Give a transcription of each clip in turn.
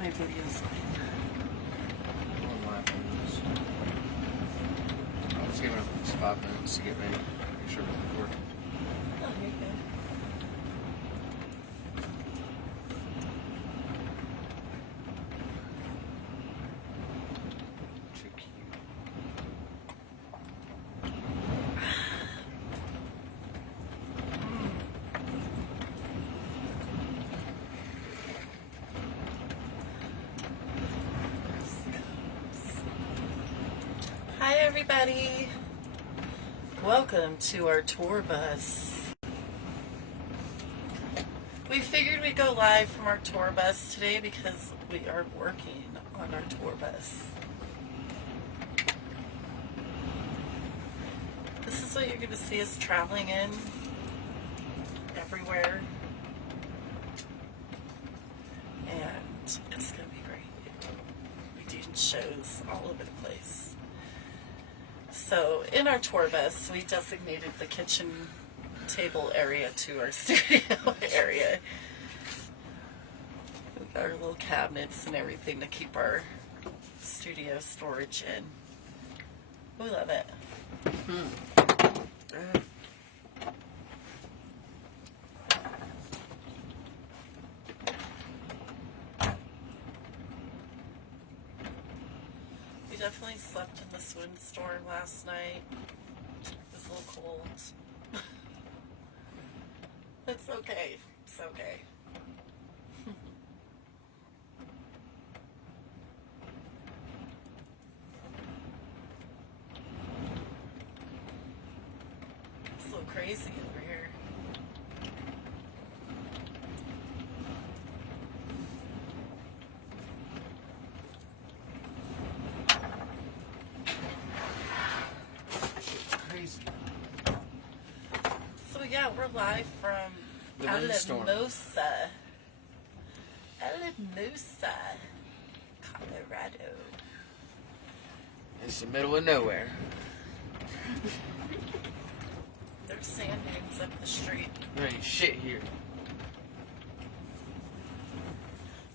my videos going? I was giving it 5 minutes to get ready. Make sure we're recording. Oh, you're good. Too cute. Hi everybody, welcome to our tour bus. We figured we'd go live from our tour bus today because we are working on our tour bus. This is what you're going to see us traveling in everywhere, and it's going to be great. We're doing shows all over the place. So in our tour bus, we designated the kitchen table area to our studio area. We've got our little cabinets and everything to keep our studio storage in. We love it. We definitely slept in this windstorm last night. It was a little cold. It's okay. It's okay. It's a little crazy over here. Crazy. So yeah, we're live from Alamosa, Colorado. It's the middle of nowhere. There's sand dunes up the street. There ain't shit here.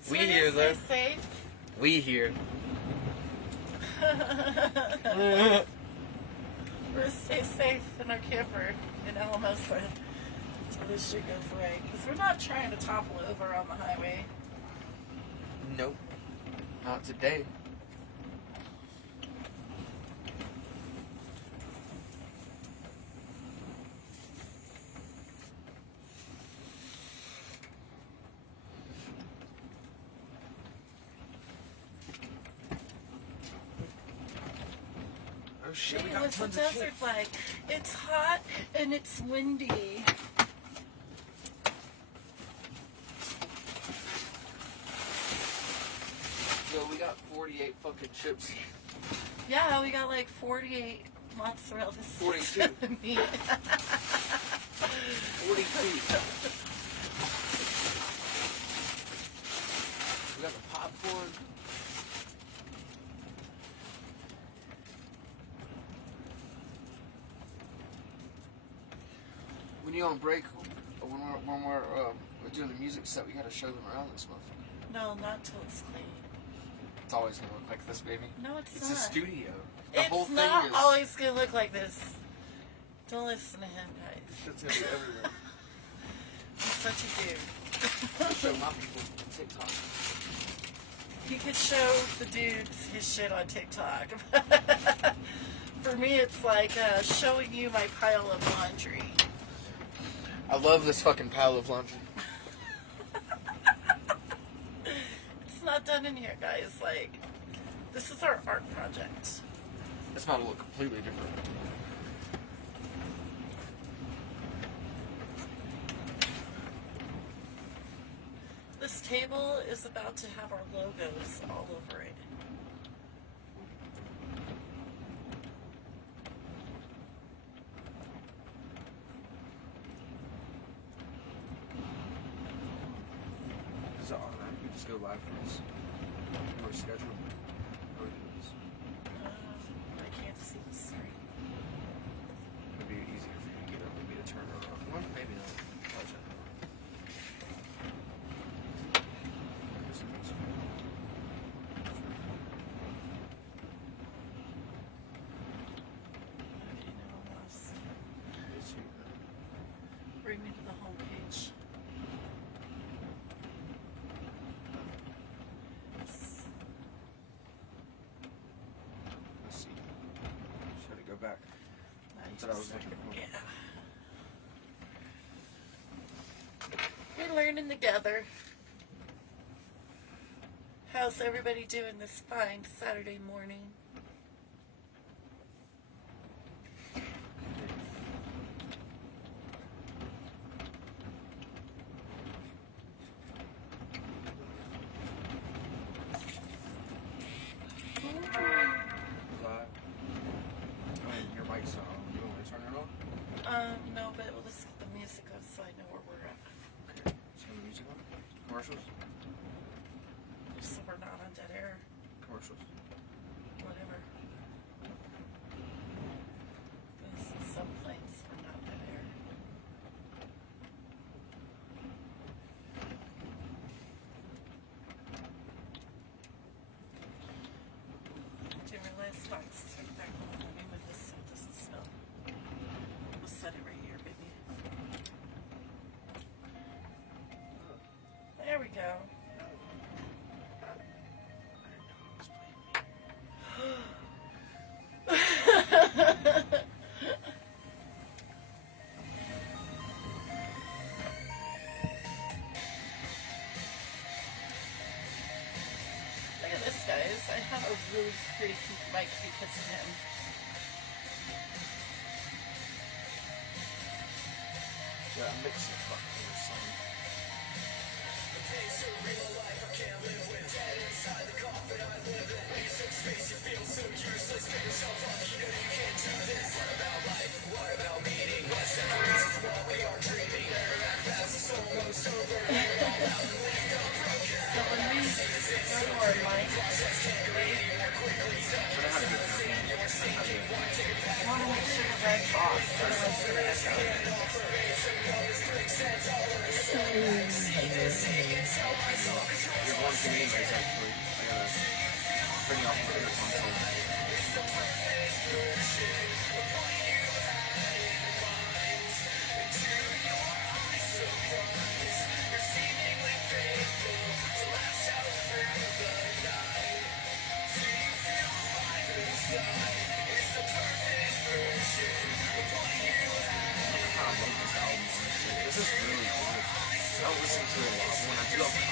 So We we're here gonna though. stay safe. We here. We're gonna stay safe in our camper in Alamosa until this shit goes away. Because we're not trying to topple over on the highway. Nope. Not today. Oh shit, we Hey, got what's the tons of desert chips. like? It's hot and it's windy. Yo, we got 48 fucking chips here. Yeah, we got like 48 mozzarella sticks 42. of meat. 42. We got the popcorn. When you're on break, or when we're doing the music set, we gotta show them around this motherfucker. No, not till it's clean. It's always gonna look like this, baby. No, it's It's not. a studio. The whole It's thing not is. always gonna look like this. Don't listen to him, guys. Shit's gonna be everywhere. He's such a dude. Show my people on TikTok. He could show the dudes his shit on TikTok. For me, it's like showing you my pile of laundry. I love this fucking pile of laundry. It's not done in here, guys. Like, this is our art project. It's about to look completely different. This table is about to have our logos all over it. Is it automatic? We just go live from this. Or schedule. Or do this. I can't see the screen. It'd be easier for you to get up, maybe to turn her off. Well, maybe not. I'll check. back. That's what I was looking for. Yeah. We're learning together. How's everybody doing this fine Saturday morning? Live. Your mic's on. You want me to turn it on? No, but let's get the music on so I know where we're at. Okay. Turn the music on. Commercials? So we're not on dead air. Commercials. Whatever. This is some planes we're not dead air. Didn't realize boxes are back on. Let me move this so it doesn't smell. We'll set it right here, baby. There we go. Look at this, guys. I have a really pretty mic because of him. Yeah, I'm mixing fucking your song. So when we go to our mic, I know how to do it. I want to make sure the red's off. Otherwise, we're going to echo. You're one to me, anyways, actually. I gotta bring you off the other console. This is really cool. I don't listen to it a lot, but when I do, I'm like, oh,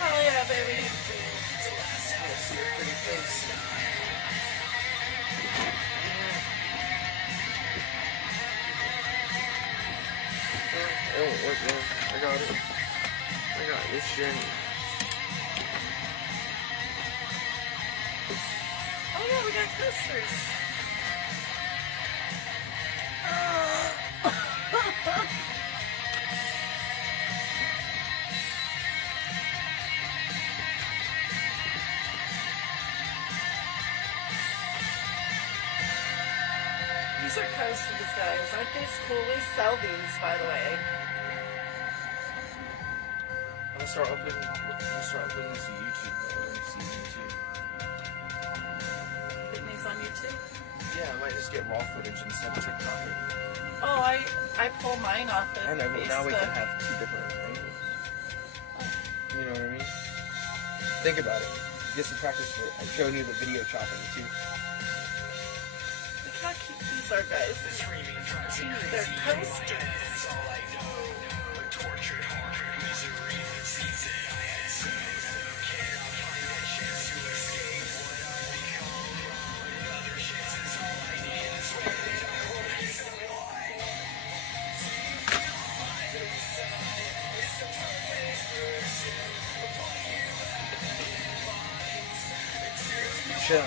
Hell yeah, baby. pretty face. It won't work though. I got it. I got this shit. Oh yeah, we got coasters. These are coasters, guys. Aren't these cool? We sell these, by the way. I'm gonna start uploading this to YouTube though, and see YouTube. Putting these on YouTube. Yeah, I might just get raw footage instead of TikTok. Oh, I pull mine off of I know, but now we Facebook. can have two different angles. You know what I mean? Think about it. Get some practice for it. I'm showing you the video chopping too. Look how cute these are, guys. They're coasters. chill. I'm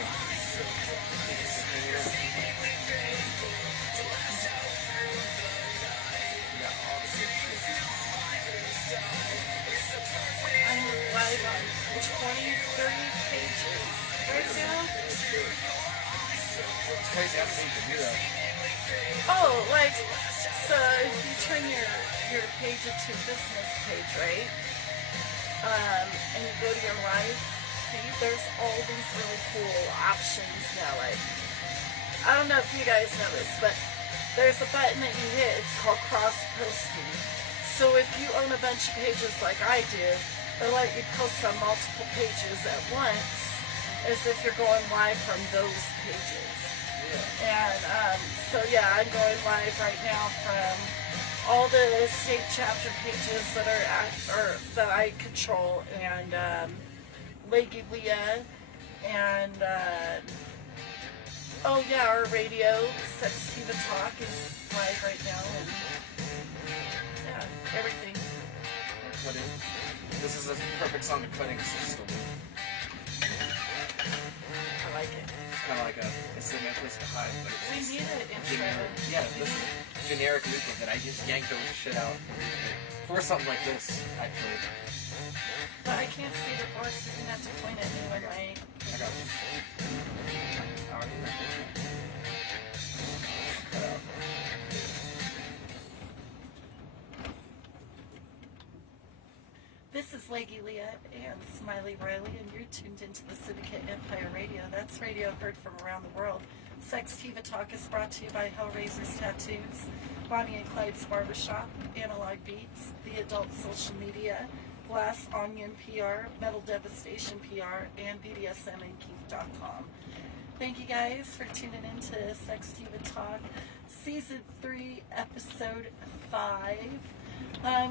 live on 20, 30 pages right now. It's crazy. I don't think you can do that. Oh, like, so if you turn your page into a business page, right? And you go to your live feed, there's all these really cool options now. Like, I don't know if you guys know this, but there's a button that you hit. It's called cross-posting. So if you own a bunch of pages like I do, they'll let you post on multiple pages at once, as if you're going live from those pages. And so yeah, I'm going live right now from all the state chapter pages that are that I control, and Lady Leah, and oh yeah, our radio SEXtiva Talk is live right now, and yeah, everything. Cutting. This is a perfect song to cutting system. I like it. It's kind of like it's a place to hide, but We it's need an intro. generic. Yeah, this is generic loop that I just yanked those shit out for something like this, actually. But I can't see the board, so you're gonna have to point at me when I got you. Cut out. This is Lady Leah and Smiley Riley, and you're tuned into the Syndicate Empire Radio. That's radio heard from around the world. SEXtiva Talk is brought to you by Hellraiser's Tattoos, Bonnie and Clyde's Barbershop, Analog Beats, The Adult Social Media, Glass Onion PR, Metal Devastation PR, and BDSMandKink.com. Thank you guys for tuning in to SEXtiva Talk, Season 3, Episode 5.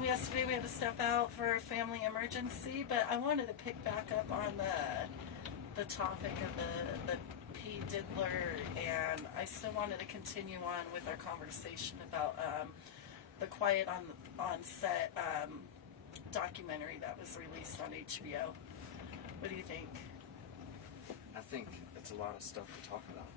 Yesterday we had to step out for a family emergency, but I wanted to pick back up on the topic of the P. Diddler, and I still wanted to continue on with our conversation about the Quiet on Set documentary that was released on HBO. What do you think? I think it's a lot of stuff to talk about.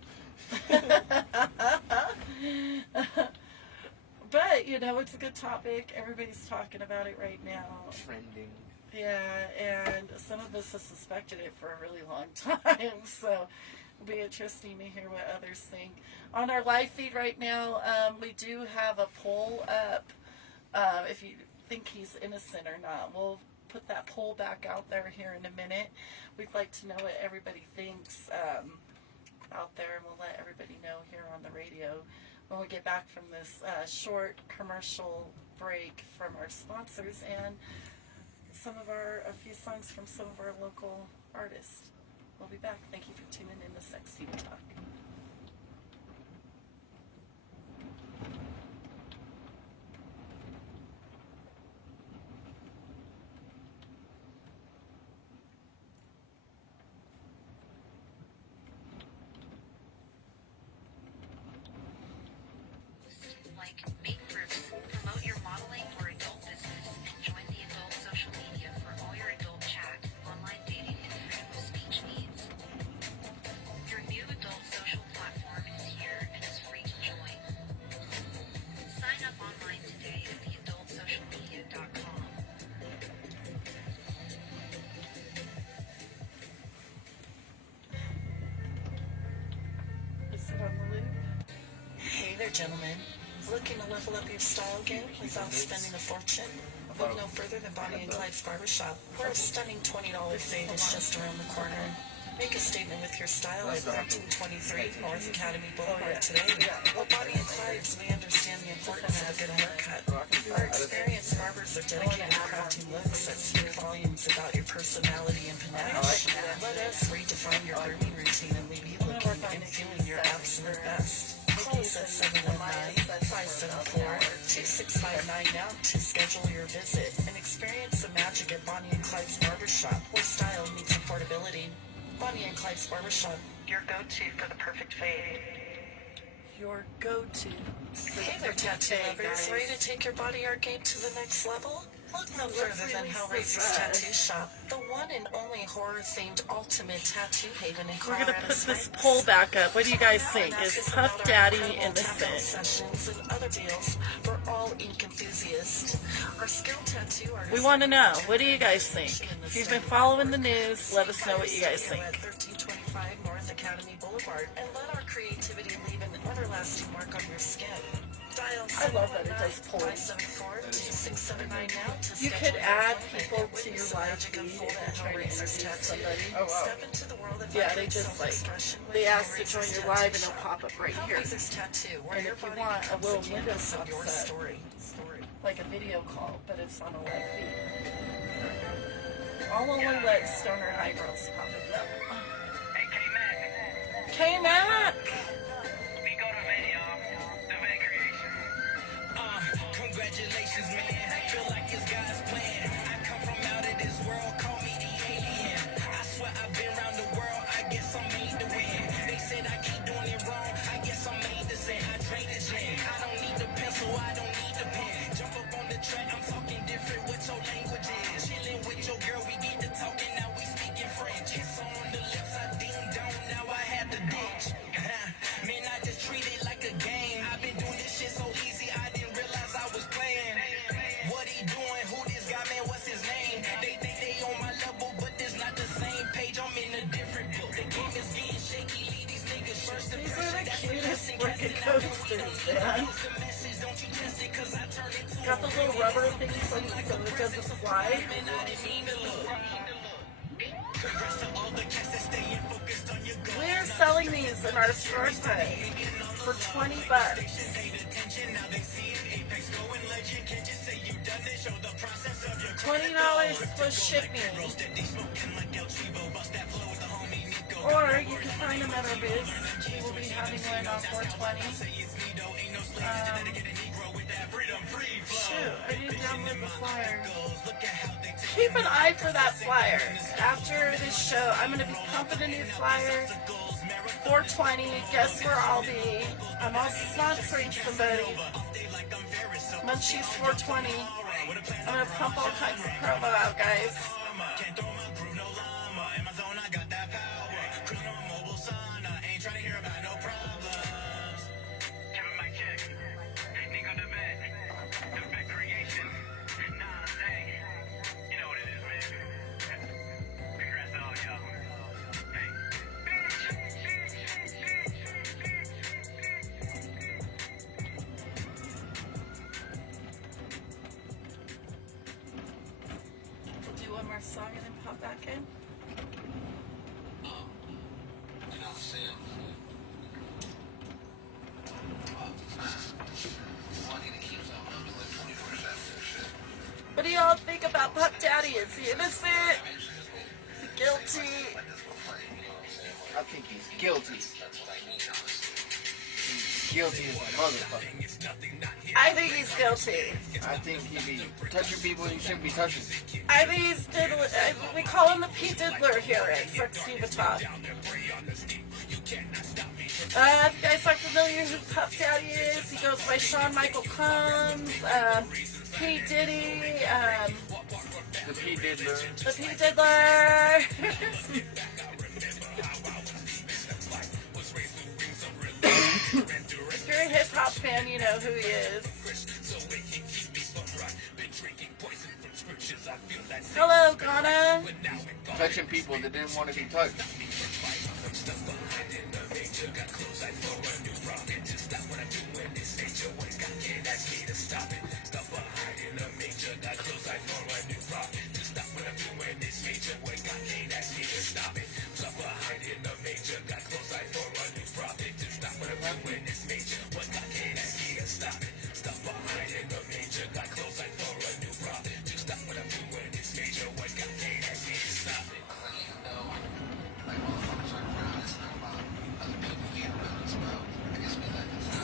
But, you know, it's a good topic. Everybody's talking about it right now. Trending. Yeah, and some of us have suspected it for a really long time, so it'll be interesting to hear what others think. On our live feed right now, we do have a poll up, if you think he's innocent or not. We'll put that poll back out there here in a minute. We'd like to know what everybody thinks out there, and we'll let everybody know here on the radio when we get back from this short commercial break from our sponsors and a few songs from some of our local artists. We'll be back. Thank you for tuning in to SEXtiva Talk. Like Make Groups, promote your modeling or adult business, and join the adult social media for all your adult chat, online dating, and freedom of speech needs. Your new adult social platform is here and is free to join. Sign up online today at theadultsocialmedia.com. Is it on the loop? Hey there, gentlemen. Looking to level up your style game without spending a fortune? Look no further than Bonnie and Clyde's Barbershop, where a stunning $20 fade is just around the corner. Make a statement with your style at 1323 North Academy Boulevard today. While Bonnie and Clyde's may understand the importance of a good haircut, our experienced barbers are dedicated to crafting looks that speak volumes about your personality and panache. Let us redefine your grooming routine and leave you looking and feeling your absolute best. Call us at 719-574-2659 now to schedule your visit and experience the magic at Bonnie and Clyde's Barbershop, where style meets affordability. Bonnie and Clyde's Barbershop, your go-to for the perfect fade. Your go-to. Hey there, tattoo lovers. Ready to take your body art game to the next level? Look no So let's further than release Hellraiser's this, Tattoo Shop, the one and only horror-themed ultimate tattoo haven in We're Colorado gonna put this Springs. poll back up. What do you guys think? Now, Is ask us Puff about our Daddy incredible tattoo innocent? sessions and other deals for all ink enthusiasts. Our skilled tattoo artists. We want to know. What do you guys think? If you've been following the news, let us know what you guys think. At 1325 North Academy Boulevard, and let our creativity leave an everlasting mark on your skin. Dial I love that it does polls. 574-2679 now to You schedule could your add appointment people and to witness your the live magic feed unfold and at try to Hellraiser's interview Tattoo. somebody. Oh, wow. Step into the world of Yeah, they vibrant just like, self-expression with they ask to join Hellraiser's your Tattoo live and it'll Shop. pop up right here. Hellraiser's Tattoo, where And your if you body want a becomes little the window canvas of your pops up. story. Like a video call, but it's on a live feed. I'll only let stoner high girls pop it up. Hey, K-Mac. K-Mac! We go to video. The Van Creation. Congratulations, man. Feel like it's God's plan. I come from out of this world. Call me the alien. I swear I've been around the world. I guess I'm made to win. They said I keep doing it wrong. I guess I'm made to sin. I trade the gin. I don't need the pencil. I don't need the pen. Jump up on the track. I'm talking different. What your language is? Chilling with your girl. We get to talking. Now we speaking French. Kiss on the lips. I ding dong. Now I have to ditch. Man, I just treat it like a game. I've been doing this shit so easy. I didn't realize I was playing. What he doing? Who this guy, man? What's his name? They think they on my level, but it's not the same page. I'm in a different book. The game is getting shaky. Leave these niggas first. These are the cutest freaking coasters, man. The message, don't you test it, cause I turn it to Got the little rubber things so it doesn't slide. and I didn't mean to look. Congrats to all the cats that staying focused on your goals. We're selling these in our store today for $20. $20 plus shipping. Or you can find them at our booth. We will be having one on 420. Shoot, I didn't download the flyer. Keep an eye for that flyer. After this show, I'm going to be pumping a new flyer. 420. Guess where I'll be. I'm also sponsoring somebody. Munchies 420. I'm going to pump all kinds of promo out, guys. Kevin Mike Check. Nico the Vet. The Vet Creation. Nah, dang. You know what it is, man. Congrats to all y'all. Hey. We'll do one more song and then pop back in. You know what I'm saying? Money that keeps on moving like 24/7 and shit. What do y'all think about Puff Daddy? Is he innocent? Is he guilty? I think he's guilty. He's guilty as a motherfucker. I think he's guilty. I think he be touching people he shouldn't be touching. I think he's diddler. We call him the P Diddler here at SEXtiva Talk. If you guys aren't familiar who Puff Daddy is, he goes by Shawn Michael Combs, P Diddy, The P Diddler. the P Diddler. If you're a hip hop fan, you know who he is. Hello, Ghana. Touching people that didn't want to be touched.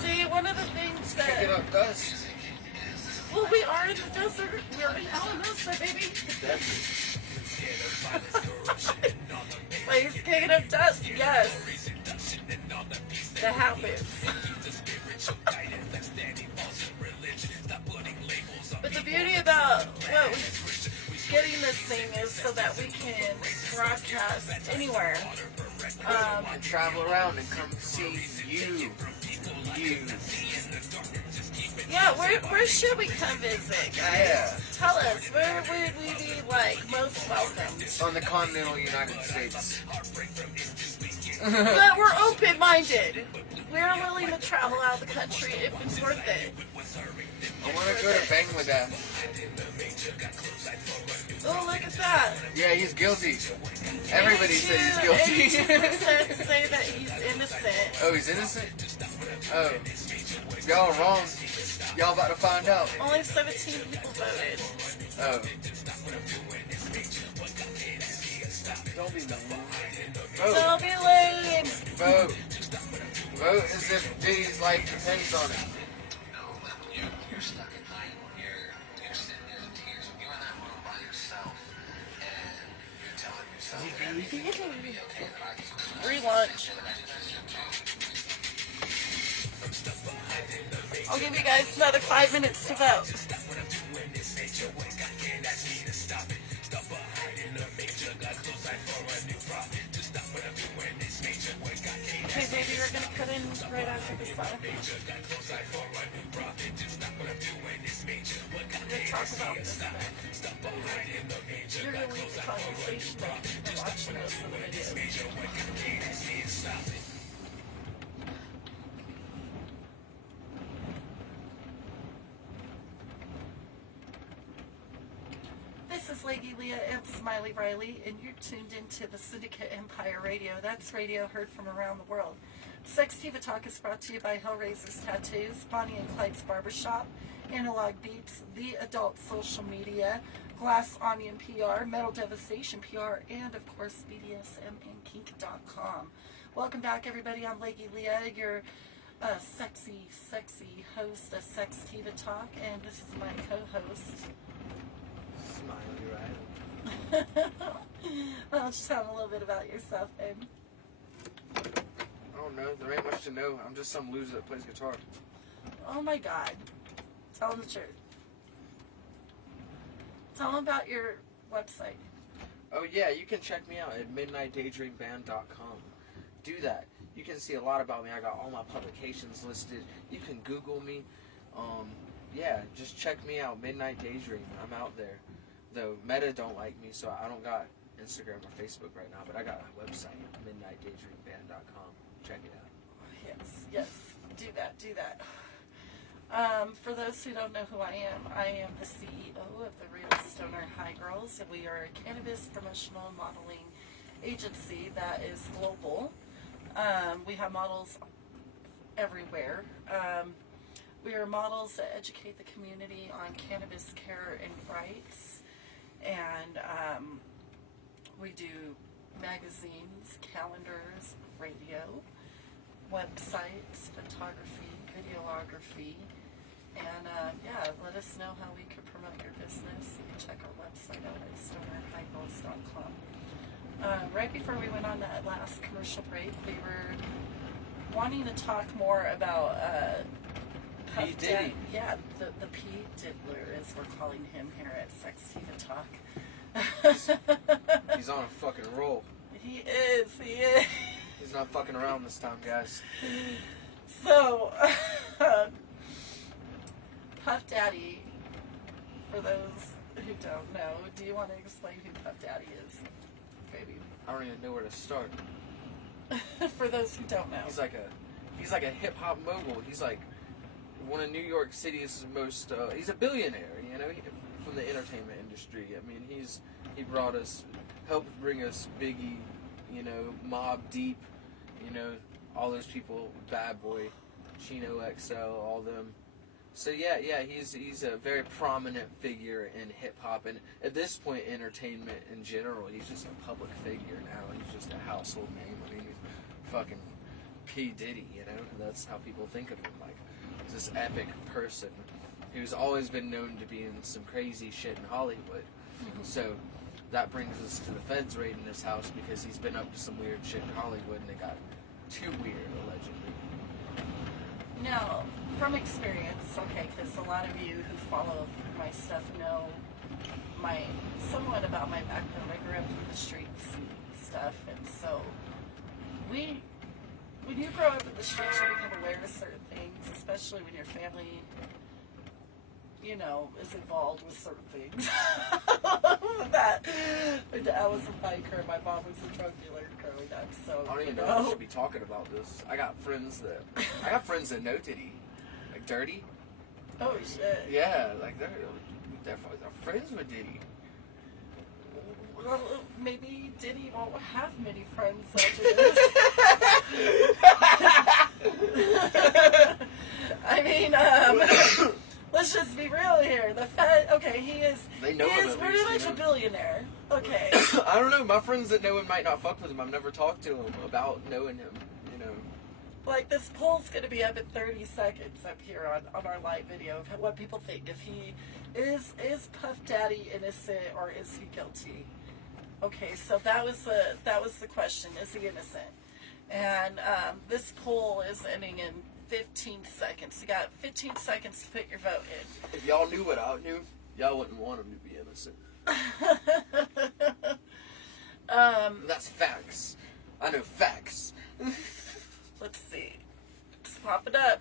See, one of the things Pick it that, up dust. well, we are in the desert. We're in Alamosa, baby. Like, he's kicking up dust, yes. That happens. But the beauty about what we thing is so that we can broadcast anywhere. And travel around and come see you. Yeah, where should we come visit, guys? Yeah. Tell us, where would we be, like, most welcome? On the continental United States. But we're open-minded. We're willing to travel out of the country if it's worth it. I want to go to Bangladesh. Oh, look at that. Yeah, he's guilty. Everybody says he's guilty. 82% say that he's innocent. Oh, he's innocent? Oh. Y'all wrong. Y'all about to find out. Only 17 people voted. Oh. Don't be mean. Vote. Don't be lame. Vote. Vote as if Diddy's life depends on it. No, you're stuck at night when you're sitting there in tears. When you're in that room by yourself and you're telling yourself that everything's going to be okay. That I just Relaunch. I'll give you guys another 5 minutes to vote. Okay, baby, we're gonna cut in right after this song. We're gonna talk about this next. You're gonna leave the conversation and watch the rest of the video. This is Lady Leah and Smiley Riley, and you're tuned into the Syndicate Empire Radio. That's radio heard from around the world. SEXtiva Talk is brought to you by Hellraiser's Tattoos, Bonnie and Clyde's Barbershop, Analog Beeps, The Adult Social Media, Glass Onion PR, Metal Devastation PR, and of course BDSMandkink.com. Welcome back, everybody. I'm Lady Leah, your sexy host of SEXtiva Talk, and this is my co-host. Smiley, right? Well, just tell them a little bit about yourself, babe. I don't know. There ain't much to know. I'm just some loser that plays guitar. Oh my God. Tell them the truth. Tell them about your website. Oh yeah, you can check me out at midnightdaydreamband.com. Do that. You can see a lot about me. I got all my publications listed. You can Google me. Yeah, just check me out. Midnight Daydream. I'm out there. Though Meta don't like me, so I don't got Instagram or Facebook right now, but I got a website, midnightdaydreamband.com. Check it out. Yes. Do that. For those who don't know who I am the CEO of the Real Stoner High Girls, and we are a cannabis promotional and modeling agency that is global. We have models everywhere. We are models that educate the community on cannabis care and rights, and we do magazines, calendars, radio, websites, photography, videography, and let us know how we could promote your business. You can check our website out at stonerhighgirls.com. Right before we went on that last commercial break, we were wanting to talk more about P. Diddy. Yeah, the P. Diddler, as we're calling him here at SEXtiva Talk. He's on a fucking roll. He is. He's not fucking around this time, guys. So, Puff Daddy, for those who don't know, do you want to explain who Puff Daddy is, baby? I don't even know where to start. For those who don't know. He's like a hip hop mogul. He's like one of New York City's most. He's a billionaire, you know, from the entertainment industry. I mean, he brought us, helped bring us Biggie, you know, Mobb Deep, you know, all those people, Bad Boy, Chino XL, all them. So yeah, he's a very prominent figure in hip hop, and at this point, entertainment in general. He's just a public figure now. He's just a household name. I mean, he's fucking P. Diddy, you know. That's how people think of him. Like, he's this epic person who's always been known to be in some crazy shit in Hollywood. So that brings us to the feds raiding his house because he's been up to some weird shit in Hollywood, and it got too weird, allegedly. Now, from experience, okay, because a lot of you who follow my stuff know my somewhat about my background. I grew up in the streets and stuff, and so when you grow up in the streets, you become aware of certain things, especially when your family, you know, is involved with certain things. That my dad was a biker, my mom was a drug dealer growing up, so I don't even know if I should be talking about this. I got friends that know Diddy, like Dirty. Oh shit. Yeah, like they're friends with Diddy. Well, maybe Diddy won't have many friends after this. I mean, let's just be real here. The Fed, okay, he is They know him at pretty least, much you know? a billionaire. Okay. I don't know. My friends that know him might not fuck with him. I've never talked to him about knowing him. You know. Like, this poll's going to be up in 30 seconds up here on our live video of what people think. If he is Puff Daddy innocent or is he guilty? Okay, so that was the question. Is he innocent? And this poll is ending in 15 seconds. You got 15 seconds to put your vote in. If y'all knew what I knew, y'all wouldn't want him to be innocent. That's facts. I know facts. Let's see. Just pop it up.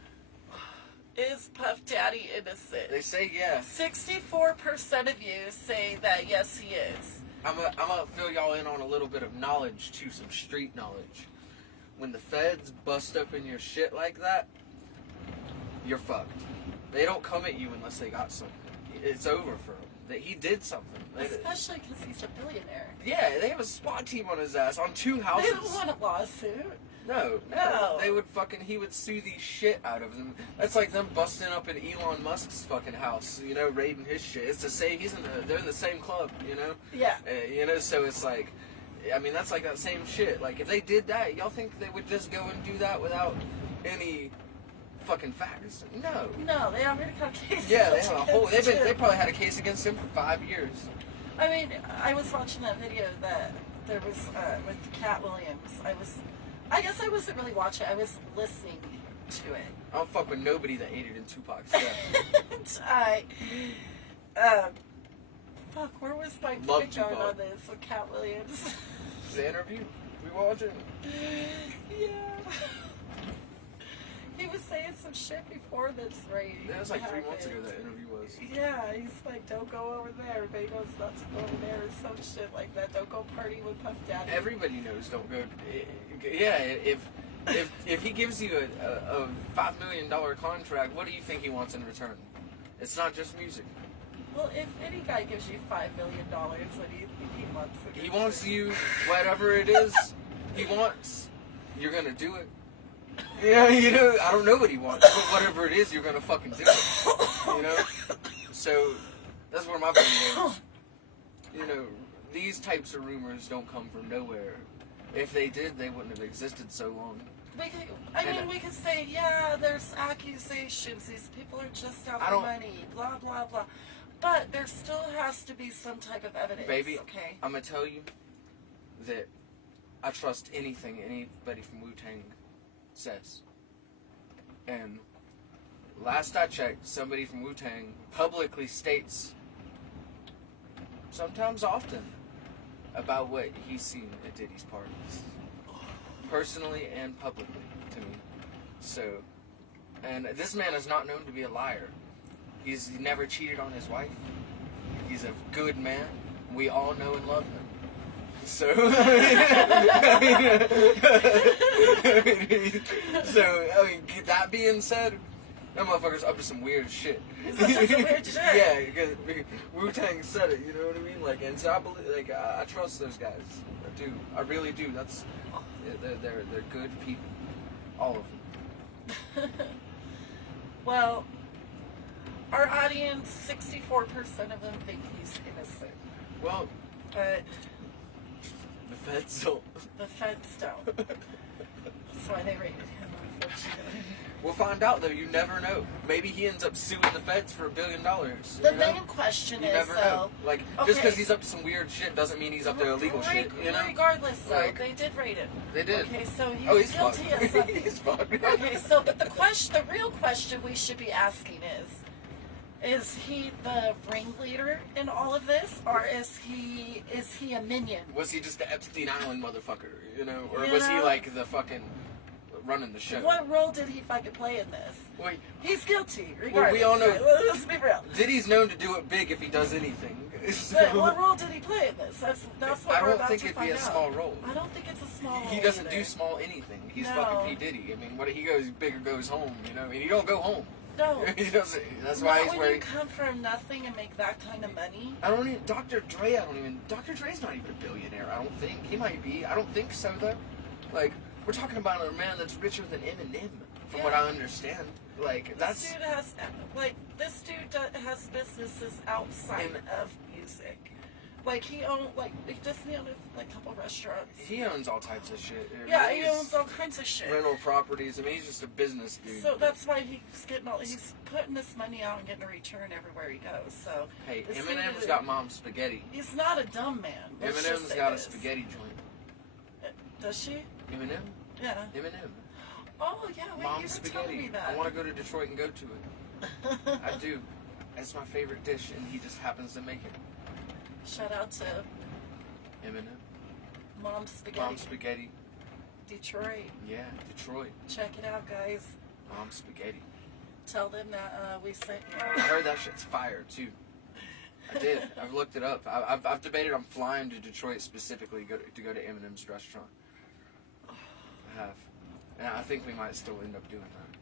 Is Puff Daddy innocent? They say yeah. 64% of you say that yes, he is. I'm gonna fill y'all in on a little bit of knowledge too, some street knowledge. When the feds bust open your shit like that, you're fucked. They don't come at you unless they got something. It's over for him. He did something. Especially because he's a billionaire. Yeah, they have a SWAT team on his ass on 2 They houses. don't want a lawsuit. No. They would he would sue the shit out of them. That's like them busting up in Elon Musk's fucking house, you know, raiding his shit. It's the same, they're in the same club, you know? Yeah. You know, so it's like, I mean, that's like that same shit. Like, if they did that, y'all think they would just go and do that without any fucking facts? No. No, they already got a case. Yeah, they have a whole, against him. they probably had a case against him for 5 years. I mean, I was watching that video that there was with Cat Williams. I guess I wasn't really watching. I was listening to it. I don't fuck with nobody that aided in Tupac's death. Fuck, where was my Love point going Tupac. on this with Cat Williams? The interview we watching. Yeah. He was saying some shit before this raid. That was like 3 months ago happened. that interview was. Yeah, he's like, don't go over there. Everybody knows not to go over there or some shit like that. Don't go party with Puff Daddy. Everybody knows don't go. Yeah, if he gives you a $5 million contract, what do you think he wants in return? It's not just music. Well, if any guy gives you $5 million, what do you think he wants? He wants you, whatever it is he wants, you're gonna do it. Yeah, you know, I don't know what he wants, but whatever it is, you're gonna fucking do it. You know? So, that's where my brain is. You know, these types of rumors don't come from nowhere. If they did, they wouldn't have existed so long. We could say, yeah, there's accusations. These people are just out for money, blah, blah, blah. But there still has to be some type of evidence, Baby, okay? I'm gonna tell you that I trust anything anybody from Wu-Tang says. And last I checked, somebody from Wu-Tang publicly states, sometimes often, about what he's seen at Diddy's parties. Personally and publicly, to me. So, and this man is not known to be a liar. He's never cheated on his wife. He's a good man. We all know and love him. So, that being said, that motherfucker's up to some weird shit. He's up to some weird shit. Yeah, because Wu-Tang said it, you know what I mean? Like, and so I believe, like, I trust those guys. I do. I really do. They're good people. All of them. Well, our audience, 64% of them think he's innocent. Well, But the feds don't. the feds don't. That's why they raided him, unfortunately. We'll find out, though. You never know. Maybe he ends up suing the feds for $1 billion. The main question You is, never know. though... Like, just because he's up to some weird shit doesn't mean he's up to illegal shit, you know? Regardless, though, Like, they did raid him. They did. Okay, so he's, Oh, he's guilty fucked. of something. He's fucked. Okay, so, but the real question we should be asking is, Is he the ringleader in all of this, or is he a minion? Was he just the Epstein Island motherfucker, you know? Or You was he know? like the fucking running the show? What role did he fucking play in this? Wait, He's guilty, regardless. well, we all know. Right? Let's be real. Diddy's known to do it big if he does anything. So, But what role did he play in this? That's what I we're don't about think to it'd be find a out. small role. I don't think it's a small role. He doesn't either. do small anything. He's No. fucking P. Diddy. I mean, what he goes big or goes home, you know? And he don't go home. No. He doesn't. That's Not why he's when where you come from nothing and make that kind of money. I don't even. Dr. Dre, Dr. Dre's not even a billionaire, I don't think. He might be. I don't think so, though. Like, we're talking about a man that's richer than Eminem, from what Yeah. I understand. Like, This dude has has businesses outside And- of music. Like he doesn't he own a couple restaurants. He owns all types of shit. Yeah, He's he owns all kinds of shit. rental properties. I mean, he's just a business dude. So that's why he's putting this money out and getting a return everywhere he goes. So Hey, this Eminem's dude- got mom's spaghetti. He's not a dumb man. Let's just Eminem's say got a this. spaghetti joint. Does she? Eminem? Yeah. Eminem. Oh yeah, wait, Mom's you were telling me spaghetti. that. I want to go to Detroit and go to it. I do. It's my favorite dish, and he just happens to make it. Shout out to Eminem. Mom's Spaghetti. Mom's spaghetti. Detroit. Yeah, Detroit. Check it out, guys. Mom's spaghetti. Tell them that we sent you. I heard that shit's fire too. I did. I've looked it up. I've debated on flying to Detroit specifically to go to Eminem's restaurant. I have, and I think we might still end up doing that.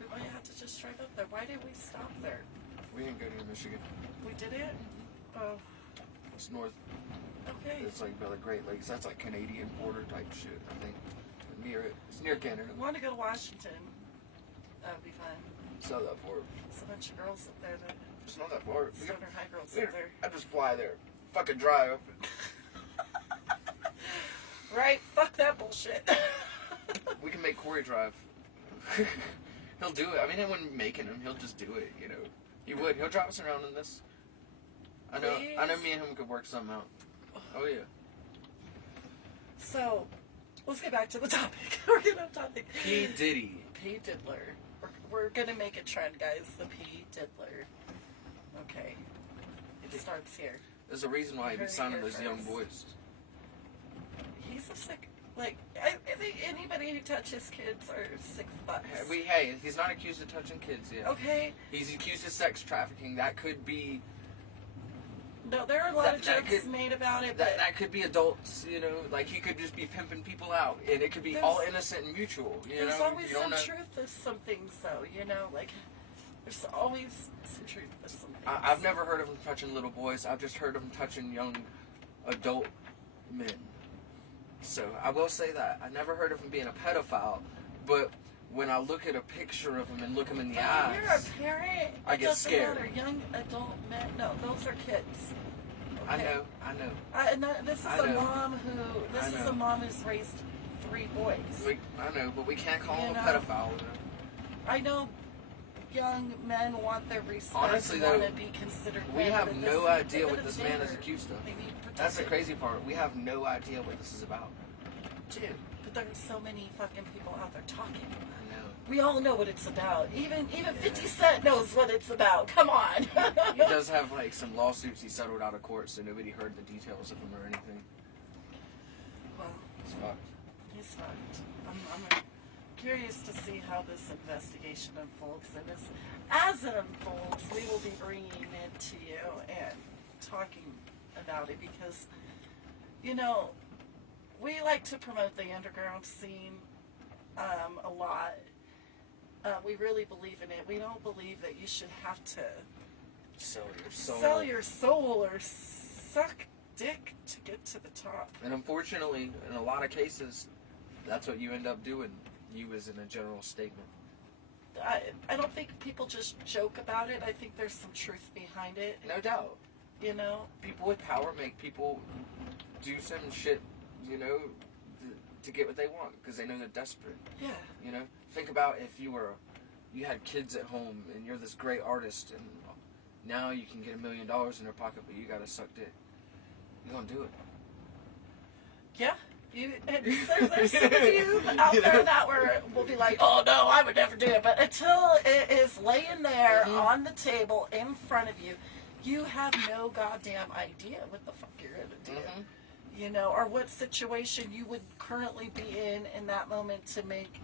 We might have to just drive up there. Why did we stop there? We didn't go to Michigan. We did it? Oh, It's north. okay. It's like by the Great Lakes. That's like Canadian border type shit. I think near it. It's near Canada. We want to go to Washington. That would be fun. It's not that far. There's a bunch of girls up there that It's not that far. stoner high girls We- up there. I just fly there. Fucking drive. Right? Fuck that bullshit. We can make Corey drive. He'll do it. I mean, I wouldn't making him. He'll just do it. You know, he would. He'll drive us around in this. I know. Please? Me and him could work something out. Oh yeah. So, let's get back to the topic. We're getting off topic. P. Diddy. P. Diddler. We're gonna make a trend, guys. The P. Diddler. Okay. It starts here. There's a reason why he be Heard it signing here those young first. boys. He's a sick. Like, I think anybody who touches kids are sick fucks. Hey, he's not accused of touching kids yet. Okay. He's accused of sex trafficking. That could be. No, there are a lot That- of that jokes could- made about it, but That could be adults, you know, like he could just be pimping people out, and it could be There's- all innocent and mutual, you there's know. always You don't some know. truth to some things, though. You know, like there's always some truth to some things. I've never heard of him touching little boys. I've just heard of him touching young adult men. So I will say that I never heard of him being a pedophile, but when I look at a picture of him and look him in the When eyes, you're a parent, I it get doesn't scared. matter. Young adult men, no, those are kids. I Okay? know. This is I a know. mom I know. a mom who's raised 3 boys. I know, but we can't call You him a know? pedophile. You know? I know young men want their respect. Honestly, want though, to be considered. We men, have but no at idea the what end this of the man day, is accused of. they need That's the protected. crazy part. We have no idea what this is about. Dude, But there's so many fucking people out there talking. I know. We all know what it's about. Even 50 Cent knows what it's about. Come on. He does have like some lawsuits he settled out of court, so nobody heard the details of them or anything. Well, It's fucked. he's fucked. I'm curious to see how this investigation unfolds. And as it unfolds, we will be bringing it to you and talking about it because, you know, we like to promote the underground scene a lot. We really believe in it. We don't believe that you should have to Sell your soul. sell your soul or suck dick to get to the top. And unfortunately, in a lot of cases, that's what you end up doing. You as in a general statement. I don't think people just joke about it. I think there's some truth behind it. No doubt. You know? People with power make people do some shit, you know, to get what they want because they know they're desperate. Yeah. You know, think about if you had kids at home and you're this great artist and now you can get $1 million in their pocket, but you gotta suck dick. You gonna do it? Yeah. There's some of you out there that will be like, oh no, I would never do it. But until it is laying there on the table in front of you, you have no goddamn idea what the fuck you're gonna do. You know, or what situation you would currently be in that moment to make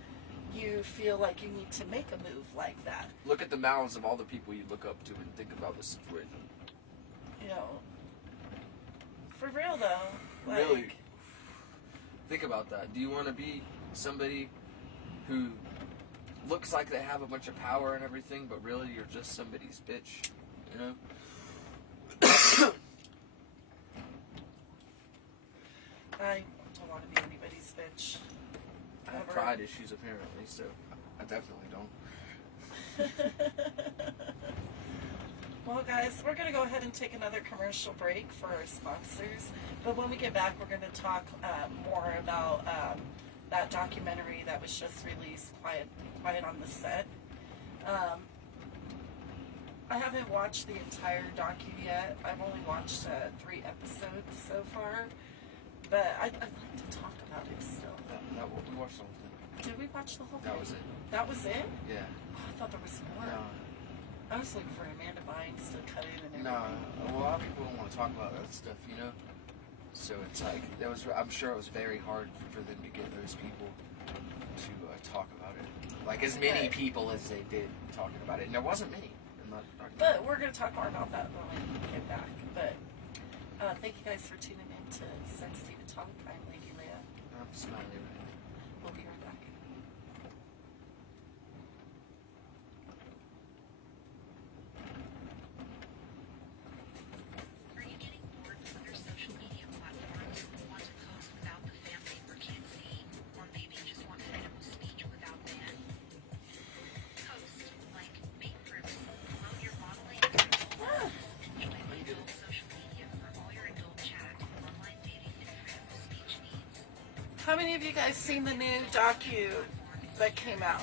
you feel like you need to make a move like that. Look at the mouths of all the people you look up to and think about the situation. You know, for real though. Like, Really? Think about that. Do you want to be somebody who looks like they have a bunch of power and everything, but really you're just somebody's bitch? You know? I don't want to be anybody's bitch. I have Ever. pride issues apparently, so I definitely don't. Well, guys, we're going to go ahead and take another commercial break for our sponsors. But when we get back, we're going to talk more about that documentary that was just released, Quiet on the Set. I haven't watched the entire docu yet. I've only watched 3 episodes so far. But I'd like to talk about it still. No, we watched the whole thing. Did we watch the whole thing? That was it. That was it? Yeah. Oh, I thought there was more. No. I was looking for Amanda Bynes to cut in and everything. No. Well, a lot of people don't want to talk about that stuff, you know? So it's like, I'm sure it was very hard for them to get those people to talk about it. Like, as many people as they did talking about it. And there wasn't many. But we're going to talk more about that when we get back. But thank you guys for tuning in to SEXtiva Talk. I'm Lady Leia. I'm smiling right now. We'll be right back. Are you getting bored with other social media platforms? Want to post without the family or kids seeing? Or maybe just want freedom of speech without ban? Post, like, make groups, promote your modeling, enjoy the adult social media for all your adult chat, online dating, and freedom of speech needs. How many of you guys seen the new docu that came out?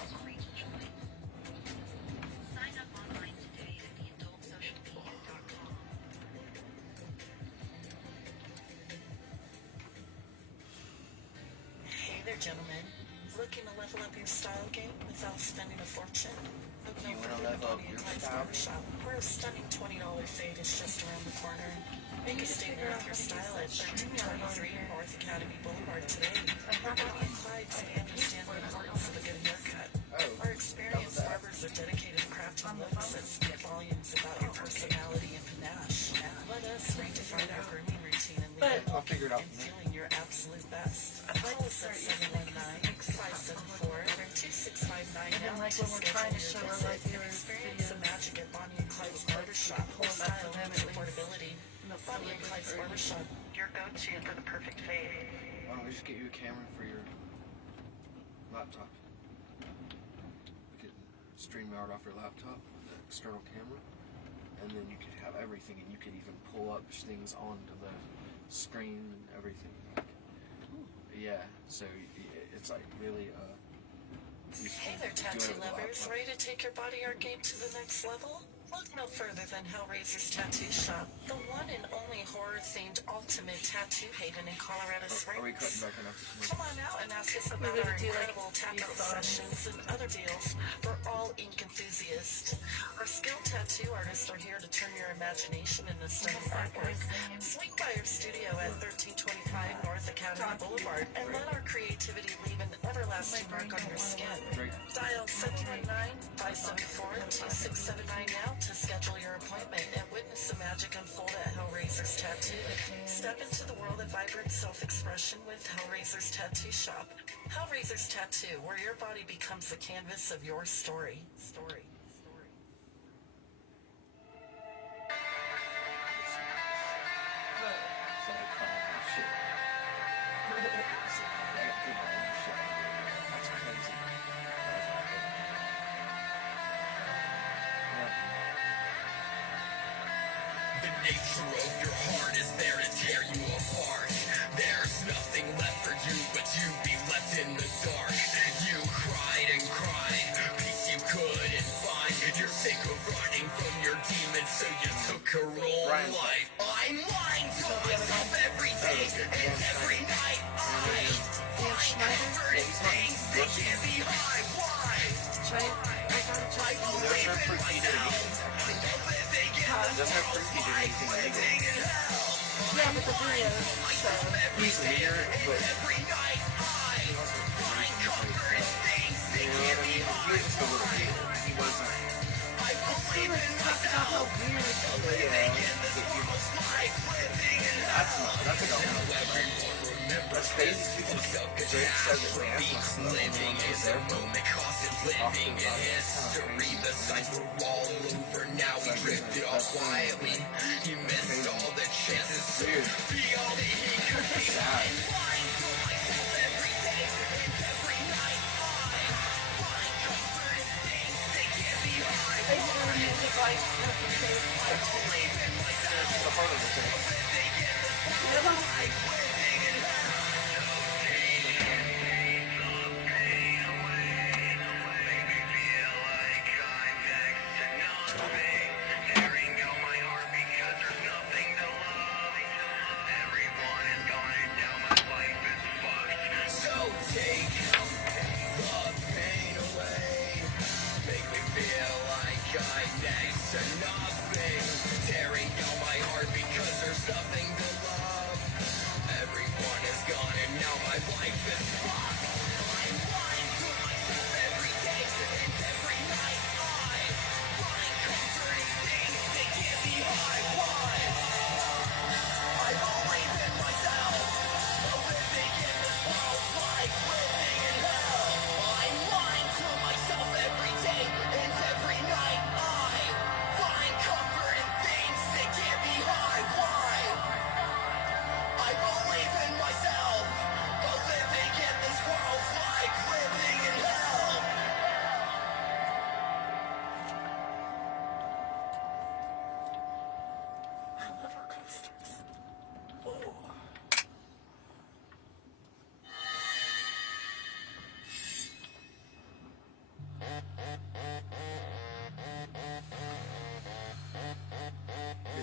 Sign up online today at theadultsocialmedia.com. Hey there, gentlemen. Looking to level up your style game without spending a fortune? Look Do you no wanna further than level up Bonnie and your Clyde's style Barbershop, where a stunning $20 fade is just around the corner. Make a statement with your style at 1323 North Academy Boulevard today. Bonnie and Clyde, so they understand the importance of a good haircut. Our experienced barbers are dedicated to crafting looks that speak volumes about your personality and panache. Let us redefine our grooming routine and leave it I'll figure it out and from there. feeling your absolute best. Call us at 719-574-2659 now Like to when we're trying to show schedule our your visit and viewers experience the magic at Bonnie and Clyde's Barbershop. Pull them up Style for them and at least. affordability. Bonnie and Clyde's Barbershop. Your go-to for the perfect fade. Why don't we just get you a camera for your laptop? We could stream out off your laptop with an external camera, and then you could have everything, and you could even pull up things onto the screen and everything. Yeah, so it's like really useful Hey there, to do it tattoo with a lovers. laptop. Ready to take your body art game to the next level? Look no further than Hellraiser's Tattoo Shop, the one and only horror-themed ultimate tattoo haven in Colorado Are we cutting Springs. back enough? Come on out and ask us about gonna our do, like, incredible these tattoo songs. sessions and other deals for all ink enthusiasts. Our skilled tattoo artists are here to turn your imagination into stunning artwork. Swing by our studio at 1325 North Academy Boulevard and let our creativity leave an everlasting mark on your skin. Great. Dial 719-574-2679 now to schedule your appointment and witness the magic unfold at Hellraiser's Tattoo. Step into the world of vibrant self-expression with Hellraiser's Tattoo Shop. Hellraiser's Tattoo, where your body becomes the canvas of your story. So I call my shit. I got good on my shit. That's crazy. The nature of your heart is there to tear you apart. There's nothing left for you but to be left in the dark. You cried and cried, peace you couldn't find. You're sick of running from your demons, so you took your own life. I'm lying to myself every day and every night. I free feed anything, actually. It doesn't have free feed or anything illegal. Yeah, but the video shows. He's here, but he wasn't you know what I mean? He was just a little weird. He wasn't. He was talking about how weird. That's like a that's basically just Drake says it dance and living is there for talking about it. Now we drifted off quietly. You missed all the chances. Weird. Sad. The part of the thing.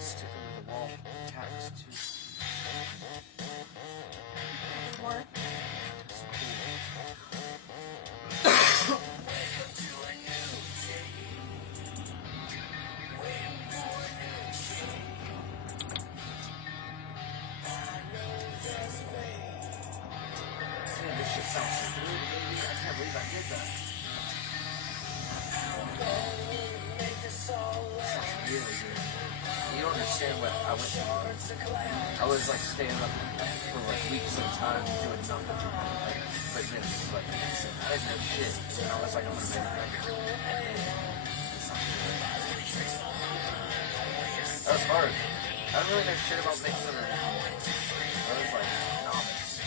Stick them in the wall, tags too. More. Man, this shit sounds so good, baby. I can't believe I did that. Sounds really good. You don't understand what I went through. I was like staying up for like weeks at a time doing nothing. Like fitness, like I didn't know shit. And I was like, I'm gonna make a record. That was hard. I don't really know shit about mixing or anything. I was like novice.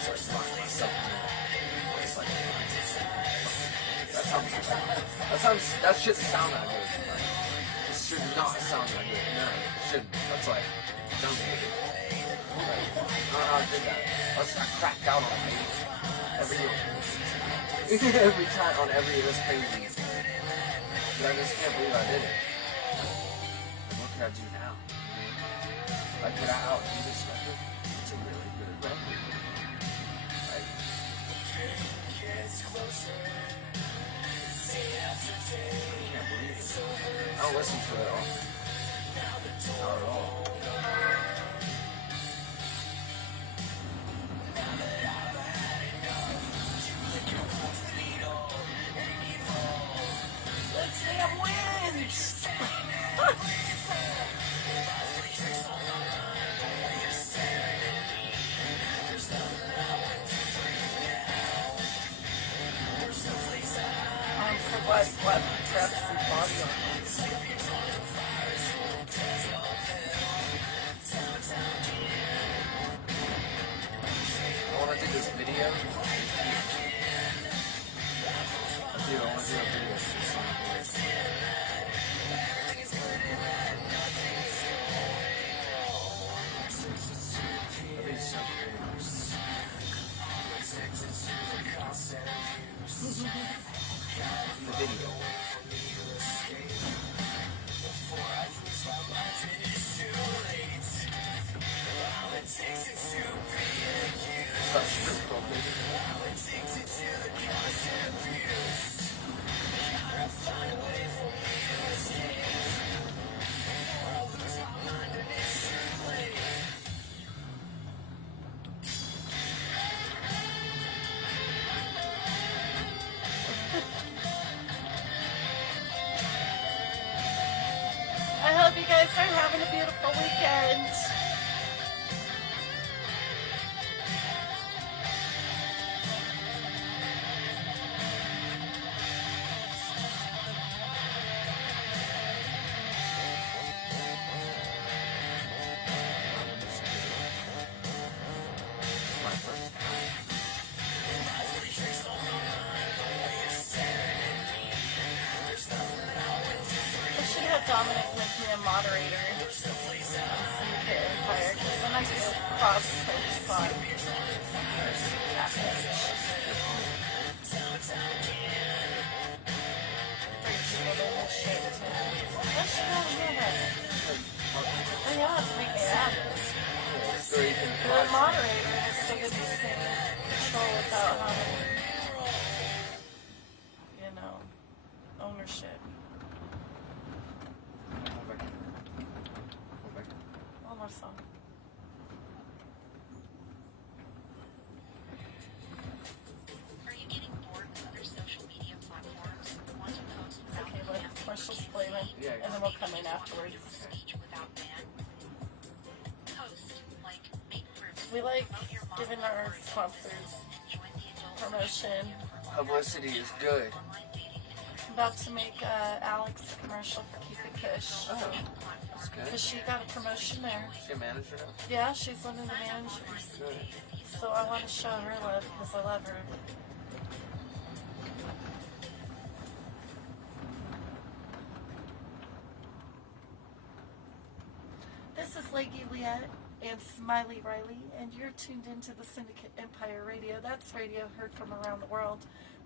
So I locked myself in there. It's like that shouldn't sound that good. Like, it should not sound that good. No, it shouldn't. That's like dumb. Like, I don't know how I did that. I cracked out on it every time on every it was crazy. But I just can't believe I did it. And what can I do now? Like, could I outdo this record? It's a really good record. Like, I can't believe it. I don't listen to it all. Not at all. Sam wins! For what press and body on. I want to do this video. I want to do a video. That'd be so cool. The video. Such a cool video. are having a beautiful weekend. I should have Dominic make me a moderator in Syndicate Empire, because then I could cross focus on that page. Bring people to the shit too. I should have him do that. Oh yeah, to make me admin. Or you can The moderator is still going to be same control without having, you know, ownership. One more song. Are you getting bored with other social media platforms? Want to post without Okay, ban? but commercials playing, Yeah, and then we'll come in afterwards. Speech without ban. Post, like, make groups, We like promote your giving modeling our or sponsors and join the adult promotion. Publicity is good. online dating I'm about to make Alex a commercial for Keep It Kush. Oh, that's good. Because she got a promotion there. Is she a manager now? Yeah, she's one of the managers. Good. So I want to show her love because I love her. This is Leggy Liette and Smiley Riley, and you're tuned into the Syndicate Empire Radio. That's radio heard from around the world.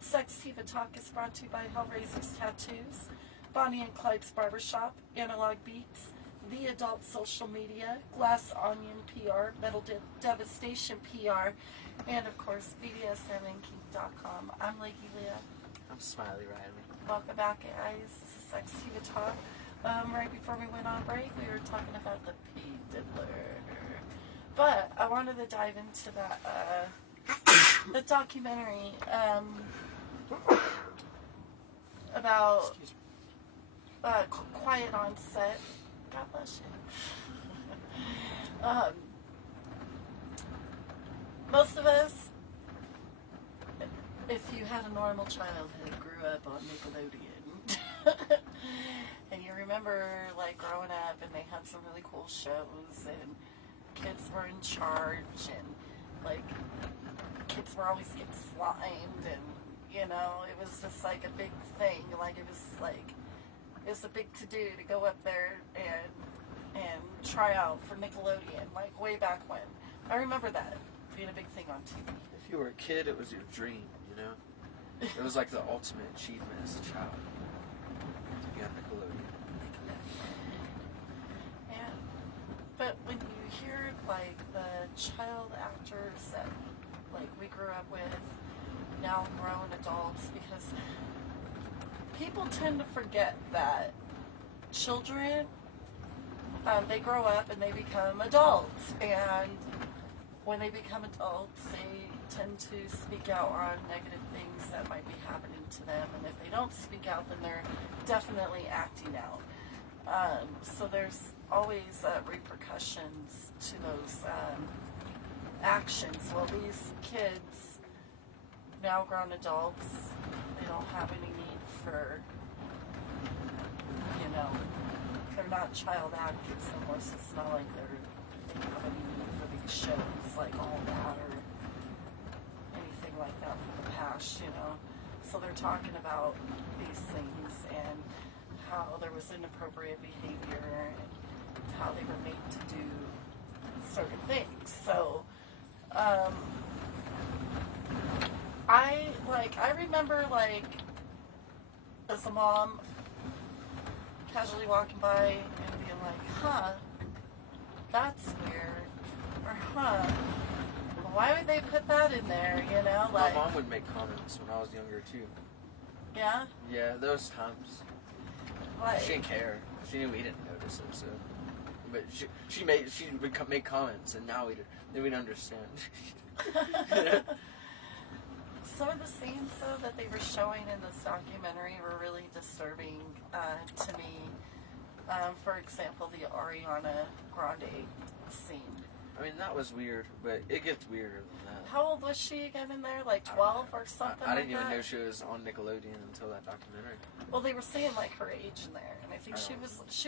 SEXtiva Talk is brought to you by Hellraiser's Tattoos, Bonnie and Clyde's Barbershop, Analog Beats, The Adult Social Media, Glass Onion PR, Metal Devastation PR, and of course, BDSMandkink.com. I'm Leggy Liette. I'm Smiley Riley. Welcome back, guys. This is SEXtiva Talk. Right before we went on break, we were talking about the P Diddler. But I wanted to dive into that, the documentary about Excuse me. Quiet on Set. God bless you. Most of us, if you had a normal childhood, grew up on Nickelodeon. And you remember, like, growing up, and they had some really cool shows, and kids were in charge, and, like, kids were always getting slimed, and, you know, it was just, like, a big thing. Like, it was a big to-do to go up there and try out for Nickelodeon, like, way back when. I remember that being a big thing on TV. If you were a kid, it was your dream, you know? It was like the ultimate achievement as a child. To be on Nickelodeon. Yeah. But when you hear, like, the child actors that, like, we grew up with, now grown adults, because people tend to forget that children, they grow up and they become adults, and when they become adults, they tend to speak out on negative things that might be happening to them, and if they don't speak out, then they're definitely acting out. So there's always repercussions to those actions. Well, these kids, now grown adults, they don't have any need for, you know, they're not child actors anymore, so it's not like they have any need for these shows like All That or anything like that from the past, you know. So they're talking about these things and how there was inappropriate behavior and how they were made to do certain things. So, I remember, like, as a mom, casually walking by and being like, huh, that's weird, or huh, why would they put that in there, you know, My like, mom would make comments when I was younger, too. yeah, Yeah, those times. like, She didn't care. She knew we didn't notice it, so. But she would make comments, and now we'd understand. some of the scenes, though, that they were showing in this documentary were really disturbing to me. For example, the Ariana Grande scene. I mean, that was weird, but it gets weirder than that. How old was she again in there? Like 12 or something I didn't like even that? know she was on Nickelodeon until that documentary. Well, they were saying like her age in there, and I think she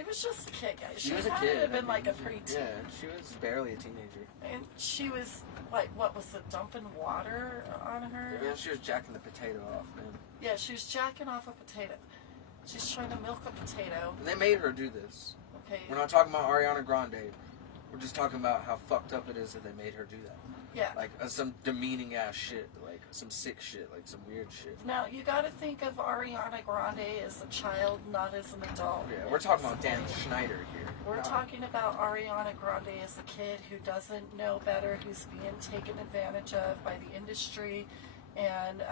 was just a kid, guys. She was a had kid. to have been I mean, like a preteen. Yeah, she was barely a teenager. And she was like, what was it, dumping water on her? Yeah, she was jacking the potato off, man. Yeah, she was jacking off a potato. She's trying to milk a potato. And they made her do this. Okay. We're not talking about Ariana Grande. We're just talking about how fucked up it is that they made her do that. Yeah. Like some demeaning ass shit, like some sick shit, like some weird shit. Now, you got to think of Ariana Grande as a child, not as an adult. Yeah, we're talking about Dan Schneider here. We're talking about Ariana Grande as a kid who doesn't know better, who's being taken advantage of by the industry, and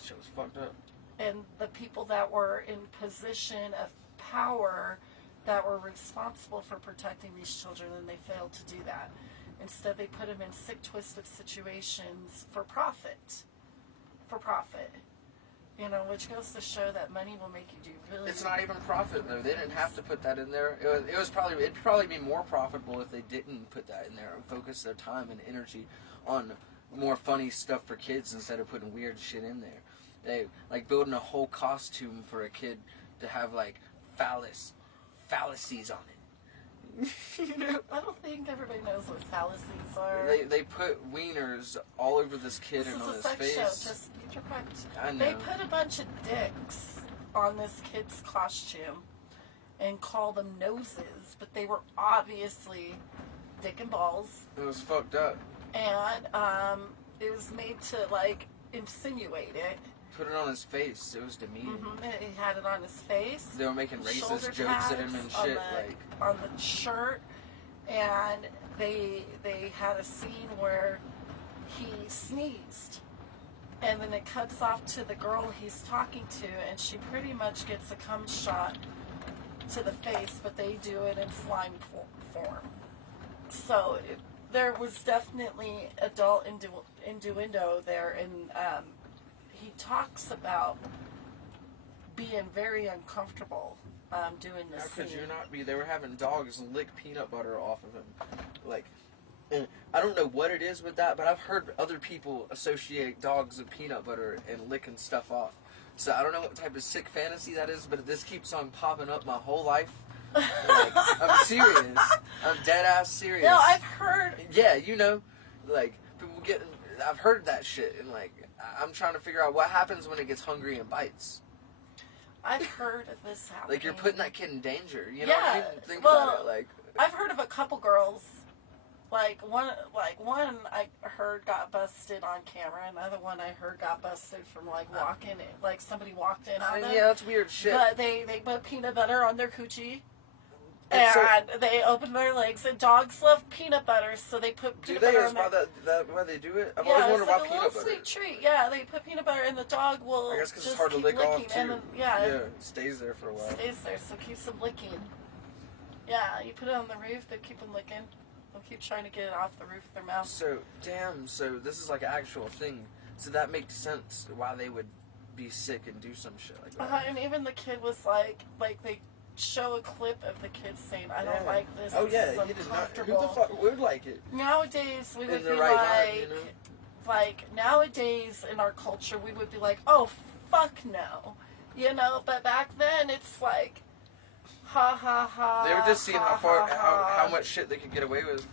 Shit was fucked up. and the people that were in position of power that were responsible for protecting these children, and they failed to do that. Instead, they put them in sick, twisted situations for profit. For profit. You know, which goes to show that money will make you do really. It's not even profit though. They didn't have to put that in there. It'd probably be more profitable if they didn't put that in there and focus their time and energy on more funny stuff for kids instead of putting weird shit in there. They like building a whole costume for a kid to have like fallacies on it. You know? I don't think everybody knows what fallacies are. They put wieners all over this kid This and is on a his sex face. show. Just be correct. I know. They put a bunch of dicks on this kid's costume and call them noses, but they were obviously dick and balls, It was fucked up. and it was made to like insinuate it. Put it on his face. It was demeaning. He had it on his face. They were making racist Shoulder jokes at him and pads on shit. the- Like, on the shirt, and they had a scene where he sneezed, and then it cuts off to the girl he's talking to, and she pretty much gets a cum shot to the face, but they do it in slime form. So there was definitely adult innuendo there, and he talks about being very uncomfortable doing this how could scene. you not be? They were having dogs lick peanut butter off of him. Like, and I don't know what it is with that, but I've heard other people associate dogs with peanut butter and licking stuff off. So I don't know what type of sick fantasy that is, but this keeps on popping up my whole life. Like, I'm serious. I'm dead ass serious. No, I've heard. Yeah, you know, like people getting. I've heard that shit, and like I'm trying to figure out what happens when it gets hungry and bites. I've heard of this happening. Like you're putting that kid in danger. You know what I mean? Think well, about it. Like I've heard of a couple girls. Like one I heard got busted on camera. Another one I heard got busted from like walking. Like somebody walked in on them. yeah, that's weird shit. But they put peanut butter on their coochie. It's And they open their legs, and dogs love peanut butter, so they put do peanut they? butter Is on their... that why they do it? I've Yeah, always it's wondered like why a peanut little butter. sweet treat. Yeah, they put peanut butter, and the dog will I guess because just it's hard to keep lick licking, off too. and then, yeah, it stays there for a while. stays there, so it keeps them licking. Yeah, you put it on the roof, they keep them licking. They'll keep trying to get it off the roof of their mouth. So damn. So this is like an actual thing. So that makes sense why they would be sick and do some shit like that. And even the kid was like they show a clip of the kid saying, "I don't Yeah. like this. Oh this yeah, is he did not. Who uncomfortable." the fuck would like it? Nowadays, we would In the be right like, mind, you know? like nowadays in our culture, we would be like, "Oh, fuck no," you know. But back then, it's like, ha ha ha. They were just seeing ha, how far, ha, how much shit they could get away with.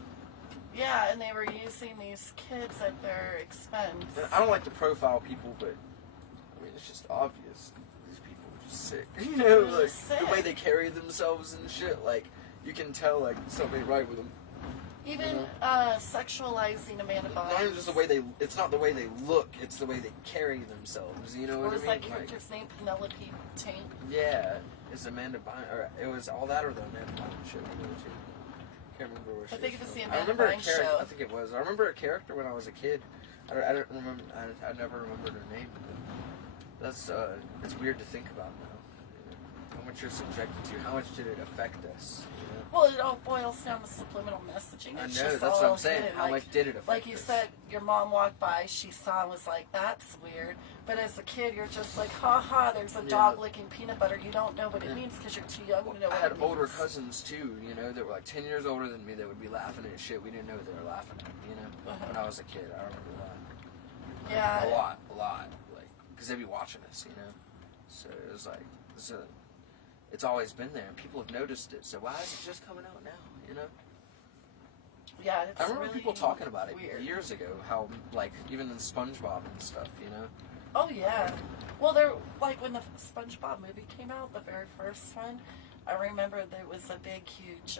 Yeah, and they were using these kids at their expense. And I don't like to profile people, but I mean it's just obvious. These people are just sick. You know, They're like just the way sick. they carry themselves and shit. Like you can tell, like something ain't right with them. Even sexualizing Amanda Bynes. Not even just the way they. It's not the way they look. It's the way they carry themselves. You know What what was I that mean? character's name? Penelope Taint. Yeah, it's Amanda Bynes, or it was all that or the Amanda Bynes show. Can't remember where she I think was it was from. the I Amanda remember Bynes a character. show. I think it was. I remember a character when I was a kid. I don't remember. I never remembered her name. That's it's weird to think about now. I much you're subjected to, how much did it affect us? You know? Well, it all boils down to subliminal messaging. I It's know, just that's all what I'm saying. hidden. How much did it affect Like you us? said, your mom walked by, she saw and was like, that's weird. But as a kid, you're just like, ha ha, there's a dog licking peanut butter. You don't know what it means because you're too young to know I what had it means. older cousins too, you know, that were like 10 years older than me that would be laughing at shit we didn't know they were laughing at, you know, when I was a kid. I remember that. Yeah. A lot. Like, because they'd be watching us, you know. So it was like, it's always been there, and people have noticed it. So why is it just coming out now, you know? Yeah, it's I remember really people talking about it weird. years ago, how, like, even in SpongeBob and stuff, you know? Oh yeah. Well, there like when the SpongeBob movie came out, the very first one, I remember there was a big, huge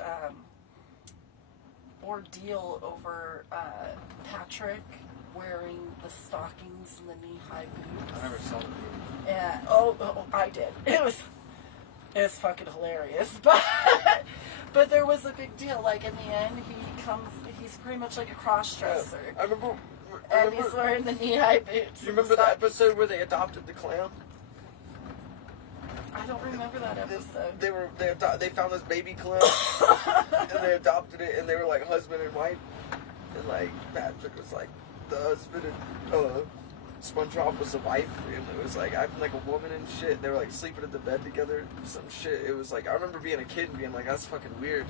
ordeal over Patrick wearing the stockings and the knee-high boots. I never saw the movie. Yeah. Oh, I did. It was fucking hilarious, but there was a big deal. Like in the end, he's pretty much like a cross-dresser. I remember. And he's wearing the knee-high boots. You remember that episode where they adopted the clown? I don't remember that episode. They found this baby clown and they adopted it, and they were like husband and wife, and like Patrick was like the husband and SpongeBob was the wife, and it was like acting like a woman and shit. They were like sleeping in the bed together, some shit. It was like I remember being a kid and being like, that's fucking weird.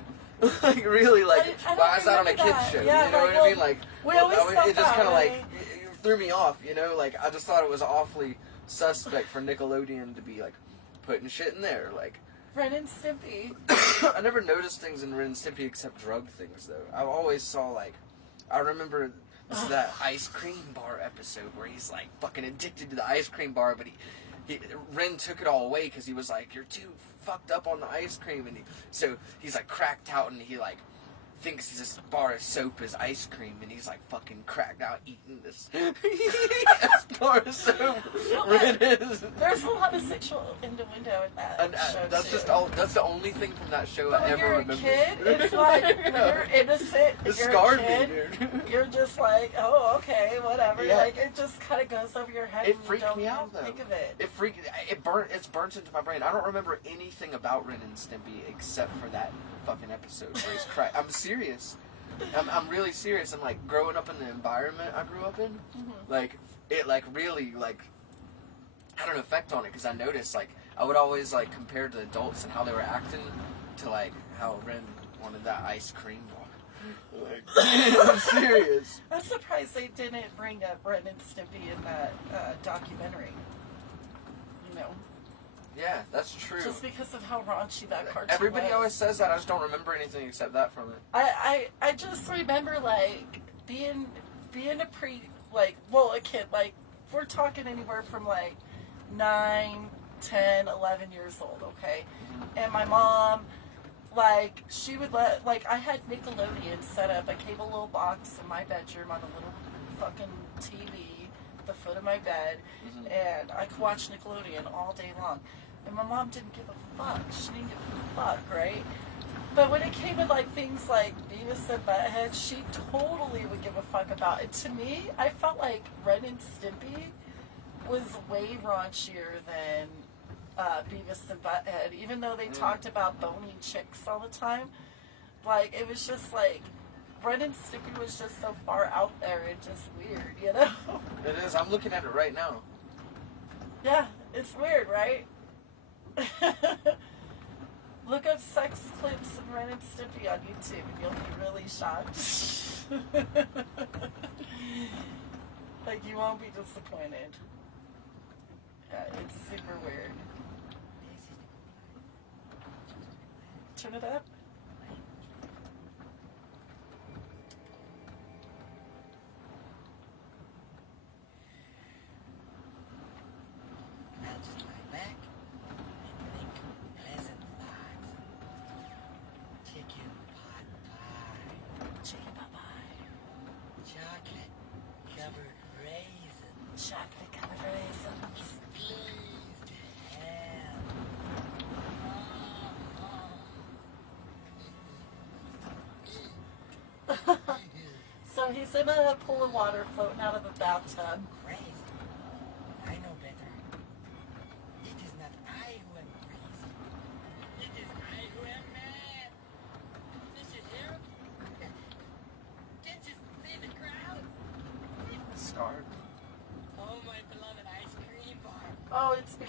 Like really, like I why is that on a remember kid's that. show? Yeah, you know like, what I mean? Like we always thought it just that, kind of like right? it threw me off. You know, like I just thought it was awfully suspect for Nickelodeon to be like putting shit in there. Like Ren and Stimpy. I never noticed things in Ren and Stimpy except drug things though. I always saw like I remember that ice cream bar episode where he's like fucking addicted to the ice cream bar, but Ren took it all away because he was like, you're too fucked up on the ice cream, and so he's like cracked out, and he like thinks this bar of soap is ice cream, and he's like fucking cracked out eating this bar of soap. Ren is. There's a lot of sexual innuendo in that And, show that's too. just that's the only thing from that show But I when ever you're a remember. kid, it's like you're innocent. It you're scarred a me, kid, dude. You're just like, oh, okay, whatever. Yeah. Like it just kind of goes over your head. It and you freaked don't me even out though. think of it. It's burnt into my brain. I don't remember anything about Ren and Stimpy except for that fucking episode where he's cracked. I'm serious. I'm really serious. I'm like growing up in the environment I grew up in, like it like really like had an effect on it because I noticed like I would always like compare to adults and how they were acting to like how Ren wanted that ice cream bar. Like, I'm serious. I'm surprised they didn't bring up Ren and Stimpy in that documentary. You know, Yeah, that's true. just because of how raunchy that cartoon Everybody was. always says that. I just don't remember anything except that from it. I just remember like being a kid, like we're talking anywhere from like 9, 10, 11 years old, okay? And my mom, like, she would like, I had Nickelodeon set up, a cable little box in my bedroom on a little fucking TV at the foot of my bed, and I could watch Nickelodeon all day long. And my mom didn't give a fuck. She didn't give a fuck, right? But when it came to like things like Beavis and Butthead, she totally would give a fuck about it. To me, I felt like Ren and Stimpy was way raunchier than Beavis and Butthead, even though they talked about boning chicks all the time. Like, it was just like, Ren and Stimpy was just so far out there and just weird, you know? It is. I'm looking at it right now. Yeah, it's weird, right? Look up sex clips and Ren and Stimpy on YouTube and you'll be really shocked. Like, you won't be disappointed. Yeah, it's super weird. Turn it up. I'll just lie back and think pleasant thoughts. Chicken pot pie, Chicken pot pie. chocolate covered raisins, Chocolate covered raisins. glazed ham. So he's in a pool of water floating out of a bathtub. Crazy. I know better. It is not I who am crazy.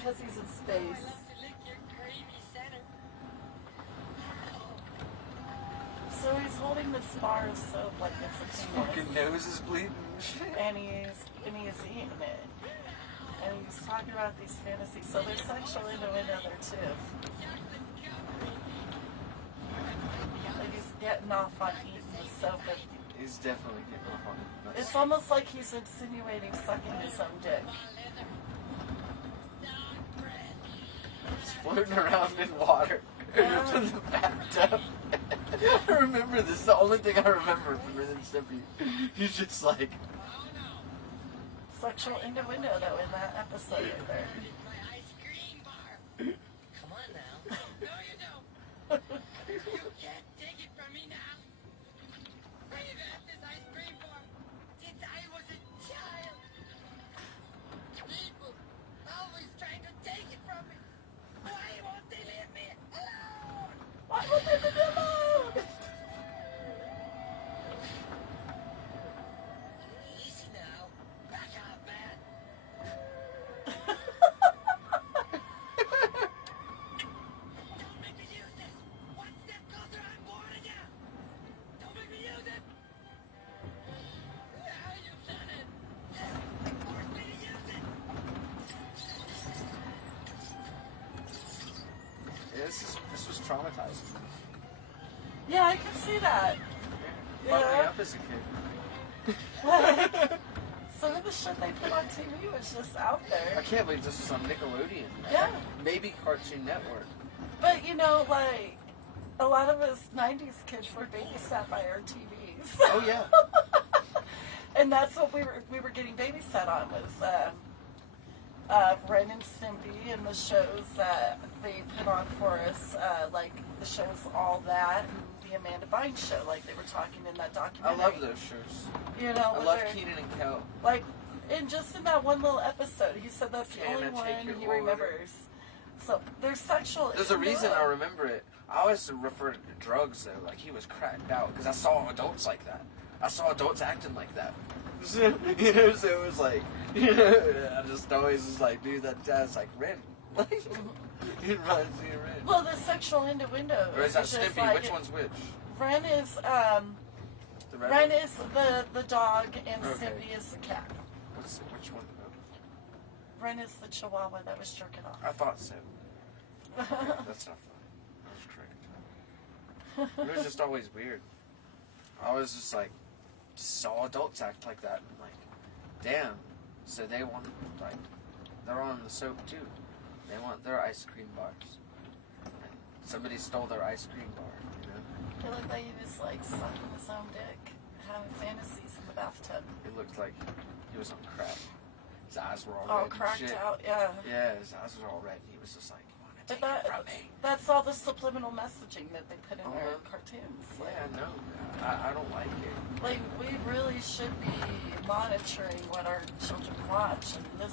because he's in space. So he's holding this bar of soap like it's a His penis. fucking nose is bleeding. And he's eating it. And he's talking about these fantasies. So there's sexual innuendo there too. Like he's getting off on eating the soap. And He's definitely getting off on it. it's almost like he's insinuating sucking his own dick. He's floating around in water Yeah. in the bathtub. I remember this. The only thing I remember from Ren and Stimpy. He's just like, Sexual innuendo though in that episode right there. Come on now. No, you don't. You can't take it from me now. We've had this ice cream bar since I was a child. People always trying to take it from me. Why won't they leave me alone? Why would they leave me alone? Easy now. Back up, man. Don't make me use this. One step closer, I'm warning you. Don't make me use it. Now you've done it. Force me to use it. yeah, this was traumatizing. Yeah, I can see that. Fucked me Yeah. up as a kid. Like, some of the shit they put on TV was just out I there. can't believe this was on Nickelodeon. Yeah. Maybe Cartoon Network. But you know, like, a lot of us 90s kids were babysat by our TVs. Oh yeah. And that's what we were getting babysat on was Ren and Stimpy and the shows that they put on for us, like the shows All That and the Amanda Bynes show, like they were talking in that I documentary. love those shows. You know, I with love their- Keenan and Kel. like, and just in that one little episode, he said that's the Can I only take one your he order? remembers. So there's sexual. There's a reason I innuendo. remember it. I always refer to drugs though, like he was cracked out because I saw adults like that. I saw adults acting like that. You know, so it was like, you know, I just always was like, dude, that's like Ren. Like, it reminds me of Ren. Well, the sexual innuendo. Or is that just Stimpy? like- Which one's which? Ren is The red Ren one? is the dog and Okay. Stimpy is the cat. Which one? Ren is the chihuahua that was jerking off. I thought so. That's not fun. I was correct. It was just always weird. I was just like, saw adults act like that and like, damn. So they want, like, they're on the soap too. They want their ice cream bars. And somebody stole their ice cream bar, you know? It looked like he was like sucking his own dick, having fantasies in the bathtub. It looked like he was on crack. His eyes were all All red and cracked shit. out, yeah. Yeah, his eyes were all red. He was just like, you want to But take it from me? that's all the subliminal messaging that they put in their Uh-huh. cartoons. Like, Yeah, no, I don't like it. like, we really should be monitoring what our children watch. And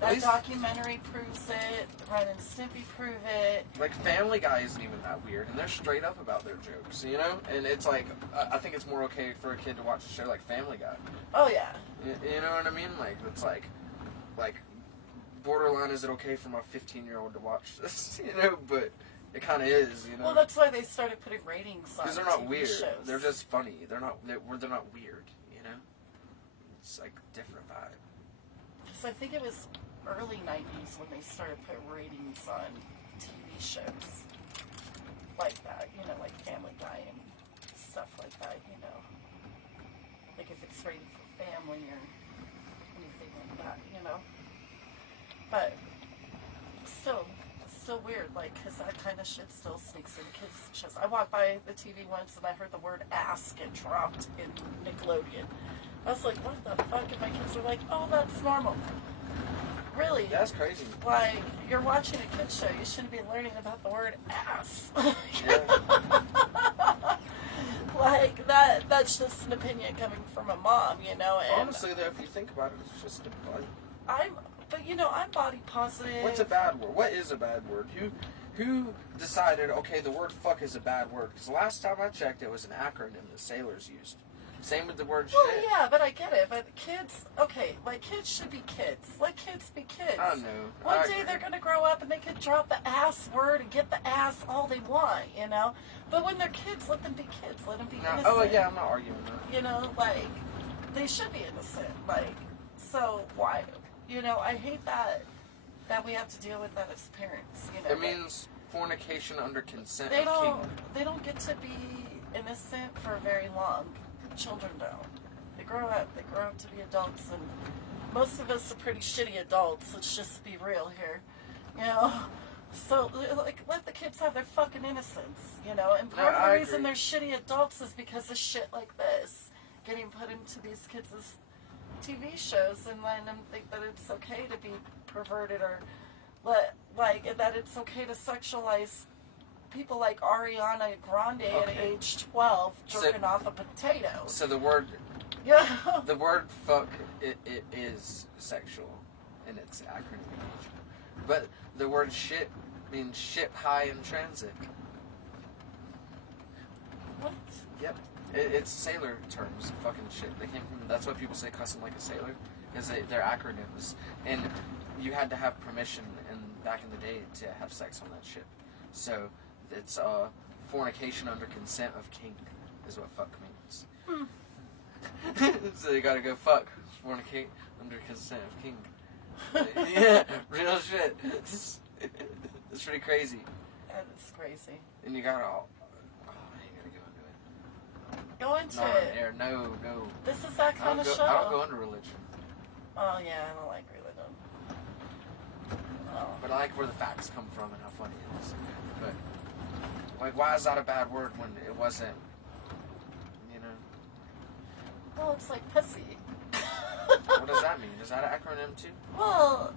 that least- documentary proves it. Ren and Stimpy prove it. Like, Family Guy isn't even that weird, and they're straight up about their jokes, you know? And it's like, I think it's more okay for a kid to watch a show like Family Guy. Oh, yeah. You know what I mean? Like, it's like, borderline, is it okay for my 15-year-old to watch this? You know, but it kind of is, you know? Well, that's why they started putting ratings on Because they're not TV weird. shows. They're just funny. They're not weird, you know? It's like a different vibe. Because I think it was early 90s when they started putting ratings on TV shows like that, you know, like Family Guy and stuff like that, you know. Like if it's rated for family or anything like that, you know. But still weird, like, because that kind of shit still sneaks in kids' shows. I walked by the TV once and I heard the word ass get dropped in Nickelodeon. I was like, what the fuck? And my kids were like, oh, that's normal. Really? That's crazy. Like, you're watching a kid's show, you shouldn't be learning about the word ass. Yeah. Like, that's just an opinion coming from a mom, you know? And Honestly, though, if you think about it, it's just a bud. but you know, I'm body positive. What's a bad word? What is a bad word? Who decided, okay, the word fuck is a bad word? Because last time I checked, it was an acronym that sailors used. Same with the word Well, shit. yeah, but I get it. But kids, okay, like kids should be kids. Let kids be kids. I know. One I day agree. they're gonna grow up and they can drop the ass word and get the ass all they want, you know. But when they're kids, let them be kids. Let them be No, innocent. oh yeah, I'm not arguing that. You know, like they should be innocent. Like, so why? You know, I hate that we have to deal with that as parents. You know, It means fornication under consent they of king. they don't get to be innocent for very long. Children don't. They grow up to be adults, and most of us are pretty shitty adults. Let's just be real here, you know. So, like, let the kids have their fucking innocence, you know. And part of the reason agree. they're shitty adults is because of shit like this getting put into these kids' TV shows, and letting them think that it's okay to be perverted, or that it's okay to sexualize people like Ariana Grande at Okay. age 12 So- jerking off a potato. So the word Yeah. fuck it is sexual in its acronym nature. But the word shit means ship high in transit. What? Yep. It's sailor terms, fucking shit. They came from, that's why people say cussing like a sailor, because they're acronyms. And you had to have permission back in the day to have sex on that ship. So it's fornication under consent of king is what fuck means. So you gotta go fuck, fornicate under consent of king. Yeah, real shit. It's pretty crazy. That is crazy. And you gotta all, I ain't gonna go into it. Go into Not on it. air, no. This is that kind of show. I don't go into religion. Oh, yeah, I don't like religion. Oh. But I like where the facts come from and how funny it is. But, like, why is that a bad word when it wasn't, you know? Well, it's like pussy. What does that mean? Is that an acronym too? Well,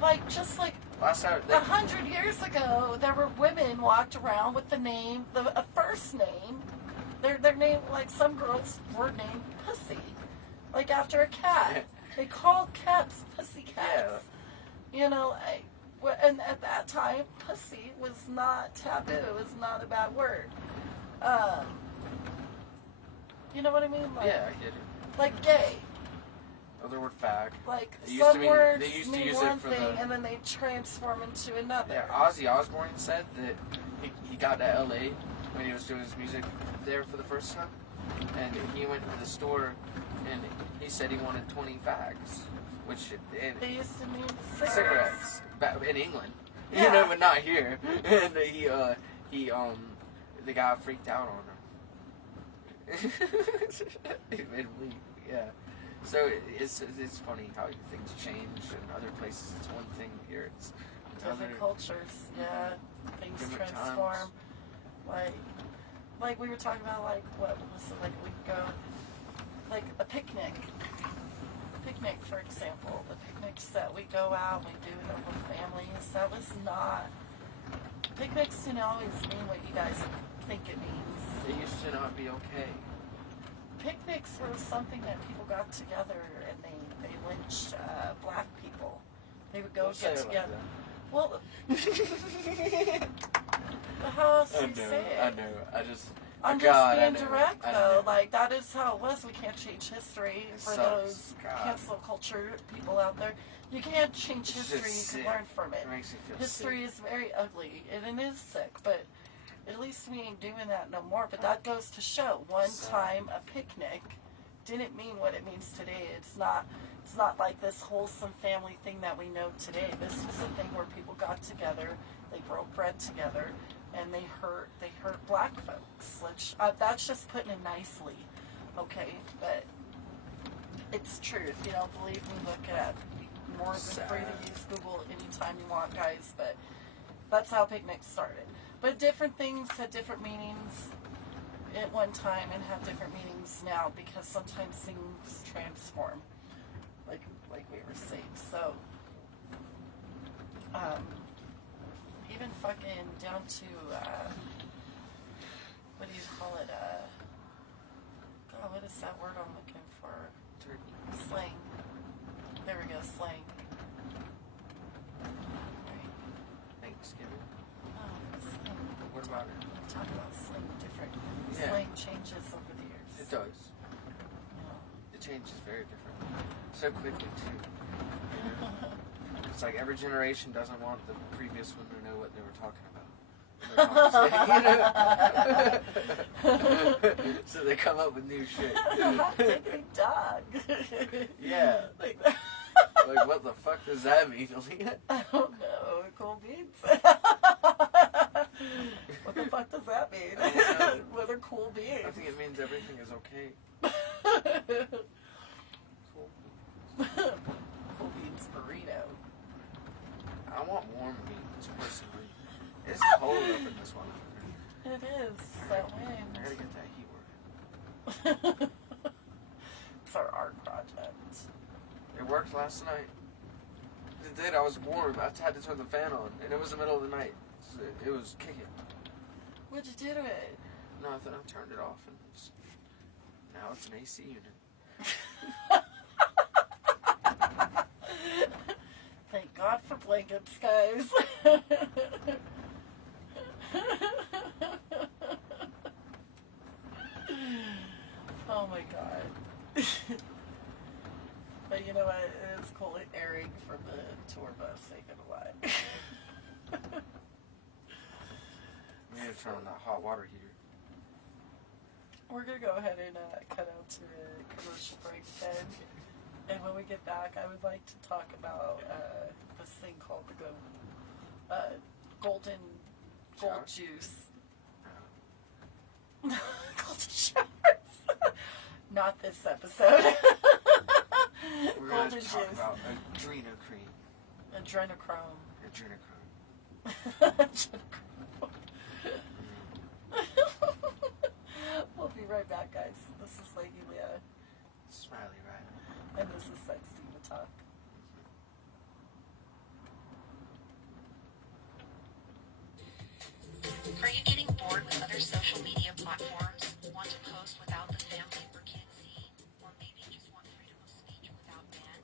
like, just like Last time, 100 years ago, there were women walked around with the name, a first name. Their name, like some girls were named Pussy, like after a cat. They called cats pussy cats. You know, and at that time, pussy was not taboo. It was not a bad word. You know what I mean? Like, yeah, I get it. like gay. Other word fag. Like It used to some mean- words they used to mean use it one for thing, the- and then they transform into another. Yeah, Ozzy Osbourne said that he got to LA when he was doing his music there for the first time, and he went to the store and he said he wanted 20 fags, which They used to mean cigarettes back in England, you Yeah. know, but not here. And the guy freaked out on him. He made him leave. Yeah. So it's funny how things change in other places. It's one thing here. It's Different other cultures, yeah. Things different transform. times. Like we were talking about, like what was it? Like we go, like a picnic. Picnic, for example, the picnics that we go out, we do them with families. That was not. Picnics didn't always mean what you guys think it means. It used to not be okay. Picnics were something that people got together and they lynched black people. They would go Don't say get it like together. that. Well, how else do you say it? I know. I just. I'm God, just I being know, direct I though. know. Like that is how it was. We can't change history It for sucks. those God. cancel culture people out there. You can't change It's history. just You sick. can learn from it. It makes me feel History sick. is very ugly and it is sick, but at least we ain't doing that no more. But that goes to show one Sad. time a picnic didn't mean what it means today. It's not like this wholesome family thing that we know today. This was a thing where people got together, they broke bread together, and they hurt black folks. Which that's just putting it nicely, okay? But it's truth. You don't believe me? Look it up. More than free to use Google anytime you want, guys. But that's how picnics started. But different things had different meanings at one time and have different meanings now because sometimes things transform, like we were saying. So, even fucking down to what do you call it? God, what is that word I'm looking for? Turkey. Slang. There we go, slang. Right. Thanksgiving. Oh, slang. What about it? Talk about slang different. Yeah. Slang changes over the years. It does. changes very different. So quickly, too. It's like every generation doesn't want the previous one to know what they were talking about. So they come up with new shit. Hot dick dog. Yeah. Like that. Like, what the fuck does that mean? I don't know. Cool beans. What the fuck does that mean? What are cool beans? I think it means everything is okay. Cool. Cool beans burrito. I want warm beans, personally. It's cold up in this one. It is. That I wind. gotta get that heat working. It's our art project. It worked last night. It did. I was warm. I had to turn the fan on, and it was the middle of the night. So it was kicking. What'd you do to it? Nothing. I turned it off, and now it's an AC unit. Thank God for blankets, guys. Oh my God. But you know what? It is cool airing from the tour bus, ain't gonna lie. We need to turn on that hot water heater. We're gonna go ahead and cut out to a commercial break then. And when we get back, I would like to talk about this thing called the golden gold Shower? juice. No. Golden showers. Not this episode. We're going Golden to talk juice. about adrenochrome. Adrenochrome. Adrenochrome. We'll be right back, guys. This is Lady Leah, Smiley, right? and this is SEXtiva Talk. Are you getting bored with other social media platforms? Want to post without the family or kids see? Or maybe just want freedom of speech without ban?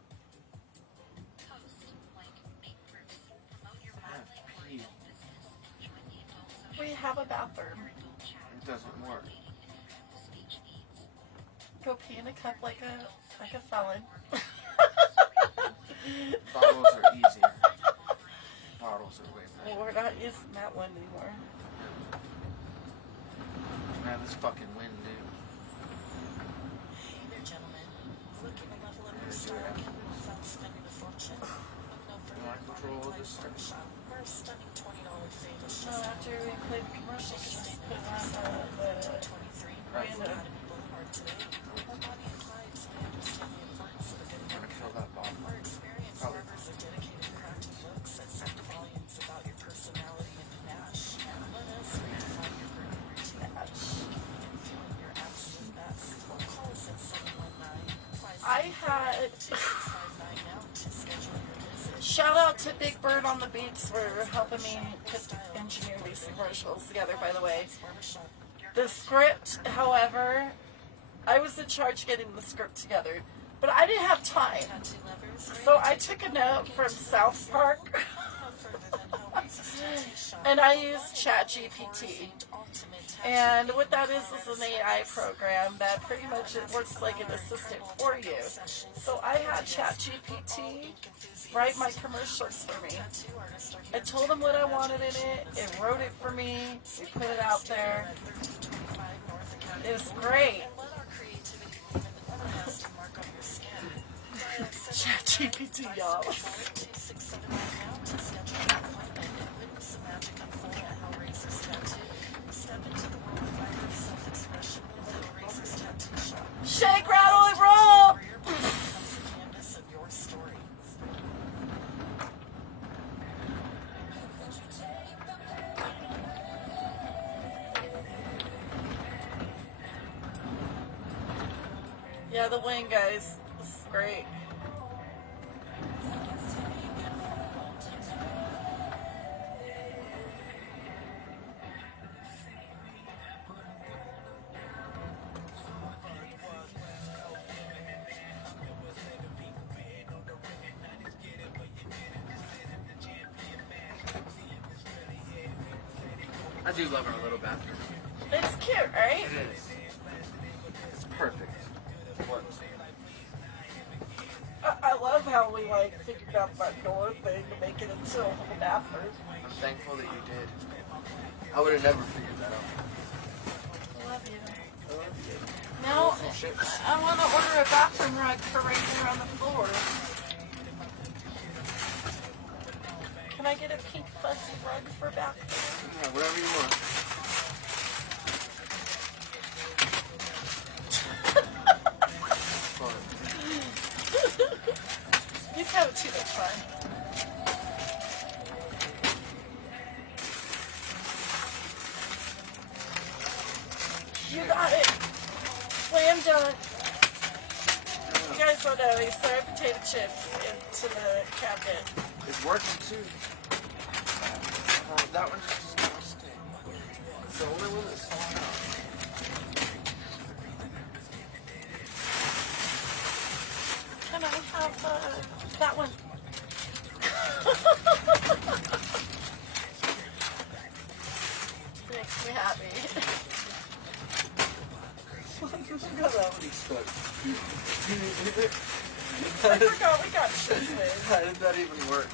Post, like, make proofs, promote your modeling or adult business, and join the adult social We have a bathroom. or adult chat. It doesn't work. Dating and freedom of speech needs. Go pee in a cup like a felon. Bottles are easier. Bottles are way Well, better. we're not using that one anymore. Man, this fucking wind, dude. Hey there, gentlemen. Looking to level up your Yeah, style do it. game without spending a fortune? Look no further want than control of Body this and Life stuff? Barbershop, where a stunning $20 fade is So just after we play the commercials, just put on the 23 Right. Academy Boulevard today. Or Body and Clyde's, we understand the importance of a good I'm gonna fill haircut. that bottle. Our experienced Probably. barbers are dedicated to crafting looks that speak volumes about your personality and panache. Let us redefine your grooming routine. Feeling your absolute best. Or call us at 719-500-5659 now to schedule your visit. shout out to Big Bird on the Beats for helping me engineer these commercials together, by the way. Barbershop. The script, however, I was in charge of getting the script together, but I didn't have time. Tattoo lovers, So I took a note from South Park no further than Hellraiser's Tattoo Shop. and I used ChatGPT. And what that is an AI program that pretty much it works like an assistant for you. So I had ChatGPT write my commercials for me. I told him what I wanted in it. It wrote it for me. We put it out there. It was great. ChatGPT, y'all. Shake, rattle, and roll. Yeah, the wing, guys. This is great. I do love our little bathroom. It's cute, right? It is. It's perfect. It works. figured out that door thing to make it into a whole bathroom. I'm thankful that you did. I would have never figured that out. I love you. I love you. Now, Some chips. I want to order a bathroom rug for right there on the floor. Can I get a pink fuzzy rug for bathroom? Yeah, whatever you want. He's having too much fun. You got it. Slam dunk. You guys don't know, he's throwing potato chips into the cabinet. It's working too. That one's just disgusting. It's the only one that's falling out. Can I have that one? Makes me happy. Look at how many stuck. I forgot we got chips made. How did that even work?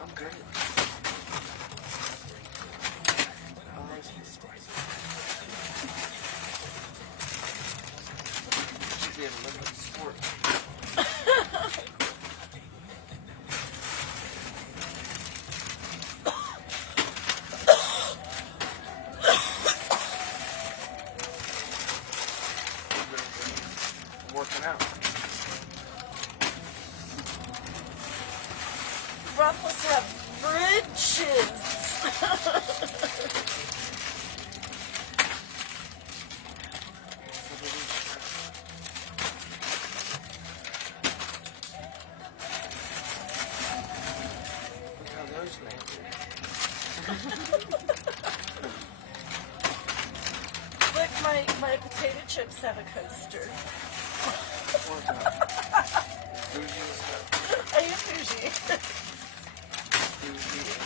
I'm great. Should be a limited sport. Working out. Ruffles have bridges. Look how those landed. Look, my potato chips have a coaster. What the? Bougie as hell. I use bougie. Bougie.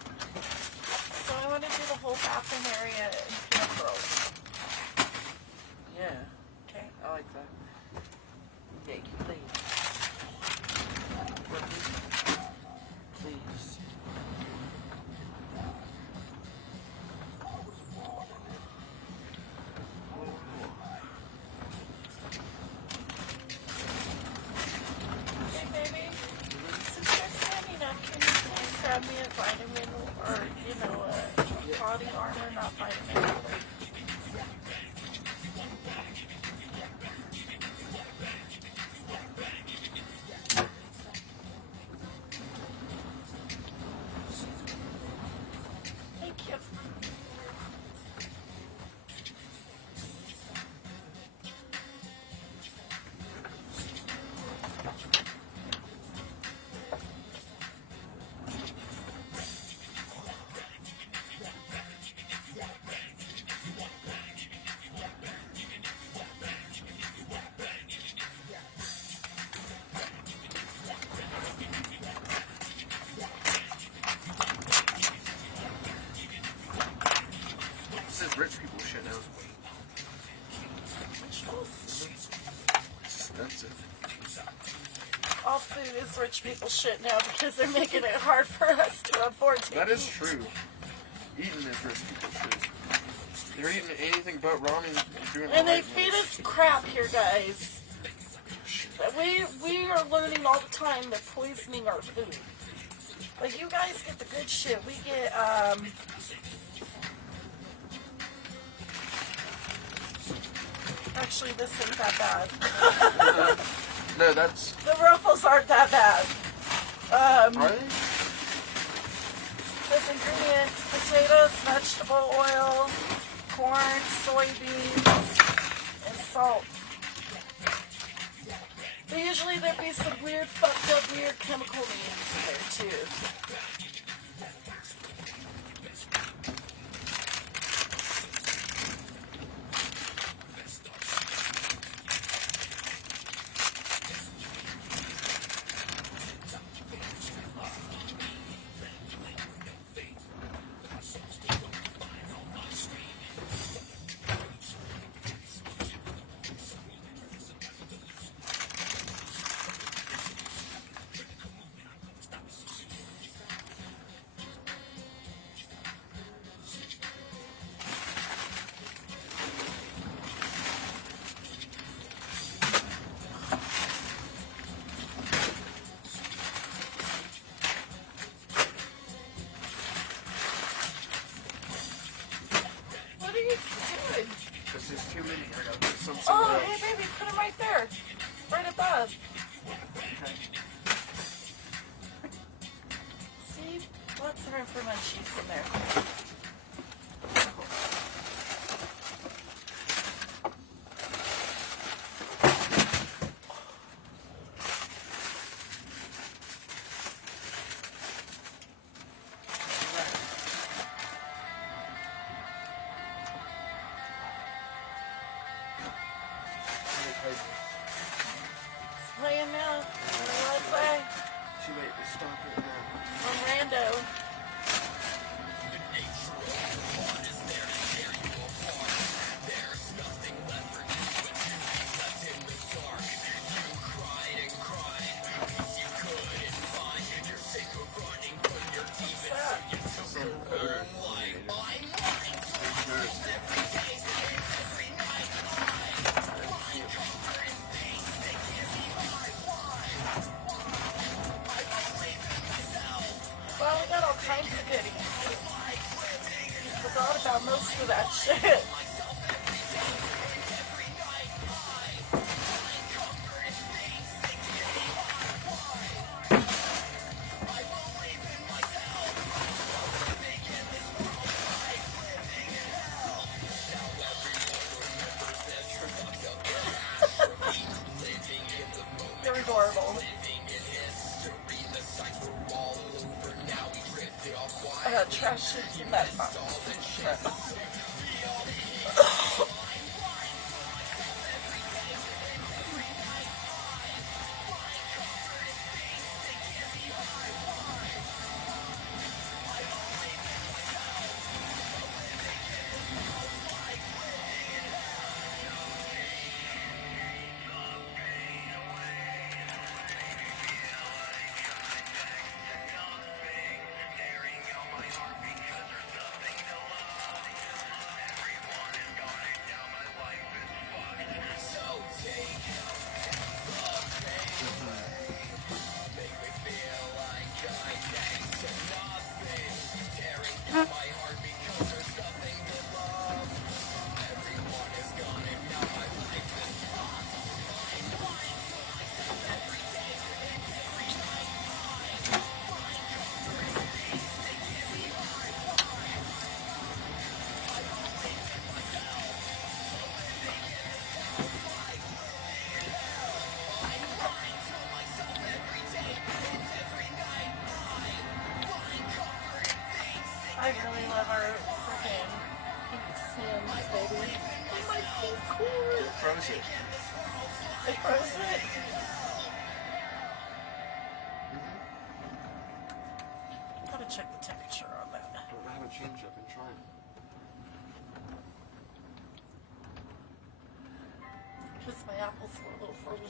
So I want to do the whole bathroom area in pure pearls. Yeah, Okay. I like that. Make it clean. Please. Hey, baby. Since you're standing up, can you please grab me a vitamin or, a body armor, not vitamin. Thank you. This is rich people shit now. It's expensive. All food is rich people shit now because they're making it hard for us to afford to That is eat. true. Eating is rich people shit. They're eating anything but ramen and doing And the they right feed ways. us crap here, guys. We are learning all the time they're poisoning our food. Like, you guys get the good shit. We get, actually, this ain't that bad. No, that's... The Ruffles aren't that bad. Are they? There's ingredients: potatoes, vegetable oil, corn, soybeans, and salt. But usually there'd be some weird, fucked up, weird chemical names in there too. Oh, hey baby, put him right there. Right above. See? Lots of room for munchies in there. It's playing now. Where do I play? Too late to stop it now. From Rando. Well, we got all kinds of goodies. Forgot about most of that shit. You're adorable. I got trash shits in that box. I really love our freaking pink Sims, baby. Oh, my pink cord. Froze it. It froze it. Gotta check the temperature on that. I haven't changed up and tried. Because my apples were a little frozen.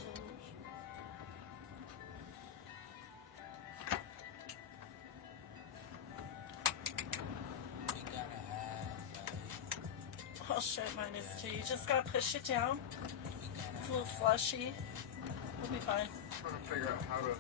I'll show mine is too. You just gotta push it down. It's a little slushy. We'll be fine. I'm trying to figure out how to.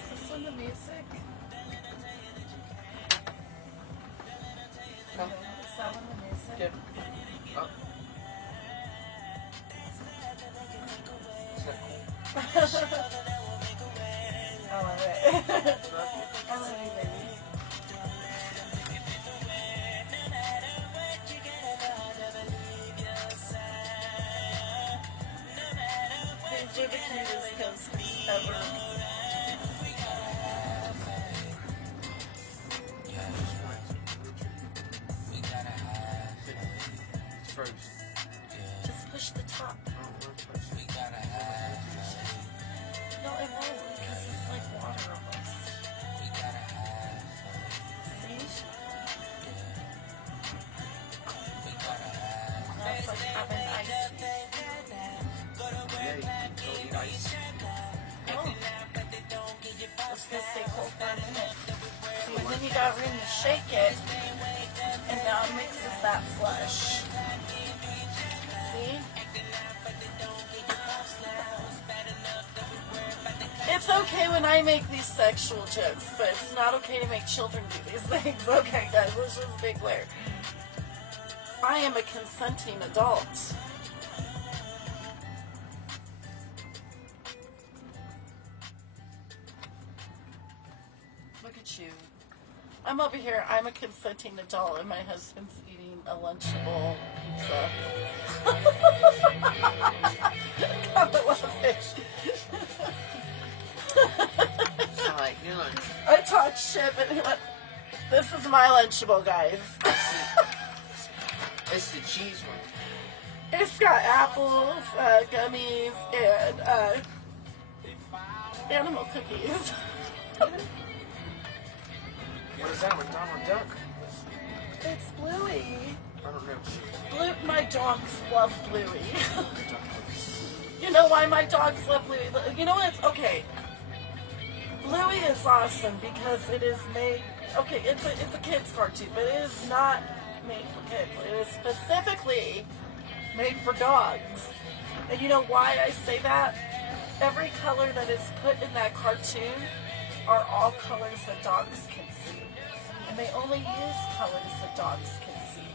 Is this one the music? Huh? Is that one the music? Yeah. Oh. Is that cool? I love it. I love you, baby. These are the cutest coasters ever. It's froze. Just push the top. Oh, where it's froze. No, it won't because it's like water almost. See? then you got room to shake it, and now it mixes that flush. See? It's okay when I make these sexual jokes, but it's not okay to make children do these things. Okay, guys, let's just be clear. I am a consenting adult. Look at you. I'm over here, I'm a consenting adult, and my husband's eating a Lunchable pizza. I love it. Like, you know, I talk shit, but he went, this is my Lunchable, guys. it's the cheese one. It's got apples, gummies, and animal cookies. What is that one? Donald Duck? It's Bluey. I don't know. My dogs love Bluey. You know why my dogs love Bluey? You know what? Okay. Bluey is awesome because it is made. Okay, it's a kids cartoon, but it is not made for kids. It is specifically made for dogs. And you know why I say that? Every color that is put in that cartoon are all colors that dogs can see. And they only use colors that dogs can see.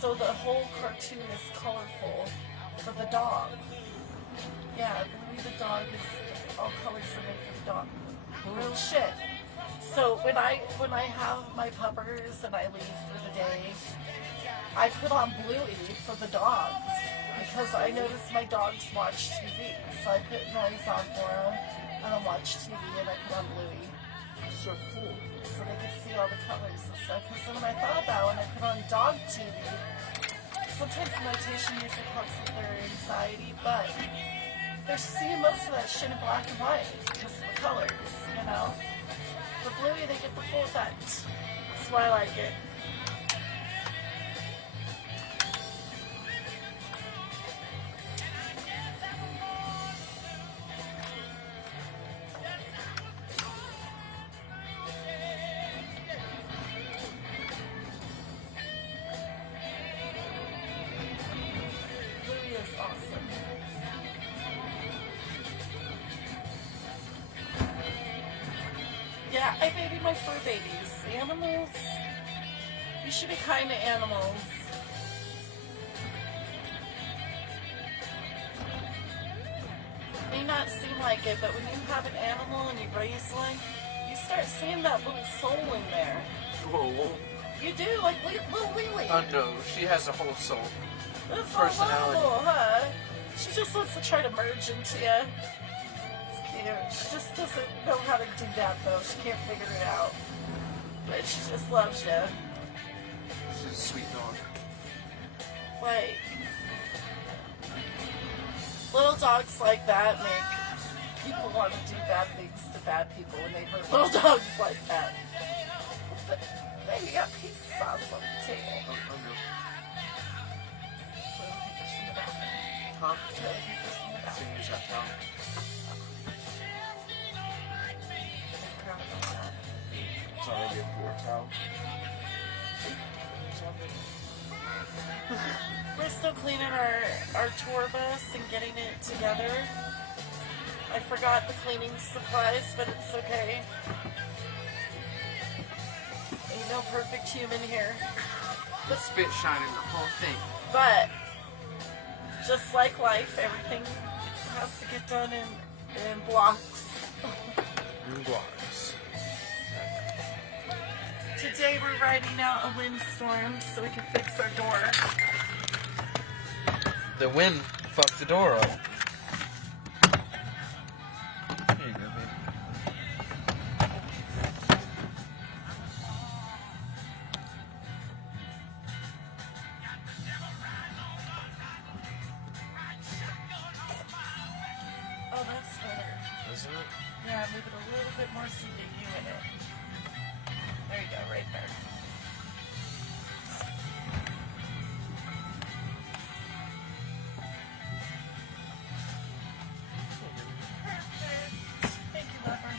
So the whole cartoon is colorful for the dog. Yeah, Bluey the dog is all colors are made for the dog. Real shit. So when I have my puppers and I leave for the day, I put on Bluey for the dogs because I notice my dogs watch TV. So I put noise on for them and I watch TV and I put on Bluey. So cool. So they can see all the colors and stuff. Because when I thought about when I put on dog TV, sometimes meditation music helps with their anxiety, but they're seeing most of that shit in black and white because of the colors, you know? For Bluey, they get the full effect. That's why I like it. Bluey is awesome. Yeah, I baby my fur babies. Animals, you should be kind to animals. May not seem like it, but when you have an animal and you raise one, you start seeing that little soul in there. Whoa. You do, like little Lily. No, she has a whole soul. That's so personality. lovable, huh? She just wants to try to merge into you. It's cute. She just doesn't know how to do that, though. She can't figure it out. But she just loves you. She's a sweet dog. Like, little dogs like that make people want to do bad things to bad people when they hurt little dogs like that. But then you got pizza sauce on the table. Oh, no. So I think there's some of that. Huh? So I think there's some of that. So you use that towel. I forgot about that. It's already a floor towel. We're still cleaning our tour bus and getting it together. I forgot the cleaning supplies, but it's okay. Ain't no perfect human here. The spit shining the whole thing. But, just like life, everything has to get done in blocks. And blocks. Today we're riding out a windstorm so we can fix our door. The wind fucked the door up. Here you go, baby. Oh, that's better. Isn't it? Yeah, move it a little bit more so you get you in it. There you go, right there. Perfect. Thank you, lover.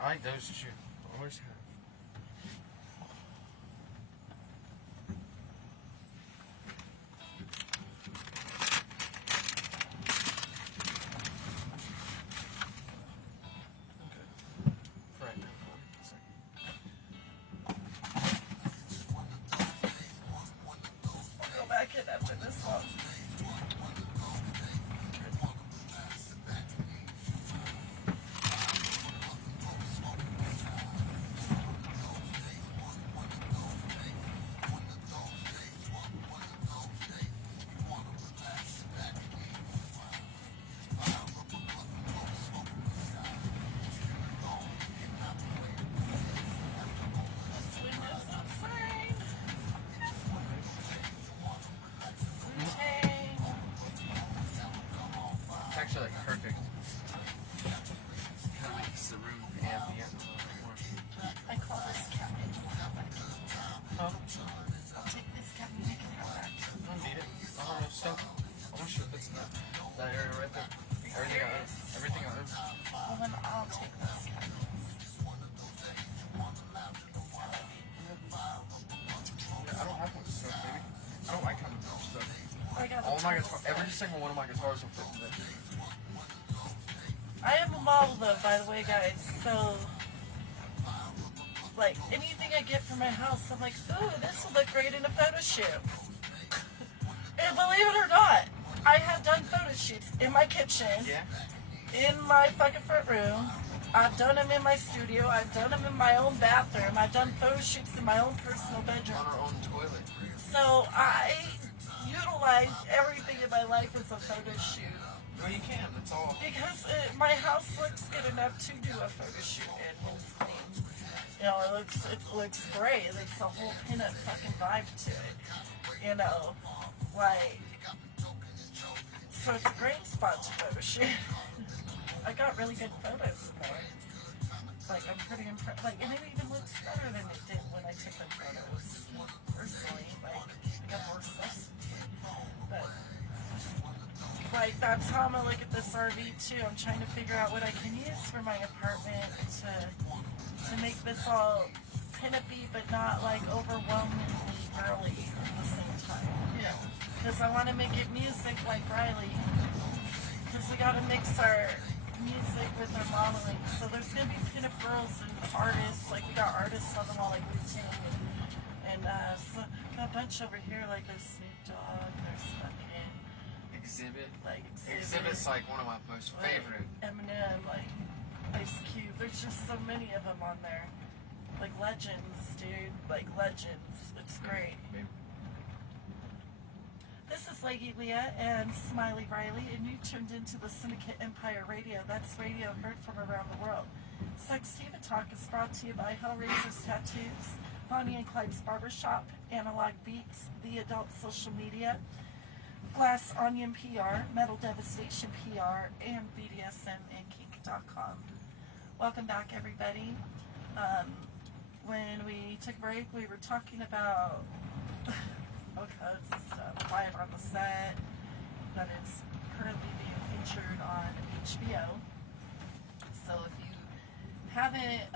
I like those too. Always have. I'll go back in after this song. This window's outside. Okay. It's actually like perfect. Kind of makes the room ambient a little bit more. I call this cabinet. Oh, I'll take this cabinet and make it out back. I don't need it. I don't know stuff. I'm not sure if it's in that area right there. Everything I own. Everything I own. Well, then I'll take this cabinet. Yeah, I don't have much stuff, baby. I don't like having much stuff. I got All my a guitar, every single one of my guitars will fit in there. I am a model though, by the way, guys. So, like, anything I get for my house, I'm like, ooh, this will look great in a photo shoot. And believe it or not, I have done photo shoots in my kitchen, Yeah. in my fucking front room. I've done them in my studio. I've done them in my own bathroom. I've done photo shoots in my own personal bedroom. On our own toilet. So I utilize everything in my life as a photo shoot. Well, you can. That's all. Because my house looks good enough to do a photo shoot in. It's clean. You know, it looks great. It's a whole pinup fucking vibe to it. You know, like, so it's a great spot to photo shoot. I got really good photos in there. Like, I'm pretty impressed. Like, and it even looks better than it did when I took my photos. Personally, like, I got more stuff. But, like, that's how I'm gonna look at this RV too. I'm trying to figure out what I can use for my apartment to make this all pin-up-y, but not like overwhelmingly girly at the same time. Yeah. Because I want to make it music like Riley. Because we gotta mix our music with our modeling. So there's gonna be pin-up girls and artists. Like, we got artists on the wall like Wu-Tang and so got a bunch over here. Like, there's Snoop Dogg. There's fucking Exhibit. like Exhibit's like one of my most favorite. Eminem, like Ice Cube. There's just so many of them on there. Like legends, dude. Like legends. It's great. Maybe. This is Leggy Leah and Smiley Riley, and you tuned into the Syndicate Empire Radio. That's radio heard from around the world. SEXtiva Talk is brought to you by Hellraiser's Tattoos, Bonnie and Clyde's Barbershop, Analog Beats, The Adult Social Media, Glass Onion PR, Metal Devastation PR, and BDSMandKink.com. Welcome back, everybody. When we took a break, we were talking about Quiet on the Set that is currently being featured on HBO. So if you haven't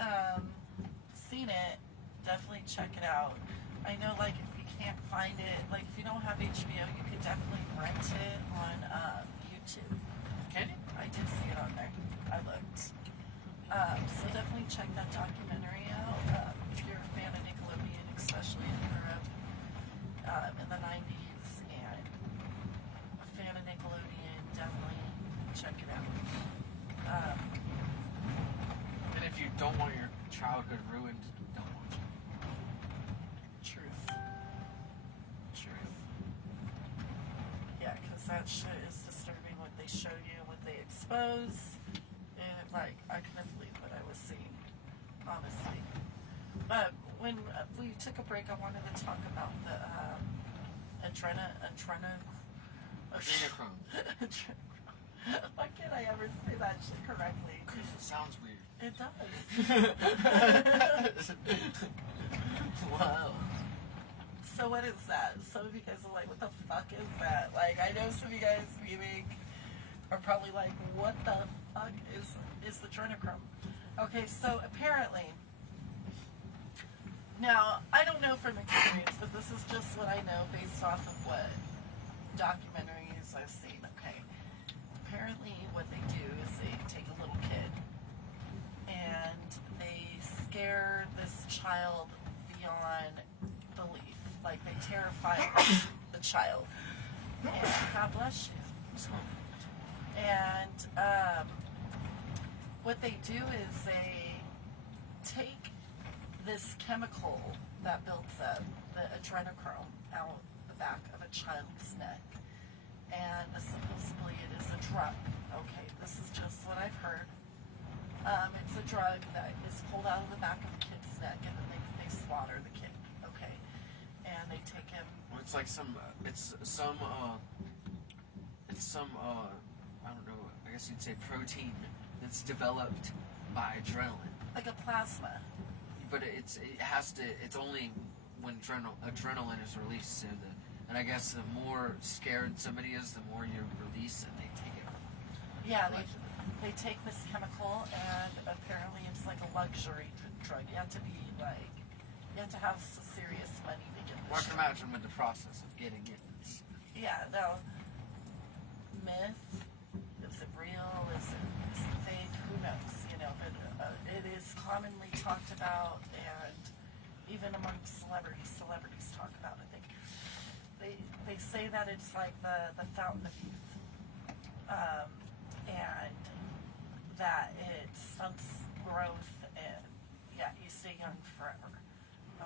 seen it, definitely check it out. I know, like, if you can't find it, like, if you don't have HBO, you can definitely rent it on YouTube. Can you? I did see it on there. I looked. So definitely check that documentary out if you're a fan of Nickelodeon, especially in Europe in the 90s, and a fan of Nickelodeon, definitely check it out. And if you don't want your childhood ruined, don't watch it. Truth. Yeah, because that shit is disturbing what they show you, what they expose. And, like, I couldn't believe what I was seeing, honestly. But when we took a break, I wanted to talk about the adrenochrome. Why can't I ever say that shit correctly? Because it sounds weird. It does. Wow. So what is that? Some of you guys are like, what the fuck is that? Like, I know some of you guys viewing are probably like, what the fuck is the adrenochrome? Okay, so apparently, now I don't know from experience, but this is just what I know based off of what documentaries I've seen. Okay, apparently what they do is they take a little kid and they scare this child beyond belief. Like they terrify the child. And God bless you. And what they do is they take this chemical that builds up, the adrenochrome, out the back of a child's neck. And supposedly it is a drug. Okay, this is just what I've heard. It's a drug that is pulled out of the back of the kid's neck, and then they slaughter the kid. Okay, and they take him. Well, it's like it's some, I don't know, I guess you'd say protein that's developed by adrenaline. Like a plasma. But it's only when adrenaline is released. So and I guess the more scared somebody is, the more you release, and they take it. Yeah, they take this chemical, and apparently it's like a luxury drug. You have to have some serious money to get this. Well, I can imagine with the process of getting it. Yeah, no. Myth? Is it real? Is it fake? Who knows? You know, but it is commonly talked about, and even among celebrities talk about it. They say that it's like the fountain of youth, and that it stunts growth, and yeah, you stay young forever.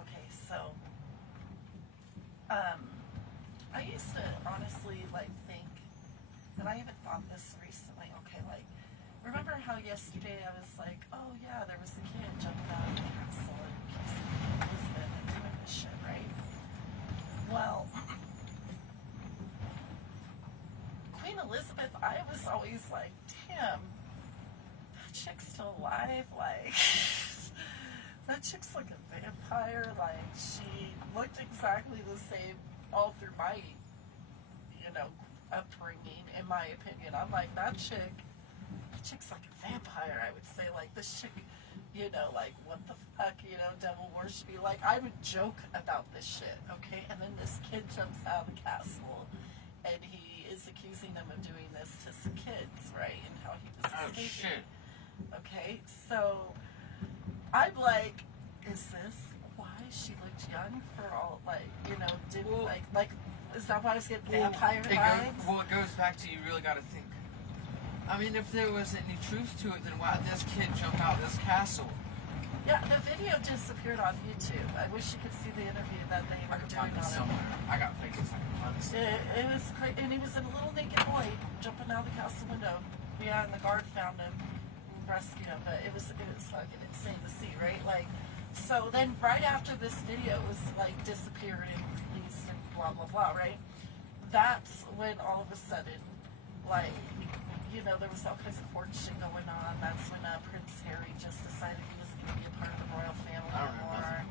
Okay, so I used to honestly think, and I even thought this recently. Okay, like remember how yesterday I was like, oh yeah, there was a kid jumping out of the castle and kissing Elizabeth and doing this shit, right? Well, Queen Elizabeth, I was always like, damn, that chick's still alive. Like, that chick's like a vampire. Like, she looked exactly the same all through my, upbringing, in my opinion. I'm like, that chick's like a vampire, I would say. Like, this chick, like, what the fuck, devil worship you. Like, I would joke about this shit, okay? And then this kid jumps out of the castle, and he is accusing them of doing this to some kids, right? And how he was escaping. Shit. Okay, so I'm like, is this why she looked young for all, is that why I was getting vampire vibes? It goes back to, you really gotta think. I mean, if there was any truth to it, then why did this kid jump out of this castle? Yeah, the video disappeared on YouTube. I wish you could see the interview that they were doing on it. Somewhere. I got places I can find this. It was crazy, and he was in a little naked boy jumping out the castle window. Yeah, and the guard found him, and rescued him. But it was fucking insane to see, right? Like, so then right after this video was disappeared and released and blah blah blah, right? That's when all of a sudden, there was all kinds of court shit going on. That's when Prince Harry just decided he wasn't going to be a part of the royal family anymore.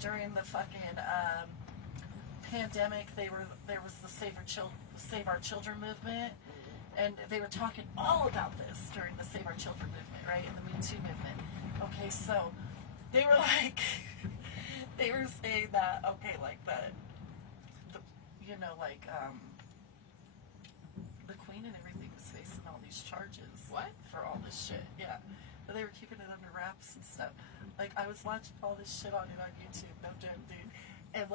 During the fucking pandemic, there was the Save Our Children movement, and they were talking all about this during the Save Our Children movement, right, and the Me Too movement. Okay, so they were they were saying that the Queen and everything was facing all these charges. What? For all this shit, yeah. But they were keeping it under wraps and stuff. Like, I was watching all this shit on YouTube, no joke, dude. And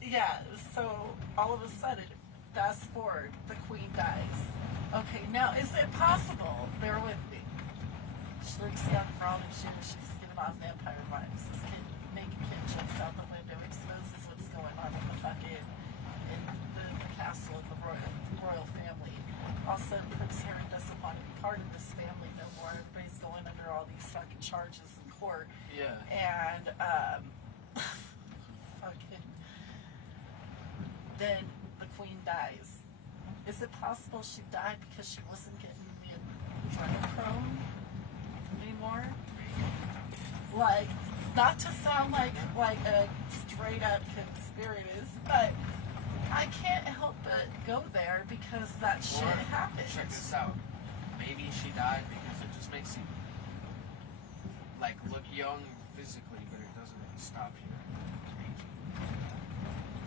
yeah, so all of a sudden, fast forward, the Queen dies. Okay, now, is it possible, bear with me, she looks young for all the shit, she's giving off vampire vibes. This naked kid jumps out the window, exposes what's going on in the fucking, in the castle of the royal family. All of a sudden, Prince Harry doesn't want to be part of this family no more. Everybody's going under all these fucking charges in court. Yeah. And, fucking, then the Queen dies. Is it possible she died because she wasn't getting the adrenochrome anymore? Not to sound like a straight up conspiracy, but I can't help but go there because that shit happened. Check this out. Maybe she died because it just makes you like look young physically, but it doesn't stop you from aging.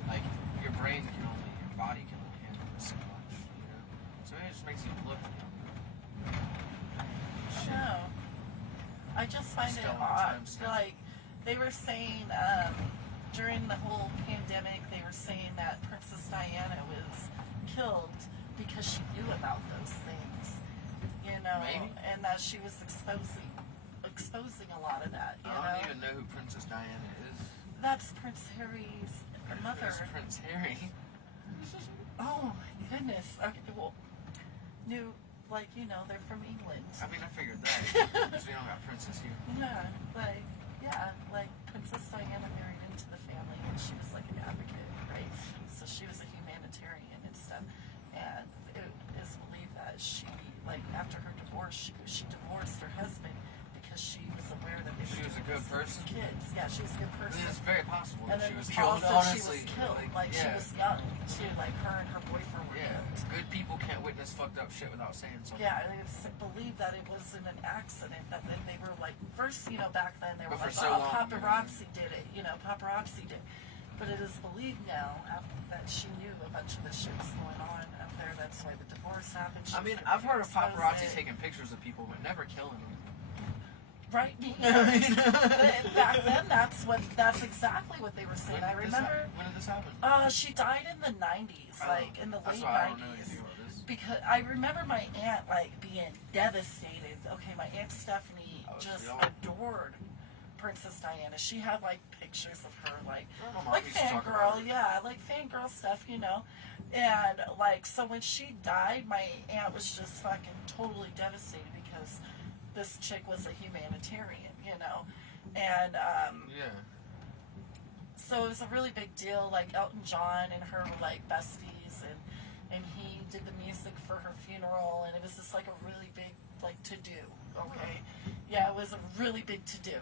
Like your body can only handle this so much, you know. So it just makes you look young. I know. I just find it Still on odd. timestamp. Like, they were saying during the whole pandemic, they were saying that Princess Diana was killed because she knew about those things, you know, Maybe. and that she was exposing a lot of that. You I know, don't even know who Princess Diana is. that's Prince Harry's mother. Who's Prince Harry? Oh my goodness. Okay, well, new. Like, you know, they're from England. I mean, I figured that because we don't got princess here. Yeah, like Princess Diana married into the family, and she was like an advocate, right? So she was a humanitarian and stuff. And it is believed that she, like, after her divorce, she divorced her husband because she was aware that they She were was a doing good this to person? kids. Yeah, she was a good I person. mean, it's very possible And that then she was killed. also Honestly, she was killed. Like yeah. she was young too. Like her and her boyfriend were Yeah, killed. good people can't witness fucked up shit without saying something. Yeah, and it's believed that it wasn't an accident. That they were like, first, you know, back then they were But like, for so oh, long, paparazzi did it. You know, paparazzi did. But it is believed now that she knew a bunch of this shit was going on out there. That's why the divorce happened. I mean, I've heard of paparazzi taking pictures of people, but never killing them. Right. Back then, that's exactly what they were saying. I remember. When did this happen? She died in the 90s, like in the That's late why I don't know 90s. anything about this. Because I remember my aunt like being devastated. Okay, my aunt Stephanie Oh, just she all- adored Princess Diana. She had like pictures of her, like My mom like used to talk about fangirl, her. yeah, like fangirl stuff, you know. And like so when she died, my aunt was just fucking totally devastated because this chick was a humanitarian, you know. And Yeah. so it was a really big deal. Like Elton John and her were like besties, and he did the music for her funeral, and it was just like a really big like to do. Okay, yeah, it was a really big to do.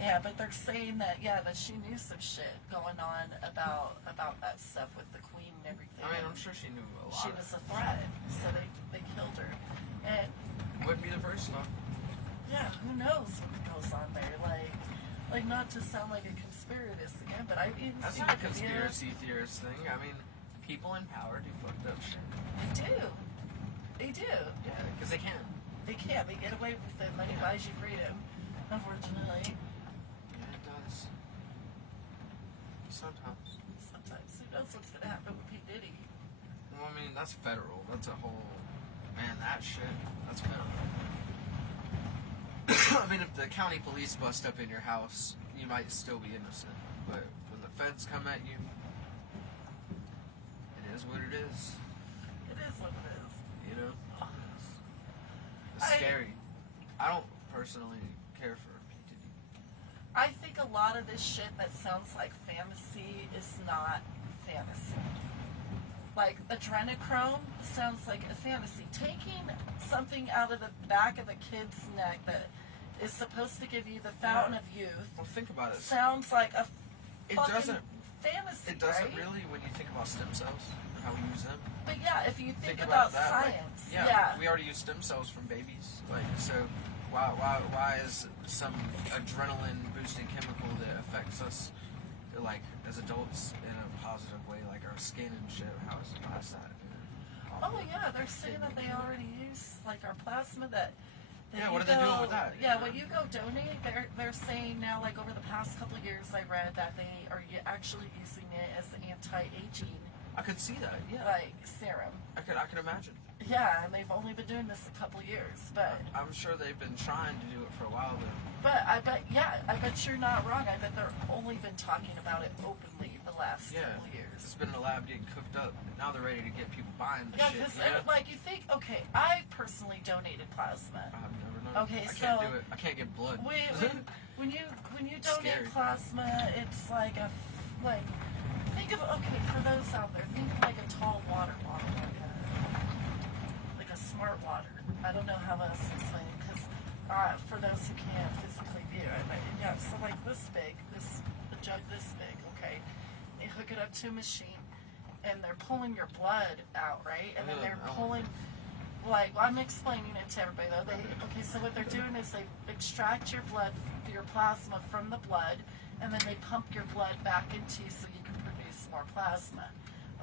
Yeah, but they're saying that that she knew some shit going on about that stuff with the Queen and everything. I mean, I'm sure she knew a lot. She was a threat, so they killed her. And Wouldn't be the first time. yeah, who knows what goes on there? Like not to sound like a conspiratist again, but I've even That's seen not a videos. conspiracy theorist thing. I mean, people in power do fucked up shit. They do. Yeah, because they can. They can't. They get away with it. Money buys you freedom, unfortunately. Yeah, it does. Sometimes. Sometimes. Who knows what's going to happen with P. Diddy? Well, I mean, that's federal. That's a whole... Man, that shit. That's federal. I mean, if the county police bust up in your house, you might still be innocent. But when the feds come at you, it is what it is. It is what it is. You know? It's scary. I don't personally care for P. Diddy. I think a lot of this shit that sounds like fantasy is not fantasy. Like adrenochrome sounds like a fantasy. Taking something out of the back of a kid's neck that is supposed to give you the fountain of youth Well, think about it. sounds like a It fucking doesn't. fantasy. It doesn't right? really when you think about stem cells and how we use them. But yeah, if you think about about that. science, Like, we already use stem cells from babies. Like, so why is some adrenaline boosting chemical that affects us, like as adults, in a positive way, like our skin and shit? How is that? Oh yeah, they're saying that they already use like our plasma that. Yeah, you what are they doing with that? Yeah, when you go donate, they're saying now, like over the past couple of years, I read that they are actually using it as anti-aging, I could see that. Yeah, like serum. I could imagine. Yeah, and they've only been doing this a couple of years, but I'm sure they've been trying to do it for a while. I bet you're not wrong. I bet they're only been talking about it openly the last couple of years. It's been in a lab getting cooked up. Now they're ready to get people buying the Yeah, shit. because You know? like you think, okay, I personally donated plasma. I've never known. Okay, I can't so- do it. I can't get blood. When you donate Scary. plasma, it's like think of, okay, for those out there, think of like a tall water bottle, like a smart water. I don't know how else to explain it, because for those who can't physically view it, yeah, so like this big, a jug this big, okay, they hook it up to a machine, and they're pulling your blood out, right, and then they're pulling, like, I'm explaining it to everybody though, so what they're doing is they extract your blood your plasma from the blood, and then they pump your blood back into you so you can produce more plasma.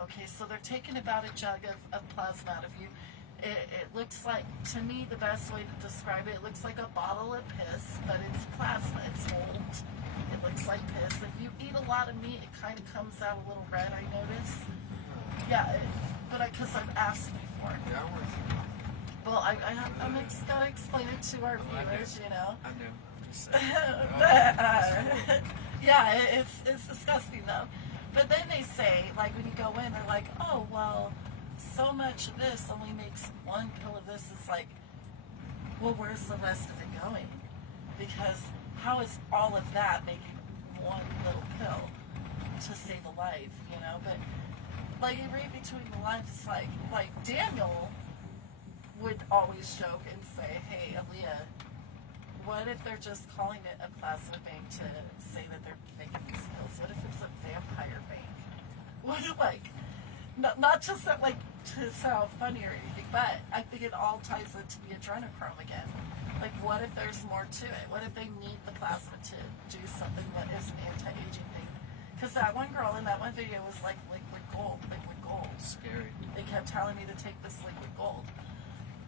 Okay, so they're taking about a jug of plasma out of you. It looks like, to me, the best way to describe it, it looks like a bottle of piss, but it's plasma. It's mold. It looks like piss. If you eat a lot of meat, it kind of comes out a little red, I notice. Yeah, because I've asked before. Yeah, I want to. Well, I'm gotta explain it to our viewers, you know. I know. I'm just saying. But, yeah, it's disgusting though. But then they say, like when you go in, they're like, oh well, so much of this only makes one pill of this. It's like, well, where's the rest of it going? Because how is all of that making one little pill to save a life, you know? But like you read between the lines, it's like Daniel would always joke and say, hey, Aaliyah, what if they're just calling it a plasma bank to say that they're making these pills? What if it's a vampire bank? What if, like, not just that, like, to sound funny or anything, but I think it all ties into the adrenochrome again. Like, what if there's more to it? What if they need the plasma to do something that is an anti-aging thing? Because that one girl in that one video was like, liquid gold. Scary. They kept telling me to take this liquid gold.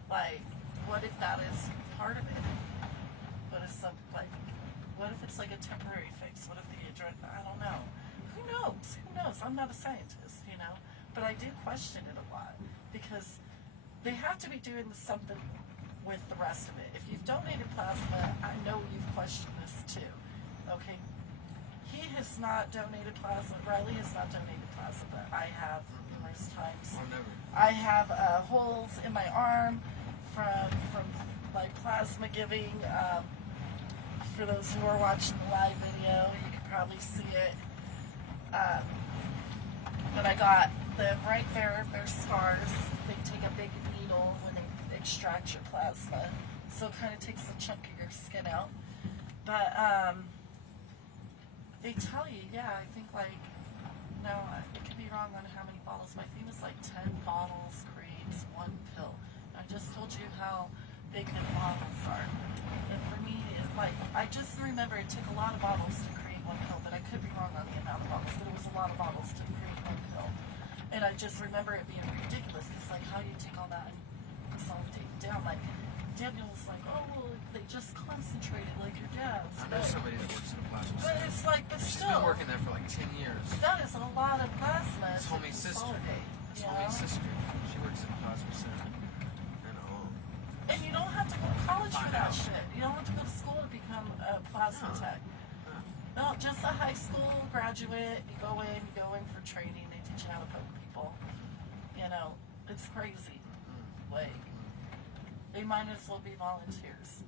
Like, what if that is part of it? What if what if it's like a temporary fix? What if the I don't know. Who knows? I'm not a scientist, you know? But I do question it a lot because they have to be doing something with the rest of it. If you've donated plasma, I know you've questioned this too. Okay? He has not donated plasma. Riley has not donated plasma, but I have numerous times. I'll never. I have holes in my arm from like plasma giving. For those who are watching the live video, you can probably see it. But I got them right there. They're scars. They take a big needle when they extract your plasma, so it kind of takes a chunk of your skin out. But they tell you, yeah, I think like, no, I could be wrong on how many bottles. My thing was like 10 bottles creates one pill. I just told you how big the bottles are. And for me, it's like, I just remember it took a lot of bottles to create one pill, but I could be wrong on the amount of bottles, but it was a lot of bottles to create one pill. And I just remember it being ridiculous. It's like, how do you take all that and consolidate it down? Like, Daniel was like, oh, well, they just concentrated like your dad's. I know somebody that works in a plasma But center. it's like, but She's still, been working there for like 10 years. that is a lot of plasma It's to homie's sister. consolidate. It's you homie's know? sister. She works in a plasma center. And you don't have to go to college for Find that out. shit. You don't have to go to school to become a plasma No. tech. No, just a high school graduate. You go in for training. They teach you how to poke people. You know, it's crazy. Like, they might as well be volunteers.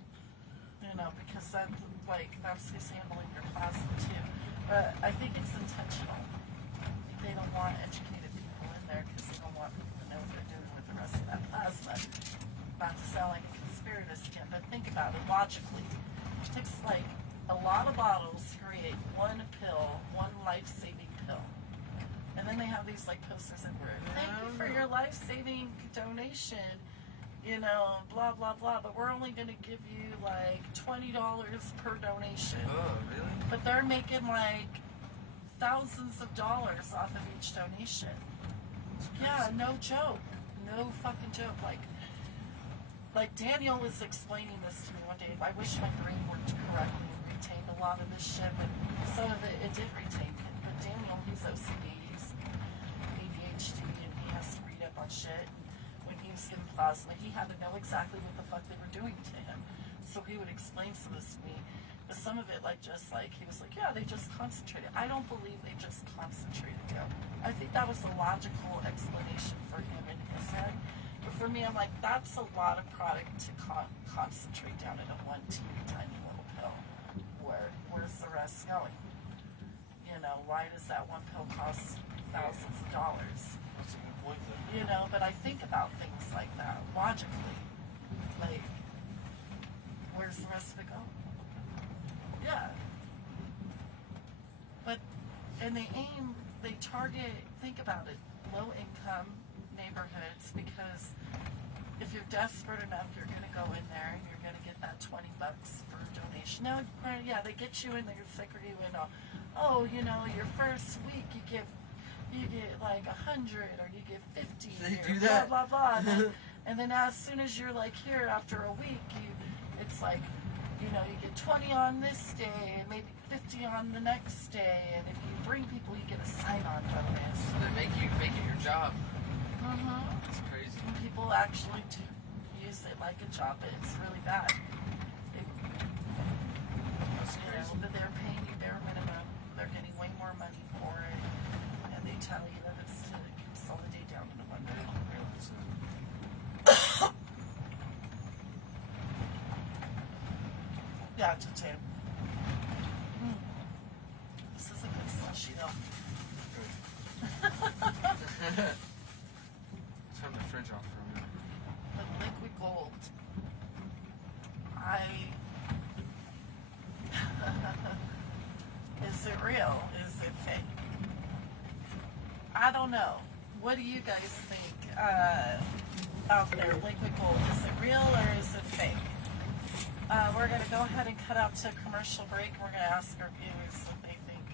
You know, because that's who's handling your plasma too. But I think it's intentional. I think they don't want educated people in there because they don't want people to know what they're doing with the rest of that plasma. Not to sound like a conspiracist again, but think about it logically. It takes like a lot of bottles to create one pill, one life-saving pill. And then they have these like posters everywhere. Thank you for your life-saving donation. You know, blah blah blah. But we're only going to give you like $20 per donation. Oh, really? But they're making like thousands of dollars off of each donation. Yeah, no joke. No fucking joke. Like Daniel was explaining this to me one day. I wish my brain worked correctly and retained a lot of this shit, but some of it did retain. But Daniel, he's OCD, he's ADHD, and he has to read up on shit. When he was giving plasma, he had to know exactly what the fuck they were doing to him. So he would explain some of this to me. But some of it, he was like, yeah, they just concentrated. I don't believe they just concentrated down. I think that was a logical explanation for him in his head. But for me, I'm like, that's a lot of product to concentrate down in a one teeny tiny little pill. Where's the rest going? You know, why does that one pill cost thousands of dollars? That's a good point, though. You know, but I think about things like that logically. Like, where's the rest of it going? Yeah. But, and they target, think about it, low income neighborhoods because if you're desperate enough, you're gonna go in there and you're gonna get that $20 for a donation. Now, yeah, they get you in there, sick or you in. Oh, you know, your first week you get like 100 or you get 50. They or do that? Blah blah blah. And then as soon as you're like here after a week, it's like, you know, you get 20 on this day, maybe 50 on the next day, and if you bring people, you get a sign-on bonus. They make it your job. Mm-hmm. It's crazy. And people actually do use it like a job, but it's really bad. That's You crazy. know, but they're paying you bare minimum. They're getting way more money for it, and they tell you that it's to consolidate down to one I day. didn't realize that. Yeah, it's a tip. This is a good slushy though. Turn the fridge off for a minute. The liquid gold. Is it real? Is it fake? I don't know. What do you guys think out there? Liquid gold. Is it real or is it fake? We're going to go ahead and cut out to a commercial break. We're going to ask our viewers what they think.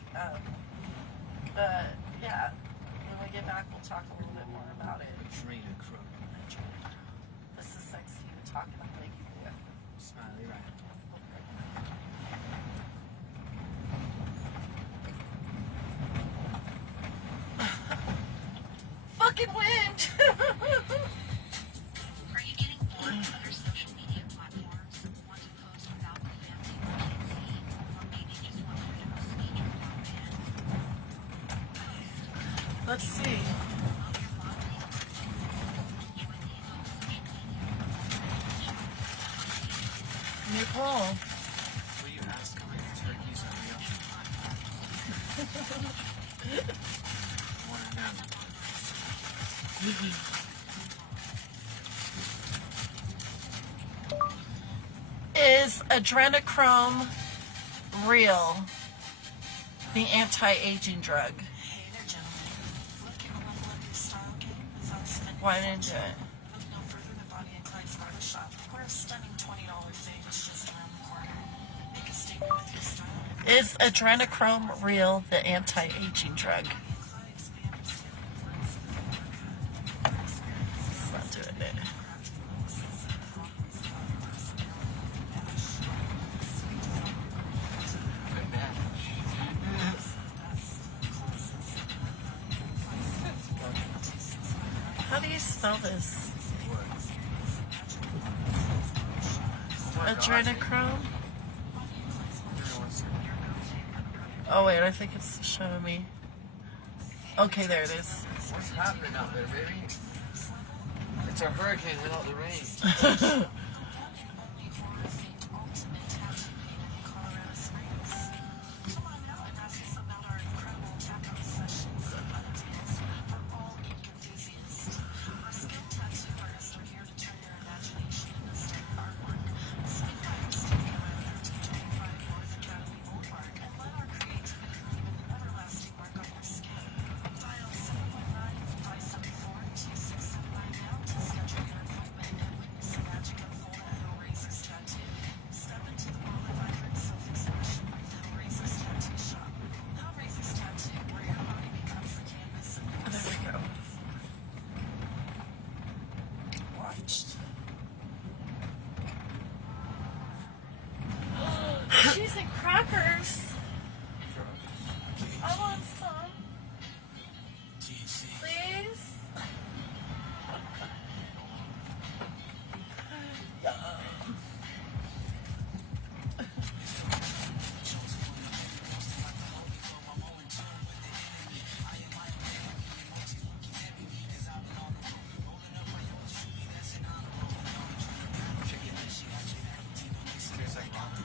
But yeah, when we get back, we'll talk a little bit more about it. Adrenochrome. This is SEXtiva talking to Blake. Smiley right. Fucking wind! Are you getting bored of other social media platforms? Want to post without the fancy urgency? Or maybe just want freedom of speech without bans? Let's see. New poll. Will you ask how many turkeys are real? Want to know. Is adrenochrome real? The anti-aging drug. Hey there, gentlemen. Looking to level up your style game without spending Why a didn't do fortune? it? Look no further than Bonnie and Clyde's Barbershop, where a stunning $20 fade is just around the corner. Make a statement with your style. Is adrenochrome real? The anti-aging drug. Bonnie and Clyde's may understand the importance of the It's not doing it. How do you spell this? Adrenochrome? Oh wait, I think it's showing me. Okay, there it is. What's happening out there, baby? It's a hurricane without the rain. There we go. Watched. Cheese and crackers. I want some. Please. Tastes like ramen.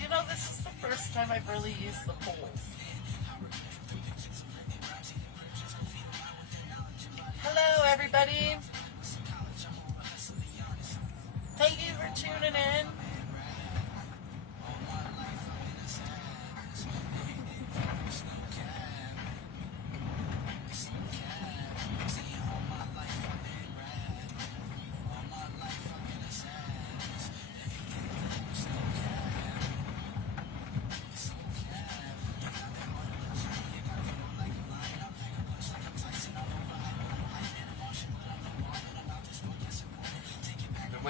You know, this is the first time I've really used the polls. Hello, everybody.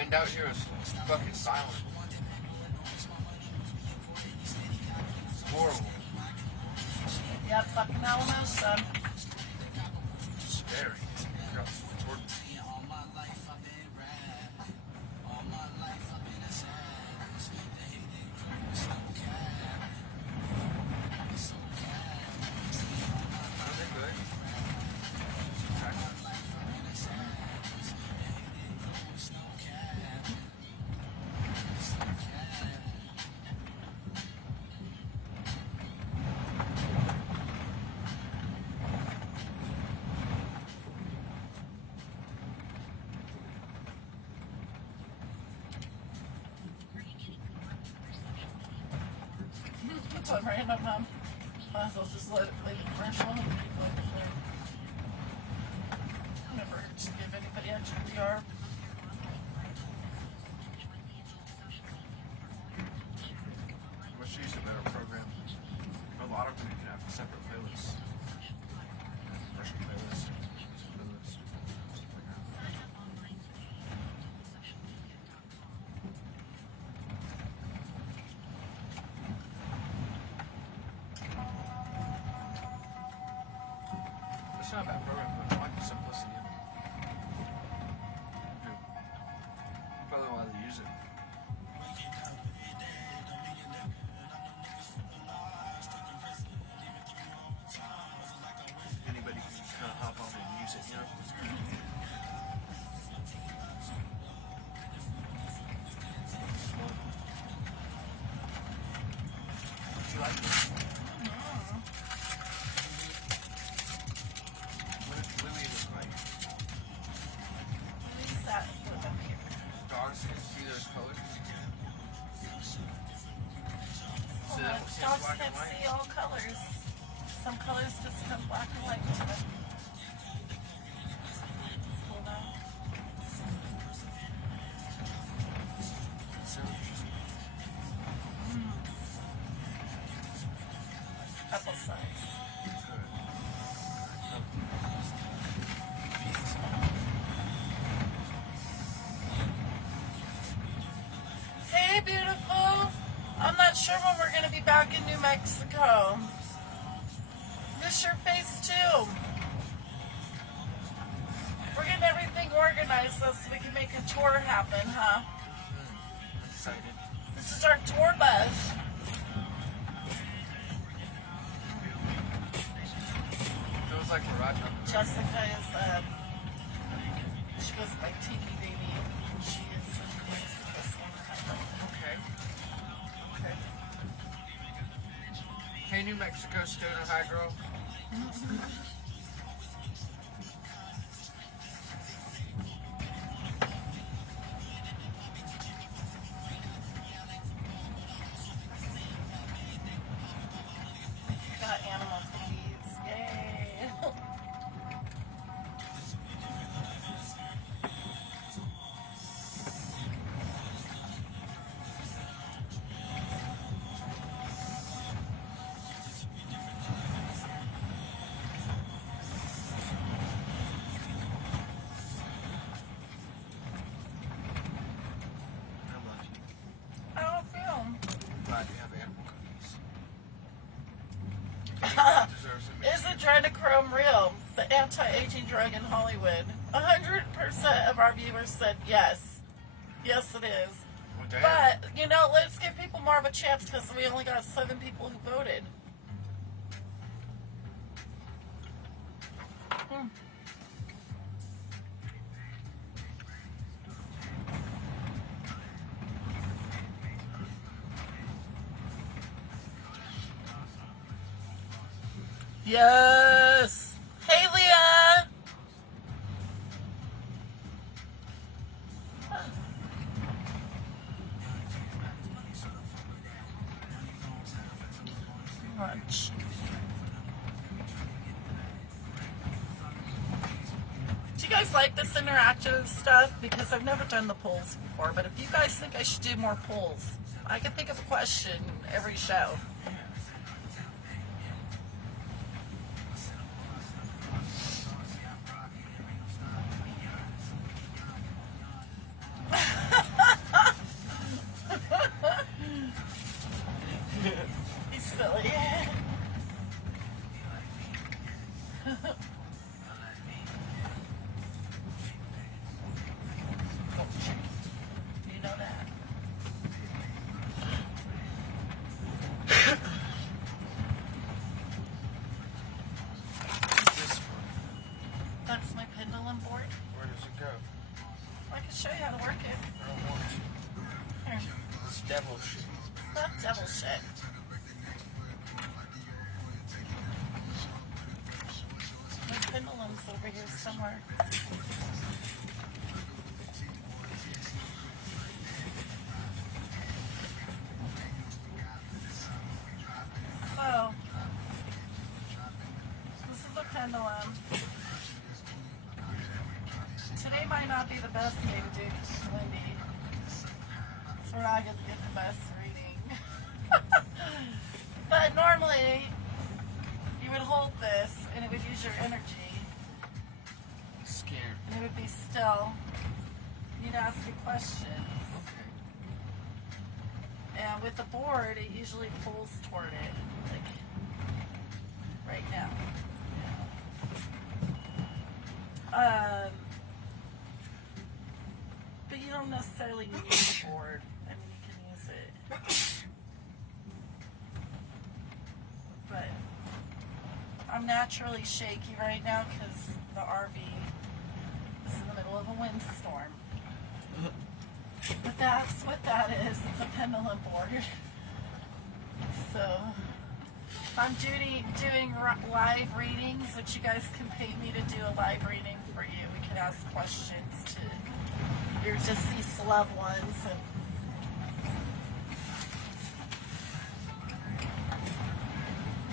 wind out here is fucking silent. It's horrible. Yep, fucking Alamosa. Scary. Yeah, we're- Are they good? That's what random, might as well just let it play the commercial. Never hurts to give anybody extra PR. Wish you used a better program. A lot of them you can have separate playlists. Special playlists. Playlists. Stuff like that. It's not a bad program, but I like the simplicity of it. I do. Probably why they use it. Anybody can just kind of hop on and use it, you know? Do you like it? What did Lily look like? What's that? Look up here. Dogs can see those colors? Hold So on. it's Dogs black and can't white? see all colors. Some colors just come black and white to them. Hold on. So, Apple size. Hey, beautiful. I'm not sure when we're going to be back in New Mexico. Miss your face, too. We're getting everything organized so we can make a tour happen, huh? excited. This is our tour bus. Feels like we're riding up the road. Jessica is, she goes by Tiki Baby. She is in Mexico. Okay. Okay. Hey, New Mexico Stoner High Girl. Got animal cookies. Yay. I love you. How do you I'm glad you have animal cookies. Anybody deserves a feel? Is mix. adrenochrome real? The anti-aging drug in Hollywood. 100% of our viewers said yes. Yes, it is. Well, damn. But, you know, let's give people more of a chance because we only got 7 people who voted. Yes! Hey, Leah! Much. Do you guys like this interactive stuff? Because I've never done the polls before, but if you guys think I should do more polls, I can think of a question every show. pendulum board? Where does it go? I can show you how to work it. I don't want to. Here. It's devil shit. It's not devil shit. The pendulum's over here somewhere. So, this is a pendulum. Today might not be the best day to do it because it's windy. So we're not going to get the best reading. But normally, you would hold this and it would use your energy. I'm scared. And it would be still. You'd ask it questions. And with the board, it usually pulls toward it. Like right now. But you don't necessarily need the board. I mean, you can use it. But I'm naturally shaky right now because the RV is in the middle of a windstorm. But that's what that is. It's a pendulum board. So if I'm doing live readings, which you guys can pay me to do a live reading for you, we can ask questions to your deceased loved ones. And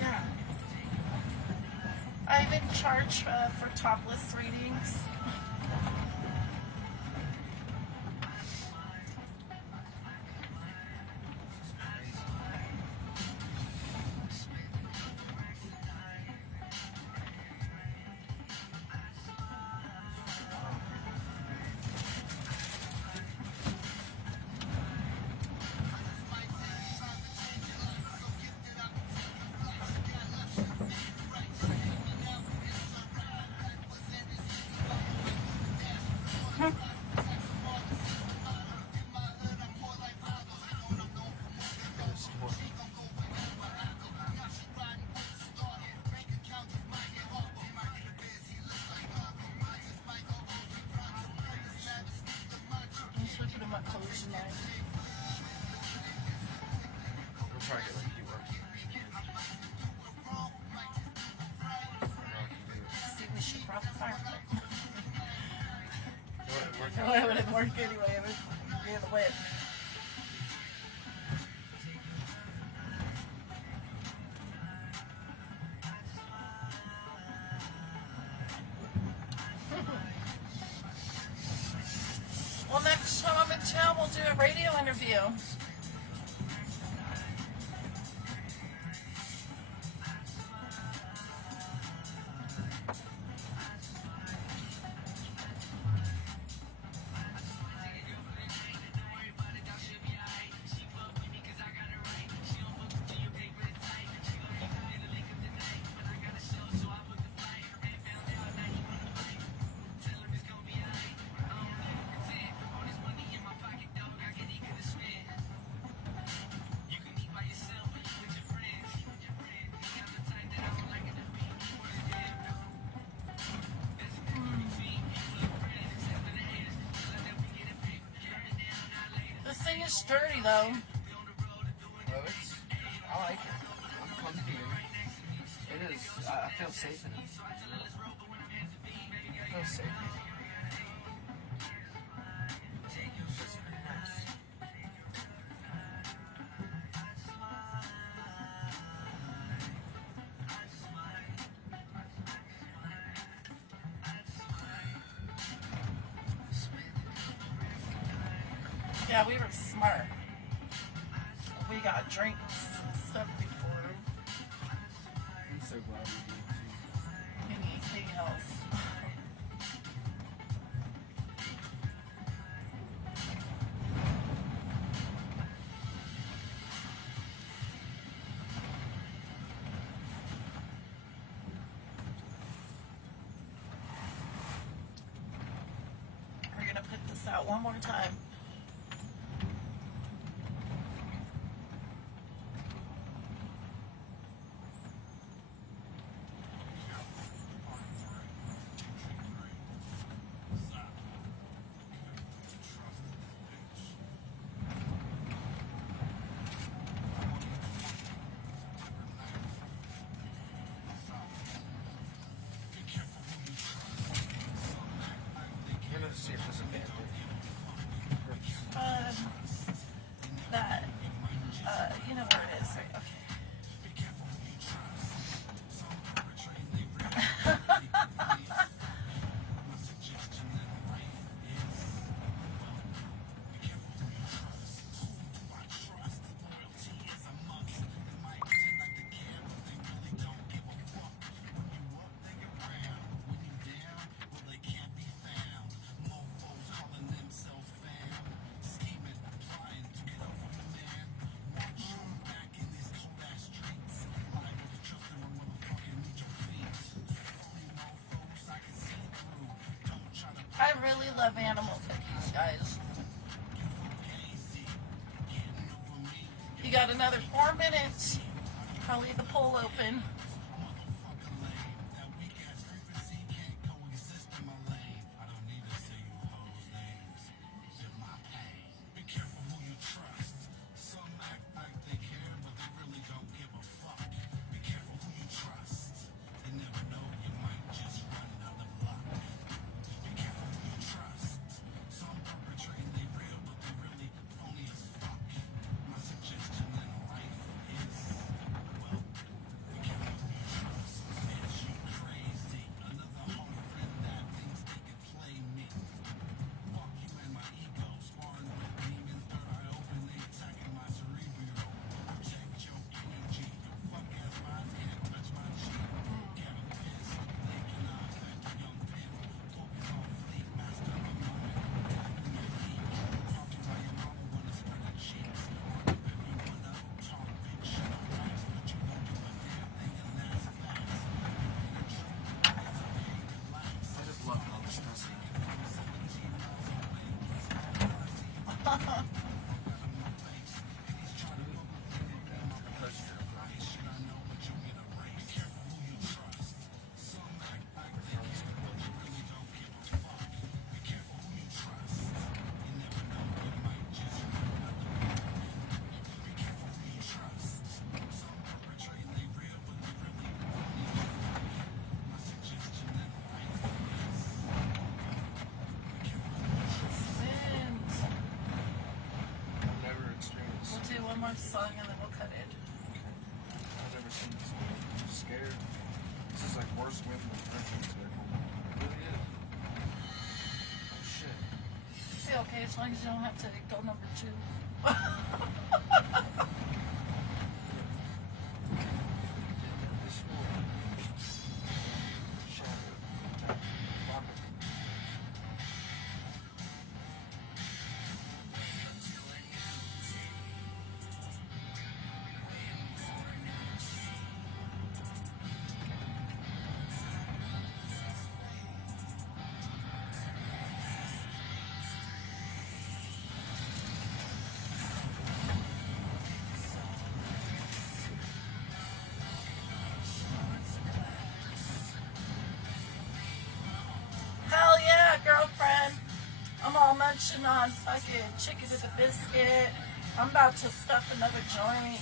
yeah, I'm in charge for topless readings. We'll try to get like you work. See, we should rock the fire pit. It No, it wouldn't work anyway. It would be in the wind. Well, next time I'm in town, we'll do a radio interview. This thing is sturdy, though. Oh, I like it. I'm comfy in it. It is. I feel safe in it. I feel safe. It's pretty nice. Yeah, we were smart. We got drinks and stuff before I'm so glad we did too. anything else. We're gonna put this out one more time. really love animal cookies, guys. You got another 4 minutes. I'll leave the poll open. I just love how this does Spins. I've never experienced. We'll do one more song and then we'll cut it. I've never seen this one. I'm scared. This is like worse wind than hurricanes. It really is. Oh shit. Be okay as long as you don't have to go number 2. This one. Shadow. Robert. Hell yeah, girlfriend. I'm all munching on fucking chicken with a biscuit. I'm about to stuff another joint.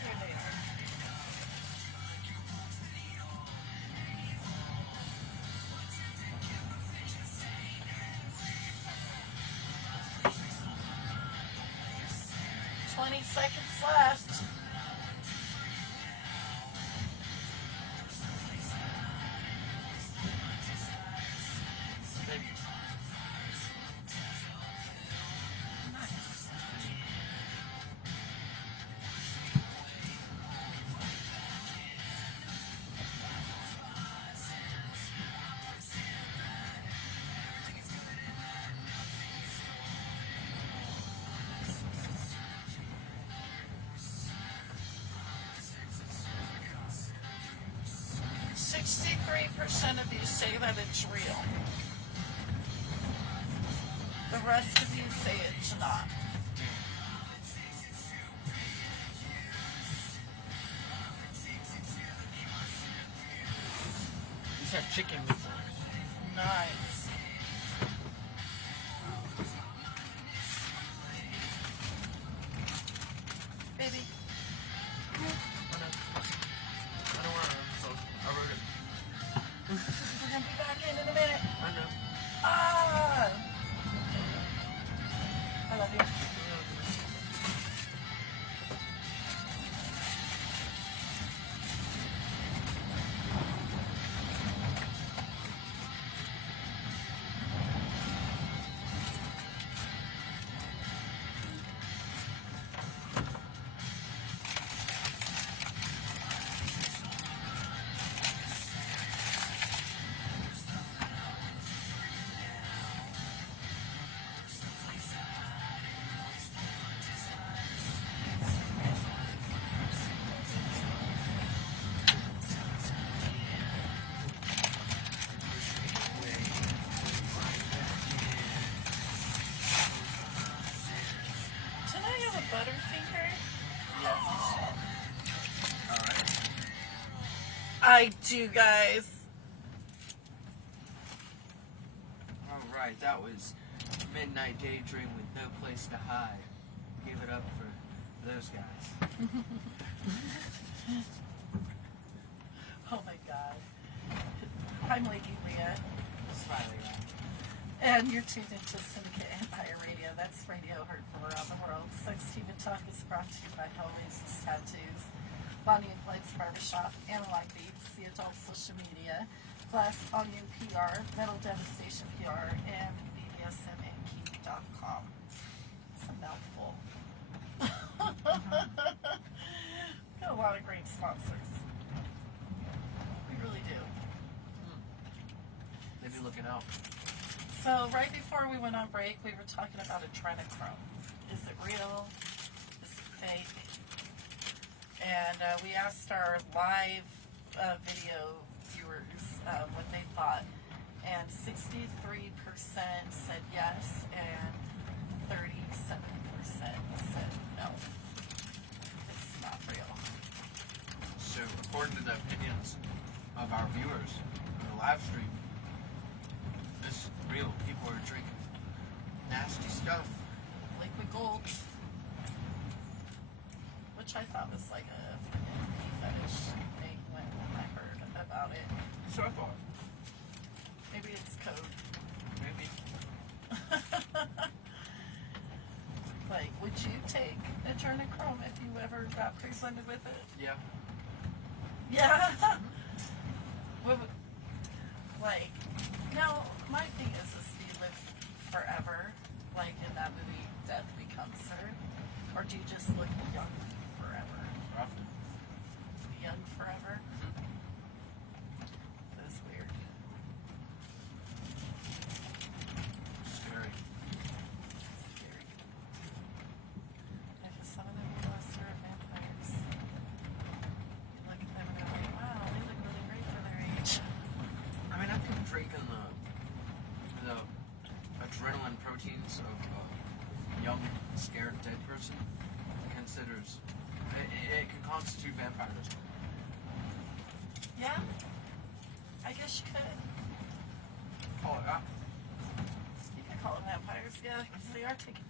Here they are. "20 seconds left." "63% of you say that it's real. The rest of you say it's not." These have chicken with them. Nice. Baby. I do, guys. Alright, that was Midnight Daydream with No Place to Hide. Give it up for those guys. Oh my god. I'm Lady Leah. Smiley guy. And you're tuned into Syndicate Empire Radio. That's radio heard from around the world. SEXtiva Talk is brought to you by Hellraises Tattoos, Bonnie and Clyde's Barbershop, Analog Beats, the Adult Social Media, Glass Onion PR, Metal Devastation PR, and BDSMandKink.com. It's a mouthful. Got a lot of great sponsors. We really do. They be looking out. So right before we went on break, we were talking about adrenochrome. Is it real? Is it fake? And we asked our live video viewers what they thought. And 63% said yes, and 37% said no. It's not real. So, according to the opinions of our viewers on the live stream, this is real. People are drinking nasty stuff. Liquid gold. Which I thought was like a fucking fetish thing when I heard about it. So I thought. Maybe it's code. Maybe. Like, would you take adrenochrome if you ever got presented with it? Yeah. Yeah. What would- like, no, my thing is do you live forever? Like in that movie, Death Becomes Her? Or do you just look young forever? Often. Young forever? That's weird. Scary. Scary. If some of them are lesser vampires, you look at them and go like, wow, they look really great for their age. I mean, I can drink in the adrenaline proteins of a young, scared, dead person. Considers it can constitute vampirism. Yeah? I guess you could. Call it that. You could call them vampires, yeah, because they are taking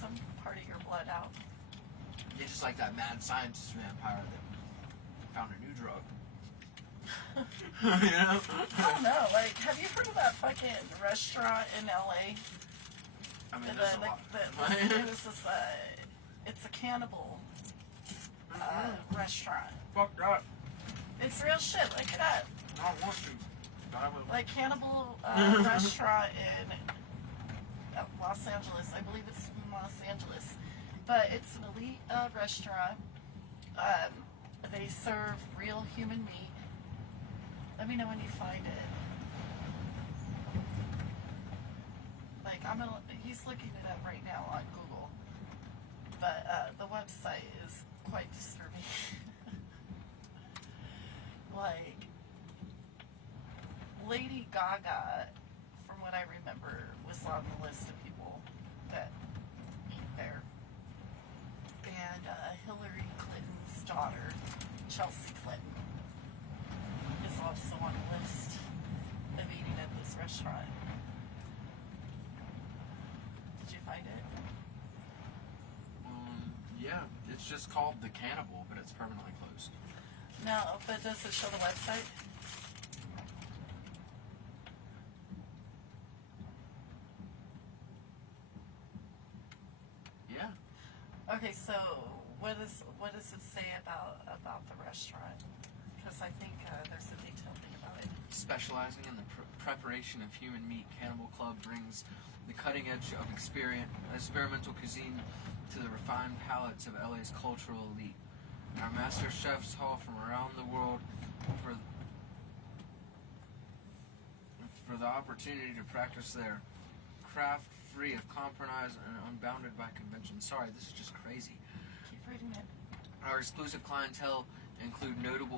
some part of your blood out. Yeah, just like that mad scientist vampire that found a new drug. You know? I don't know, like, have you heard of that fucking restaurant in LA? I mean, And there's a the- lot. it was this, it's a cannibal restaurant. Fuck that. It's real shit, look it up. I don't want to. But I will. Like cannibal restaurant in Los Angeles. I believe it's in Los Angeles. But it's an elite restaurant. They serve real human meat. Let me know when you find it. Like he's looking it up right now on Google. But the website is quite disturbing. Like Lady Gaga, from what I remember, was on the list of people that eat there. And Hillary Clinton's daughter, Chelsea Clinton, is also on the list of eating at this restaurant. Did you find it? Yeah, it's just called The Cannibal, but it's permanently closed. No, but does it show the website? Yeah. Okay, so what does it say about the restaurant? Because I think there's a detailed thing about it. Specializing in the preparation of human meat, Cannibal Club brings the cutting edge of experimental cuisine to the refined palates of LA's cultural elite. Our master chefs haul from around the world for the opportunity to practice their craft free of compromise and unbounded by convention. Sorry, this is just crazy. Keep reading it. Our exclusive clientele include noted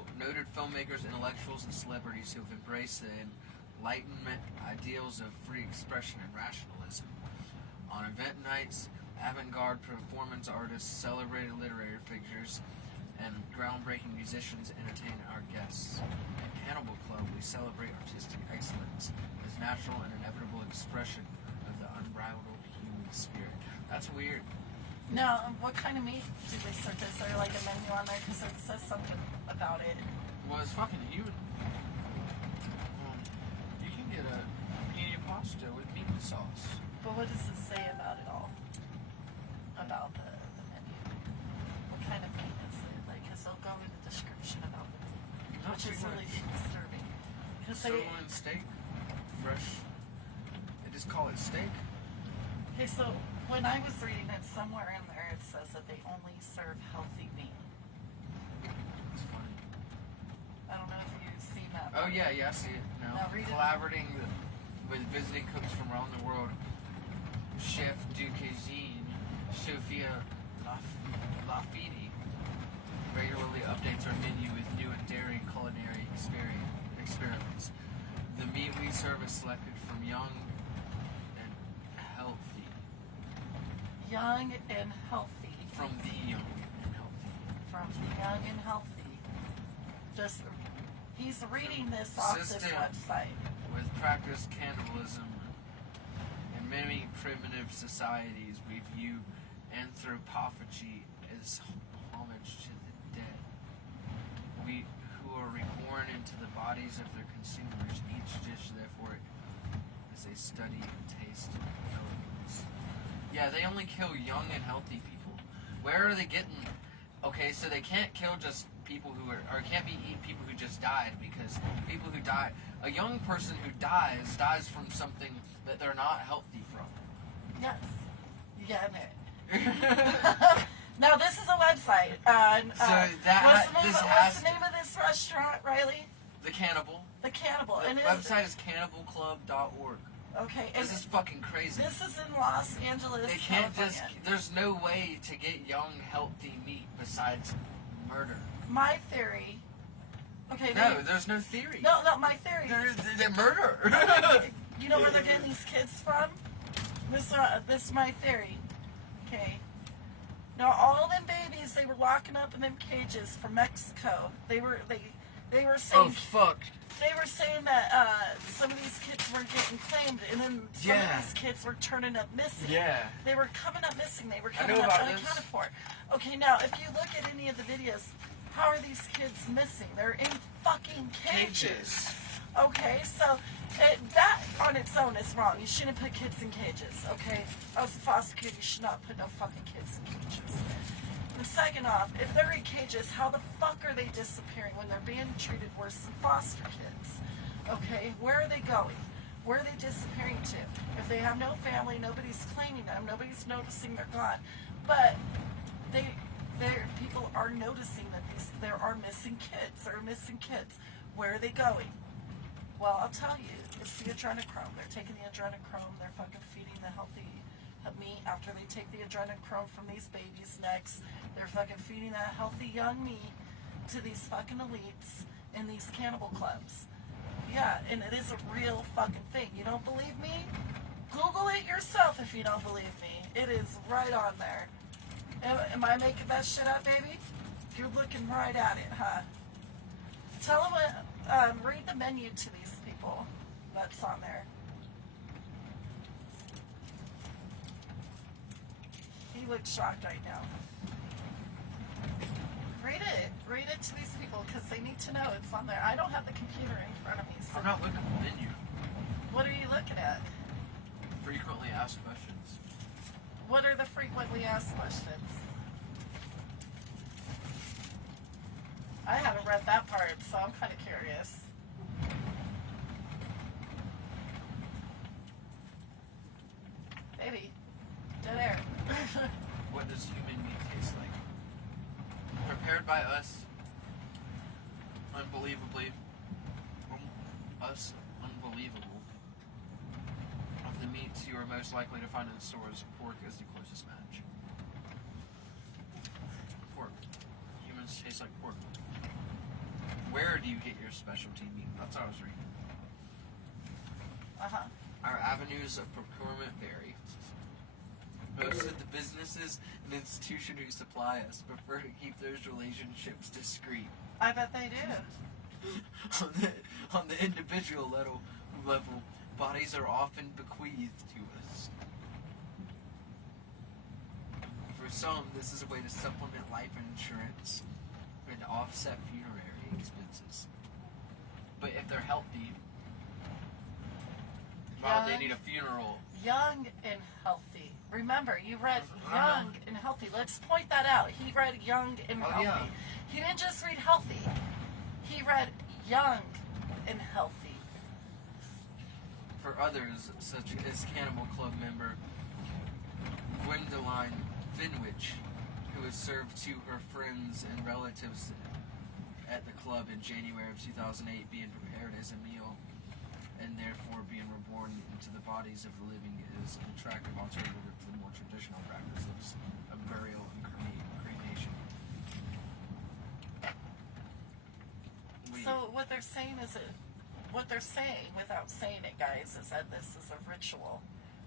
filmmakers, intellectuals, and celebrities who have embraced the Enlightenment ideals of free expression and rationalism. On event nights, avant-garde performance artists, celebrated literary figures, and groundbreaking musicians entertain our guests. At Cannibal Club, we celebrate artistic excellence as natural and inevitable expression of the unbridled human spirit. That's weird. Now, what kind of meat do they serve? Is there like a menu on there? Because it says something about it. Well, it's fucking human. You can get a pina pasta with meat sauce. But what does it say about it all? About the menu? What kind of meat is it? Like, because they'll go in the description about it, Not which is too really much. disturbing. Because they, Sirloin steak, fresh. They just call it steak. okay, so when I was reading it, somewhere in there it says that they only serve healthy meat. It's funny. I don't know if you've seen that. Oh yeah, I see it now. Now read it. Collaborating with visiting cooks from around the world, Chef du Cuisine Sophia Lafiti regularly updates our menu with new and daring culinary experiments. The meat we serve is selected from young and healthy. Young and healthy. From the young and healthy. From the young and healthy. Just, he's reading this off this System. website. With practiced cannibalism in many primitive societies, we view anthropophagy as homage to the dead. We who are reborn into the bodies of their consumers. Each dish, therefore, is a study in taste and elegance. Yeah, they only kill young and healthy people. Where are they getting? Okay, so they can't kill just people who are, or can't be eat people who just died, because people who die, a young person who dies from something that they're not healthy from. Yes. You get it. Now, this is a website. What's the name of this restaurant, Riley? The Cannibal. The Cannibal. The And it website is cannibalclub.org. okay. And This is fucking crazy. this is in Los Angeles, They can't California. there's no way to get young, healthy meat besides murder. My theory. Okay. No, there's no theory. No, my theory. They're murder. You know where they're getting these kids from? This is my theory. Okay. Now all them babies they were locking up in them cages from Mexico. They were saying Oh, fuck. they were saying that some of these kids were getting claimed, and then some Yeah. of these kids were turning up missing. Yeah. They were coming up missing. They were I coming know up about this. unaccounted for. Okay, now if you look at any of the videos, how are these kids missing? They're in fucking cages. Okay, so that on its own is wrong. You shouldn't put kids in cages, okay? As a foster kid, you should not put no fucking kids in cages. And second off, if they're in cages, how the fuck are they disappearing when they're being treated worse than foster kids? Okay, where are they going? Where are they disappearing to? If they have no family, nobody's claiming them, nobody's noticing they're gone. But people are noticing that there are missing kids. There are missing kids. Where are they going? Well, I'll tell you, it's the adrenochrome. They're taking the adrenochrome. They're fucking feeding the healthy meat after they take the adrenochrome from these babies' necks. They're fucking feeding that healthy young meat to these fucking elites in these cannibal clubs. Yeah, and it is a real fucking thing. You don't believe me? Google it yourself if you don't believe me. It is right on there. Am I making that shit up, baby? You're looking right at it, huh? Tell them what, read the menu to these people that's on there. He looks shocked right now. Read it to these people because they need to know it's on there. I don't have the computer in front of me. So I'm not looking at the menu. what are you looking at? Frequently asked questions. What are the frequently asked questions? I haven't read that part, so I'm kind of curious. Baby, dead air. What does human meat taste like? Prepared by us, unbelievable. Of the meats you are most likely to find in stores, pork is the closest match. Pork. Humans taste like pork. Where do you get your specialty meat? That's what I was reading. Uh-huh. Our avenues of procurement vary. Most of the businesses and institutions who supply us prefer to keep those relationships discreet. I bet they do. On the individual level, bodies are often bequeathed to us. For some, this is a way to supplement life insurance and to offset funerary expenses. But if they're healthy, why would they need a funeral? Young and healthy. Remember, you read young and healthy. Let's point that out. He read young and Oh, healthy. yeah. He didn't just read healthy. He read young and healthy. For others, such as Cannibal Club member Gwendoline Finwich, who was served to her friends and relatives at the club in January of 2008, being prepared as a meal and therefore being reborn into the bodies of the living is an attractive alternative to the more traditional practices of burial and cremation. So what they're saying is what they're saying without saying it, guys, is that this is a ritual.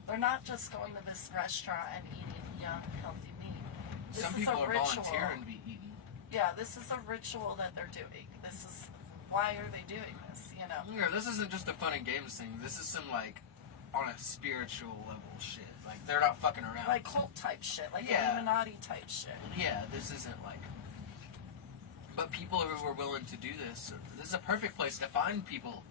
They're not just going to this restaurant and eating young, healthy meat. This Some is people a are ritual. volunteering to be eaten. Yeah, this is a ritual that they're doing. This is why are they doing this? You know. Yeah, this isn't just a fun and games thing. This is some like on a spiritual level shit. Like they're not fucking around. Like cult type shit, like Yeah. Illuminati type shit. Yeah, this isn't like. But people who are willing to do this is a perfect place to find people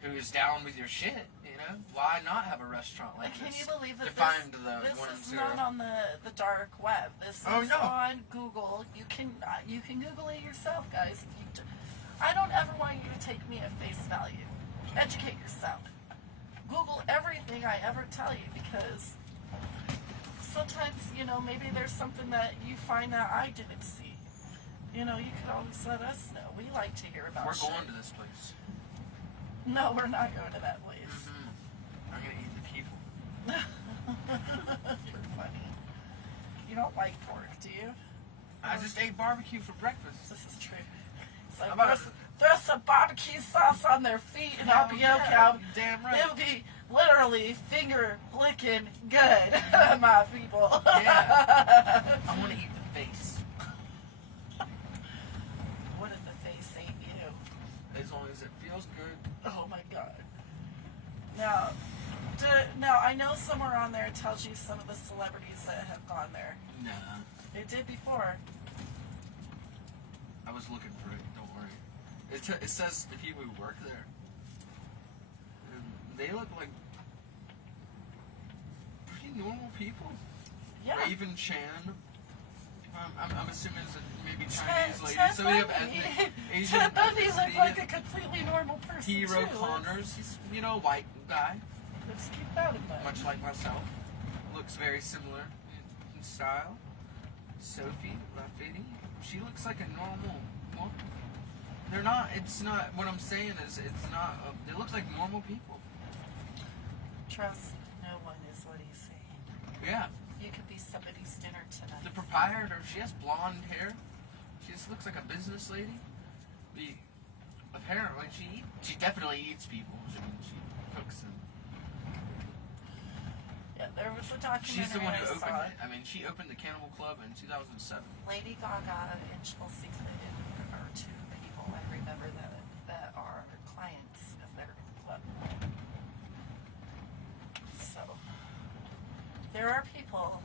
who is down with your shit. You know, why not have a restaurant like Can this? you believe that to find the this ones is who not are- on the dark web? This Oh, is no. on Google. You can Google it yourself, guys. If you I don't ever want you to take me at face value. Educate yourself. Google everything I ever tell you because sometimes, you know, maybe there's something that you find that I didn't see. You know, you could always let us know. We like to hear about We're shit. going to this place. No, we're not going to that place. I'm gonna eat the people. You're funny. You don't like pork, do you? I just ate barbecue for breakfast. This is true. It's like, How about- throw some barbecue sauce on their feet and I'll be okay. Yeah, damn right. It'll be literally finger licking good, my people. Yeah. I want to eat the face. What if the face ain't you? As long as it feels good. Oh my god. Now, I know somewhere on there it tells you some of the celebrities that have gone there. Nah. It did before. I was looking for it. Don't worry. It says the people who work there. And they look like pretty normal people. Yeah. Raven Chan. I'm assuming it's maybe Ted Chinese lady. So we have Bundy. ethnic Asian Ted Bundy looked ethnicity. like a completely normal person. Hero too. Connors. He's, you know, a white guy. Let's keep that in mind. Much like myself. Looks very similar in style. Sophie Lafferty. She looks like a normal woman. They're not, it's not, what I'm saying is, it's not, it looks like normal people. Trust no one is what he's saying. Yeah. You could be somebody's dinner tonight. The proprietor, she has blonde hair. She just looks like a business lady. Apparently, she definitely eats people. I mean, she cooks them. Yeah, there was a documentary. She's the one who I opened saw. it. I mean, she opened the Cannibal Club in 2007. Lady Gaga and Chelsea Clinton are two people I remember that are clients of their club. So there are people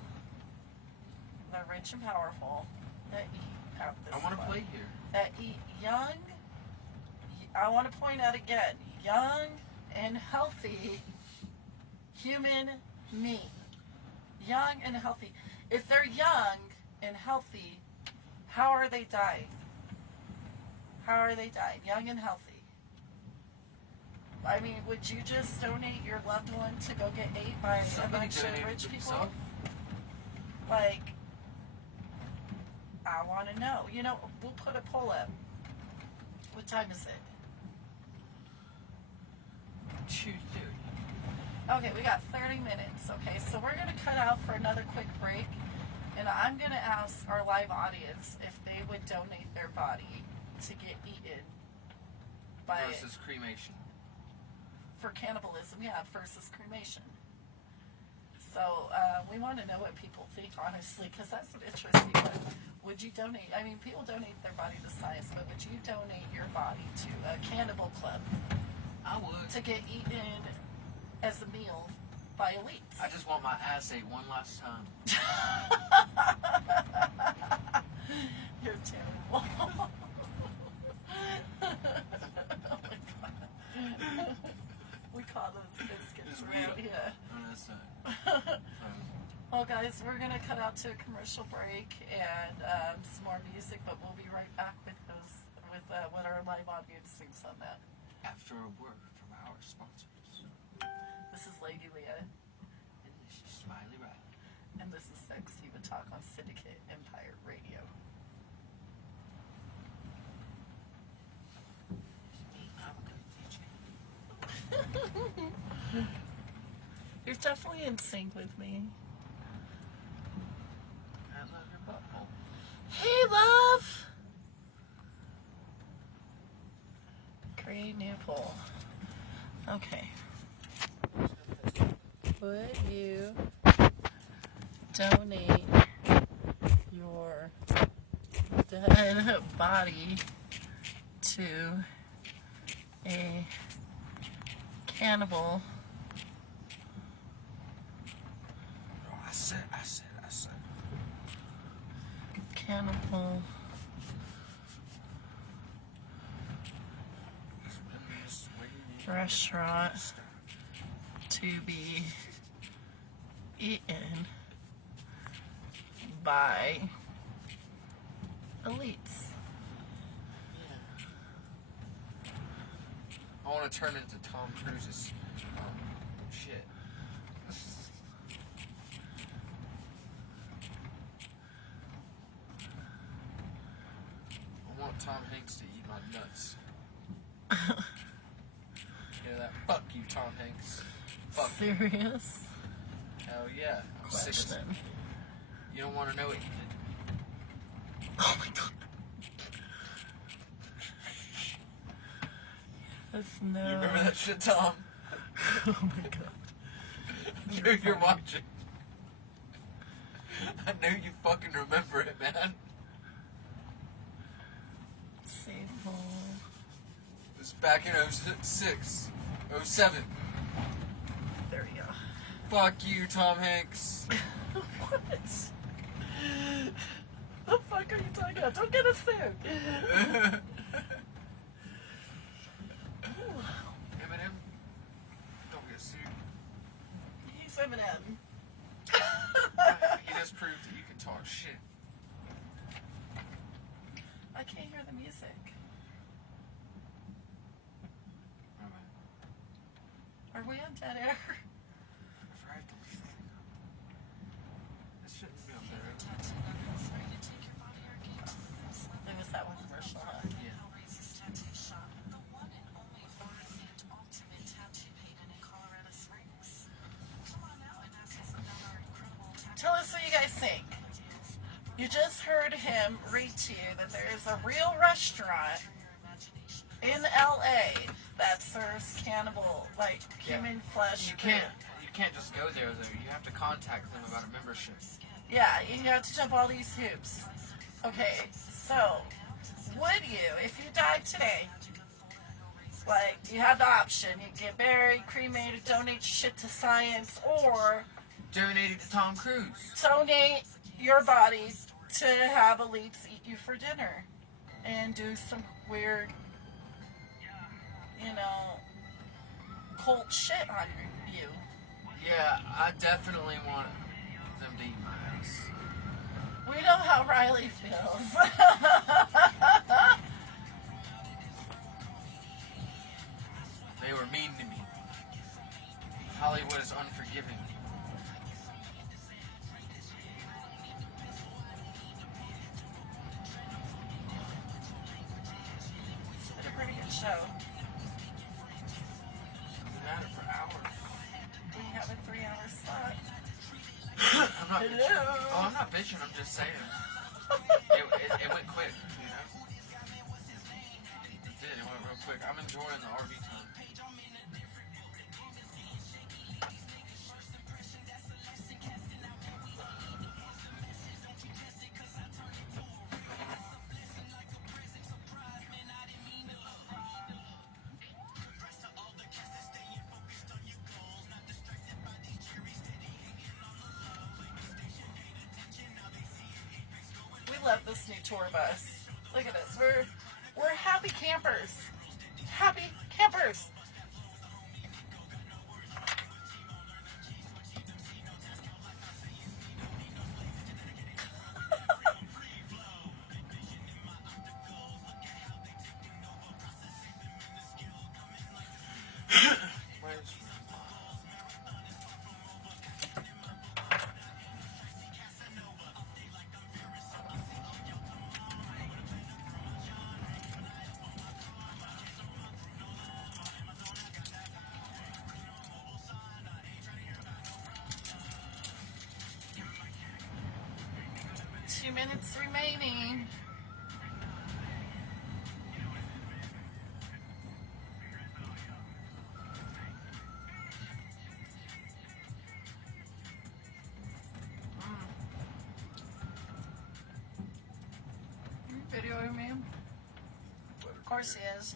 that are rich and powerful that eat at this I want to club. play here. That eat young. I want to point out again, young and healthy human meat. Young and healthy. If they're young and healthy, how are they dying? How are they dying? Young and healthy. I mean, would you just donate your loved one to go get ate by a Somebody bunch of donated rich people? themselves. Like, I want to know. You know, we'll put a poll up. What time is it? 2:30. Okay, we got 30 minutes. Okay, so we're going to cut out for another quick break. And I'm going to ask our live audience if they would donate their body to get eaten by Versus cremation. for cannibalism, yeah, versus cremation. So we want to know what people think, honestly, because that's an interesting one. Would you donate? I mean, people donate their body to science, but would you donate your body to a cannibal club I would. to get eaten as a meal by elites? I just want my ass ate one last time. You're terrible. We call those biscuits around here. On that side. Well, guys, we're gonna cut out to a commercial break and some more music, but we'll be right back with what our live audience thinks on that. After a word from our sponsors. This is Lady Leah, And this is Smiley Riley. and this is SEXtiva Talk on Syndicate Empire Radio. You're definitely in sync with me. I love your butthole. Hey, love! Create new poll. Okay. Would you donate your dead body to a cannibal? Oh, I said. Cannibal restaurant to be eaten by elites. I want to turn into Tom Cruise's shit. I want Tom Hanks to eat my nuts. Hear that? Fuck you, Tom Hanks. Fuck you. Serious Hell yeah. I'm sick of question. it. You don't want to know what you did. Oh my god. Yes, no. You remember that shit, Tom? Oh my god. I know you're watching. I know you fucking remember it, man. Save poll. It was back in 06, 07. There we go. Fuck you, Tom Hanks. What? The fuck are you talking about? Don't get us there. Eminem, don't get sued. He's Eminem. He just proved that you can talk shit. I can't hear the music. Are we on dead air? This shouldn't be on there. It was that one commercial, huh? Yeah. Tell us what you guys think. You just heard him read to you that there is a real restaurant in LA that serves cannibal, like human flesh. You can't just go there though. You have to contact them about a membership. Yeah, you have to jump all these hoops. Okay, so would you, if you died today, like you had the option, you get buried, cremated, donate your shit to science, or Donate it to Tom Cruise. donate your body to have elites eat you for dinner and do some weird, cult shit on you. Yeah, I definitely want them to eat my ass. We know how Riley feels. They were mean to me. Hollywood is unforgiving. It's been a pretty good show. We've been at it for hours. We have a 3-hour slot. I'm not bitching. Hello. Oh, I'm not bitching. I'm just saying. It went quick, you know? It did. It went real quick. I'm enjoying the RV time. love this new tour bus. Look at this. We're happy campers. Happy campers. Mine's 2 minutes remaining. Videoing me? Of course he is.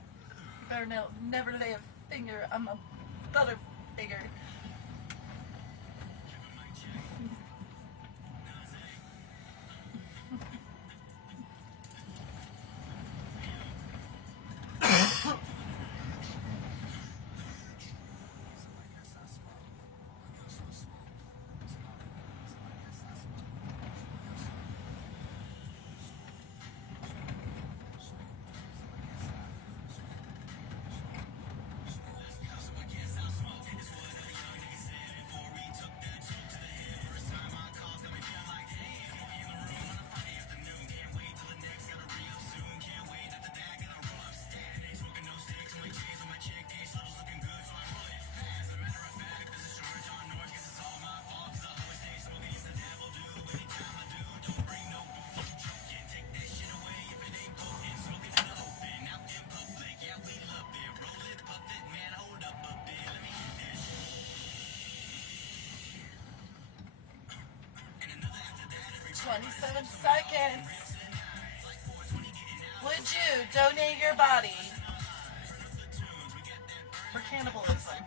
You better never lay a finger on my butterfinger. "27 seconds. Would you donate your body for cannibalism?"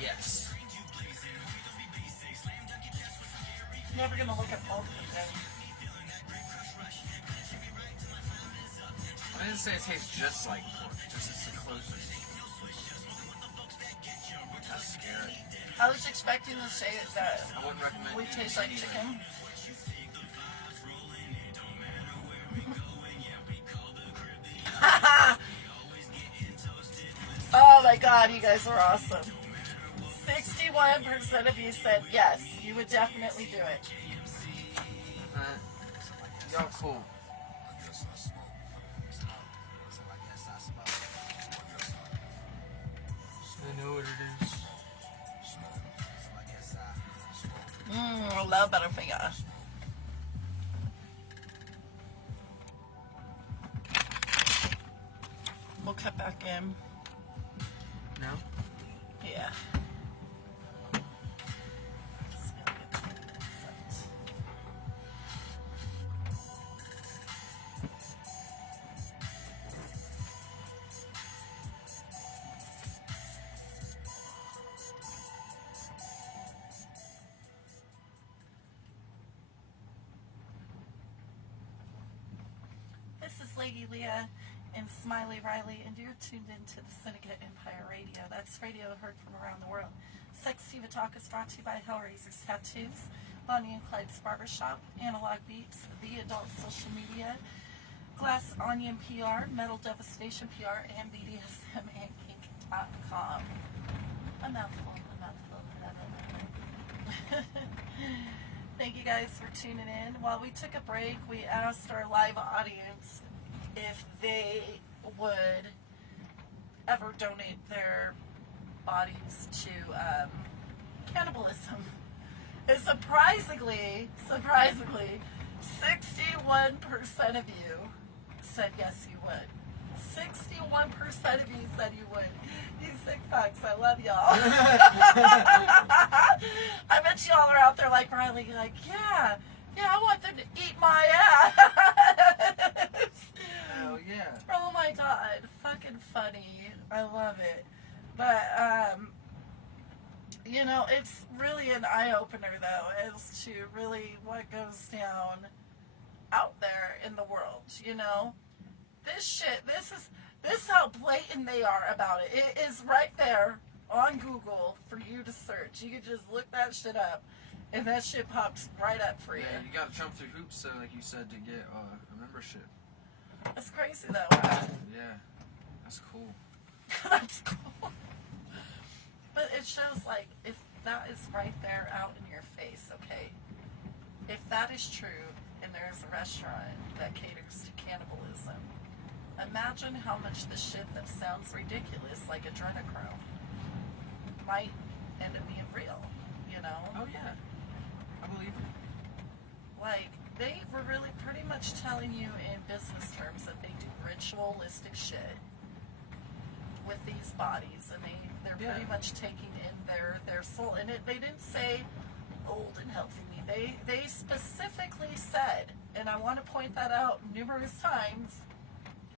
yes. Never gonna look at both of them. I didn't say it tastes just like pork, just it's the closest. That's scary. I was expecting to say that I wouldn't recommend we eating taste like it either. chicken. Oh my god, you guys are awesome. 61% of you said yes, you would definitely do it. Y'all cool. I know what it is. I love Butterfinger. We'll cut back in. No? Yeah. This is Lady Leah and Smiley Riley, and you're tuned into the Syndicate Empire Radio. That's radio heard from around the world. SEXtiva Talk is brought to you by Hellraiser's Tattoos, Bonnie and Clyde's Barbershop, Analog Beats, The Adult Social Media, Glass Onion PR, Metal Devastation PR, and BDSM and Kink.com. A mouthful, a mouthful, a mouthful. Thank you guys for tuning in. While we took a break, we asked our live audience if they would ever donate their bodies to cannibalism. And surprisingly, 61% of you said yes, you would. 61% of you said you would. You sick fucks, I love y'all. I bet y'all are out there like Riley, like, yeah, I want them to eat my ass. Hell yeah. Oh my god, fucking funny. I love it. But, you know, it's really an eye-opener, though, as to really what goes down out there in the world, you know? This shit, this is how blatant they are about it. It is right there on Google for you to search. You can just look that shit up, and that shit pops right up for you. Yeah, you gotta jump through hoops, so like you said, to get a membership. That's crazy, though. Yeah, that's cool. That's cool. But it shows, like, if that is right there out in your face, okay? If that is true, and there is a restaurant that caters to cannibalism, imagine how much the shit that sounds ridiculous, like adrenochrome, might end up being real, you know? Oh yeah, I believe it. Like, they were really pretty much telling you in business terms that they do ritualistic shit with these bodies, and they're Yeah. pretty much taking in their soul. And they didn't say old and healthy meat. They specifically said, and I want to point that out numerous times,